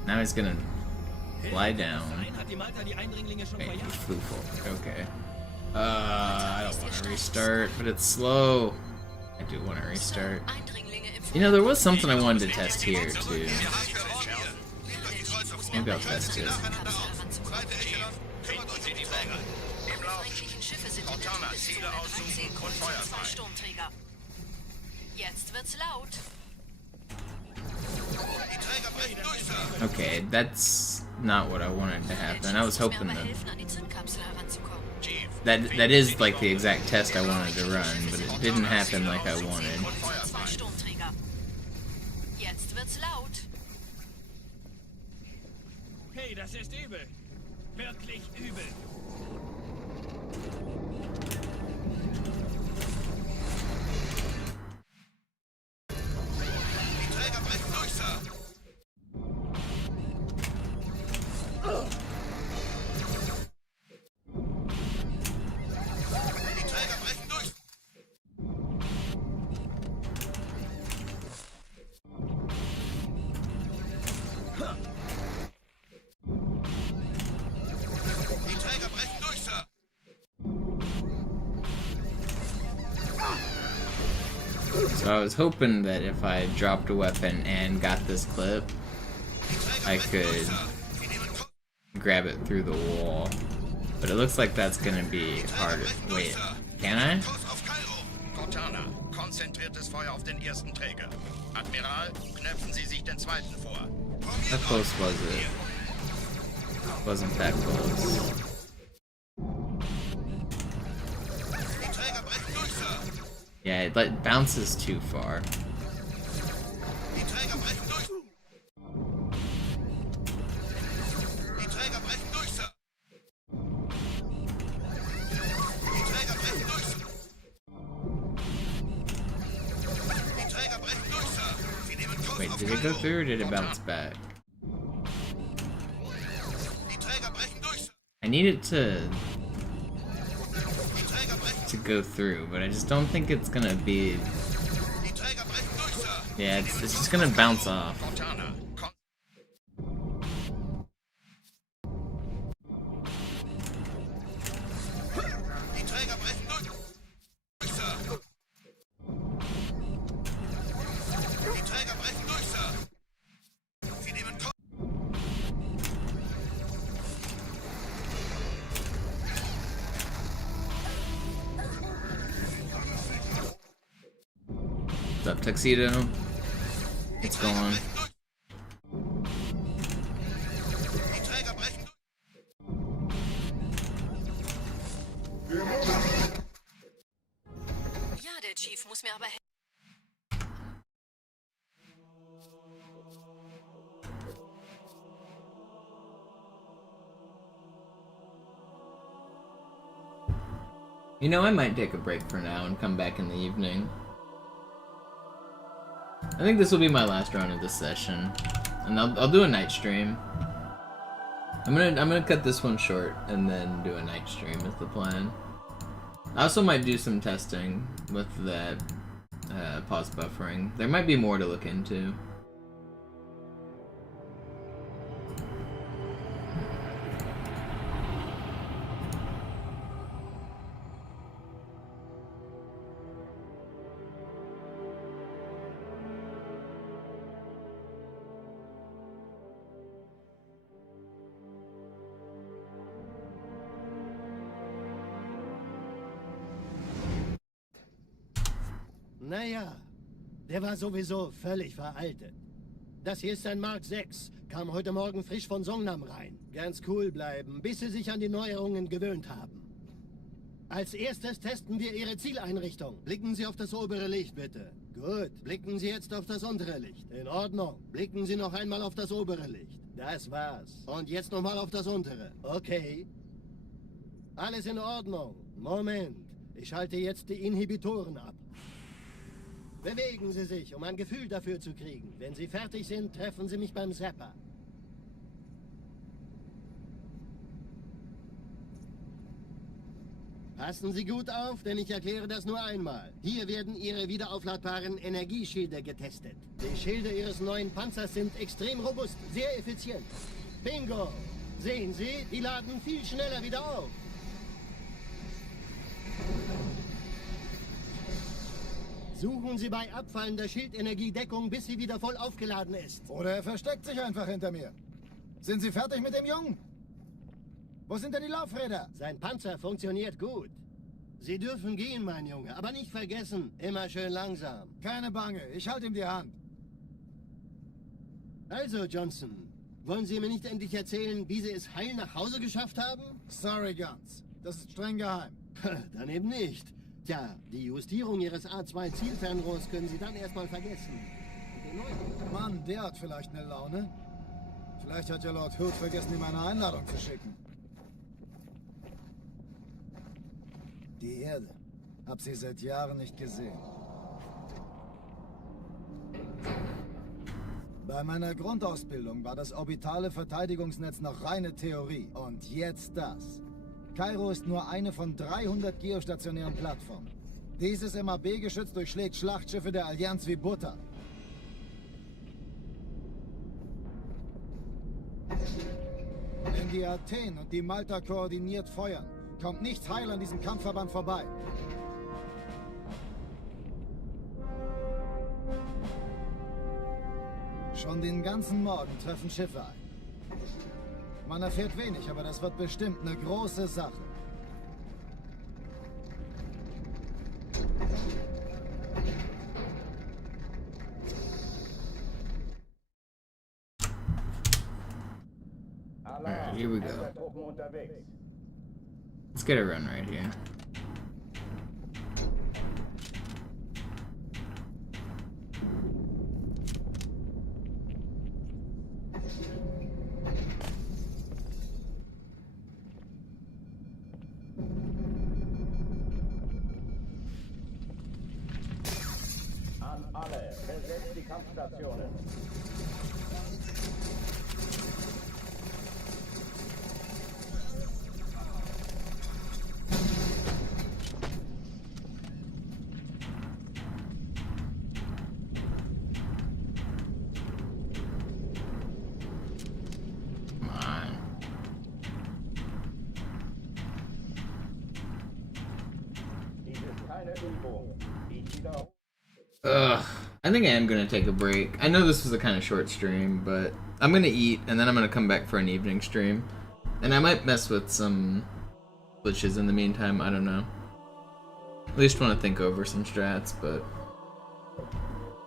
Now he's gonna fly down. Hat die Malta die Eindringlinge schon Wait, he verjagt? flew forward. Okay. I don't want to restart, but it's slow. I do want to restart. You know, there was something I wanted to test here, too. Maybe I'll test it. Finden Sie die Bombe. Im Lauf. Montana, Ziele aussuchen und Feuer frei. Sturmträger. Jetzt wird's laut. Die Träger brechen durch, Sir. Okay, that's not what I wanted to happen. I was hoping that helfen, an die Zündkapsel heranzukommen. Chief, that is like the exact test I wanted to run, but it didn't happen like I wanted. und Feuer frei. Sturmträger. Jetzt wird's laut. Hey, das ist übel. Wirklich übel. Die Träger brechen durch, Sir. So I was hoping that if I dropped a weapon and got this clip, I could grab it through the wall. But it looks like that's gonna be harder. Wait, can I? Cortana, konzentriertes Feuer auf den ersten Träger. Admiral, knöpfen Sie sich den zweiten vor. How close was it? Wasn't that close. Die Träger brechen durch, Sir. Yeah, it like bounces too far. Die Träger brechen durch. Die Träger brechen durch, Sir. Die Träger brechen durch, Sir. Die Träger brechen durch, Sir. Sie nehmen Kurs Wait, auf did it go Kairo. through or did it bounce back? Die Träger brechen durch, Sir. I need it to Die Träger brechen. go through, but I just don't think it's gonna be. Die Träger brechen durch, Sir. Yeah, it's just gonna bounce off. Cortana, die Träger brechen durch, Sir. Die Träger brechen durch, Sir. Sie nehmen Kurs. What's up, Tuxedo? It's gone. Die Träger brechen durch. Ja, der Chief muss mir aber helfen. You know, I might take a break for now and come back in the evening. I think this will be my last run of this session, and I'll do a night stream. I'm gonna cut this one short and then do a night stream is the plan. I also might do some testing with that pause buffering. There might be more to look into. Naja, der war sowieso völlig veraltet. Das hier ist ein Mark 6, kam heute Morgen frisch von Songnam rein. Ganz cool bleiben, bis Sie sich an die Neuerungen gewöhnt haben. Als erstes testen wir Ihre Zieleinrichtung. Blicken Sie auf das obere Licht, bitte. Gut, blicken Sie jetzt auf das untere Licht. In Ordnung. Blicken Sie noch einmal auf das obere Licht. Das war's. Und jetzt nochmal auf das untere. Okay. Alles in Ordnung. Moment. Ich schalte jetzt die Inhibitoren ab. Bewegen Sie sich, um ein Gefühl dafür zu kriegen. Wenn Sie fertig sind, treffen Sie mich beim Zapper. Passen Sie gut auf, denn ich erkläre das nur einmal. Hier werden Ihre wiederaufladbaren Energieschilde getestet. Die Schilde Ihres neuen Panzers sind extrem robust, sehr effizient. Bingo! Sehen Sie, die laden viel schneller wieder auf. Suchen Sie bei abfallender Schildenergiedeckung, bis sie wieder voll aufgeladen ist. Oder er versteckt sich einfach hinter mir. Sind Sie fertig mit dem Jungen? Wo sind denn die Laufräder? Sein Panzer funktioniert gut. Sie dürfen gehen, mein Junge, aber nicht vergessen, immer schön langsam. Keine Bange, ich halte ihm die Hand. Also, Johnson, wollen Sie mir nicht endlich erzählen, wie Sie es heil nach Hause geschafft haben? Sorry, Guns. Das ist streng geheim. Dann eben nicht. Tja, die Justierung Ihres A2-Zielfernrohrs können Sie dann erstmal vergessen. Mann, der hat vielleicht eine Laune. Vielleicht hat ja Lord Hood vergessen, ihm eine Einladung zu schicken. Die Erde. Hab sie seit Jahren nicht gesehen. Bei meiner Grundausbildung war das orbitale Verteidigungsnetz noch reine Theorie. Und jetzt das. Kairo ist nur eine von 300 geostationären Plattformen. Dieses MAB-Geschütz durchschlägt Schlachtschiffe der Allianz wie Butter. Wenn die Athen und die Malta koordiniert feuern, kommt nichts heil an diesem Kampfverband vorbei. Schon den ganzen Morgen treffen Schiffe ein. Man erfährt wenig, aber das wird bestimmt eine große Sache. Alright, here we go. Truppen unterwegs. Let's get a run right here. An alle, besetzt die Kampfstationen. Come on. Dies ist keine Übung. Ich wiederhole. Ugh. I think I am gonna take a break. I know this was a kind of short stream, but I'm gonna eat and then I'm gonna come back for an evening stream. And I might mess with some glitches in the meantime, I don't know. At least want to think over some strats, but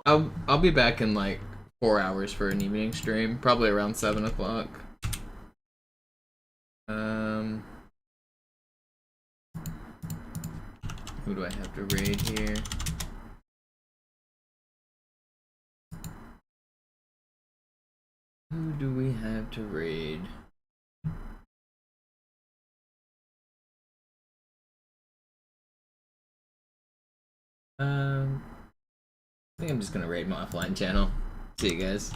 I'll be back in like 4 hours for an evening stream, probably around 7 o'clock. Who do I have to raid here? Who do we have to raid? I think I'm just gonna raid my offline channel. See you guys.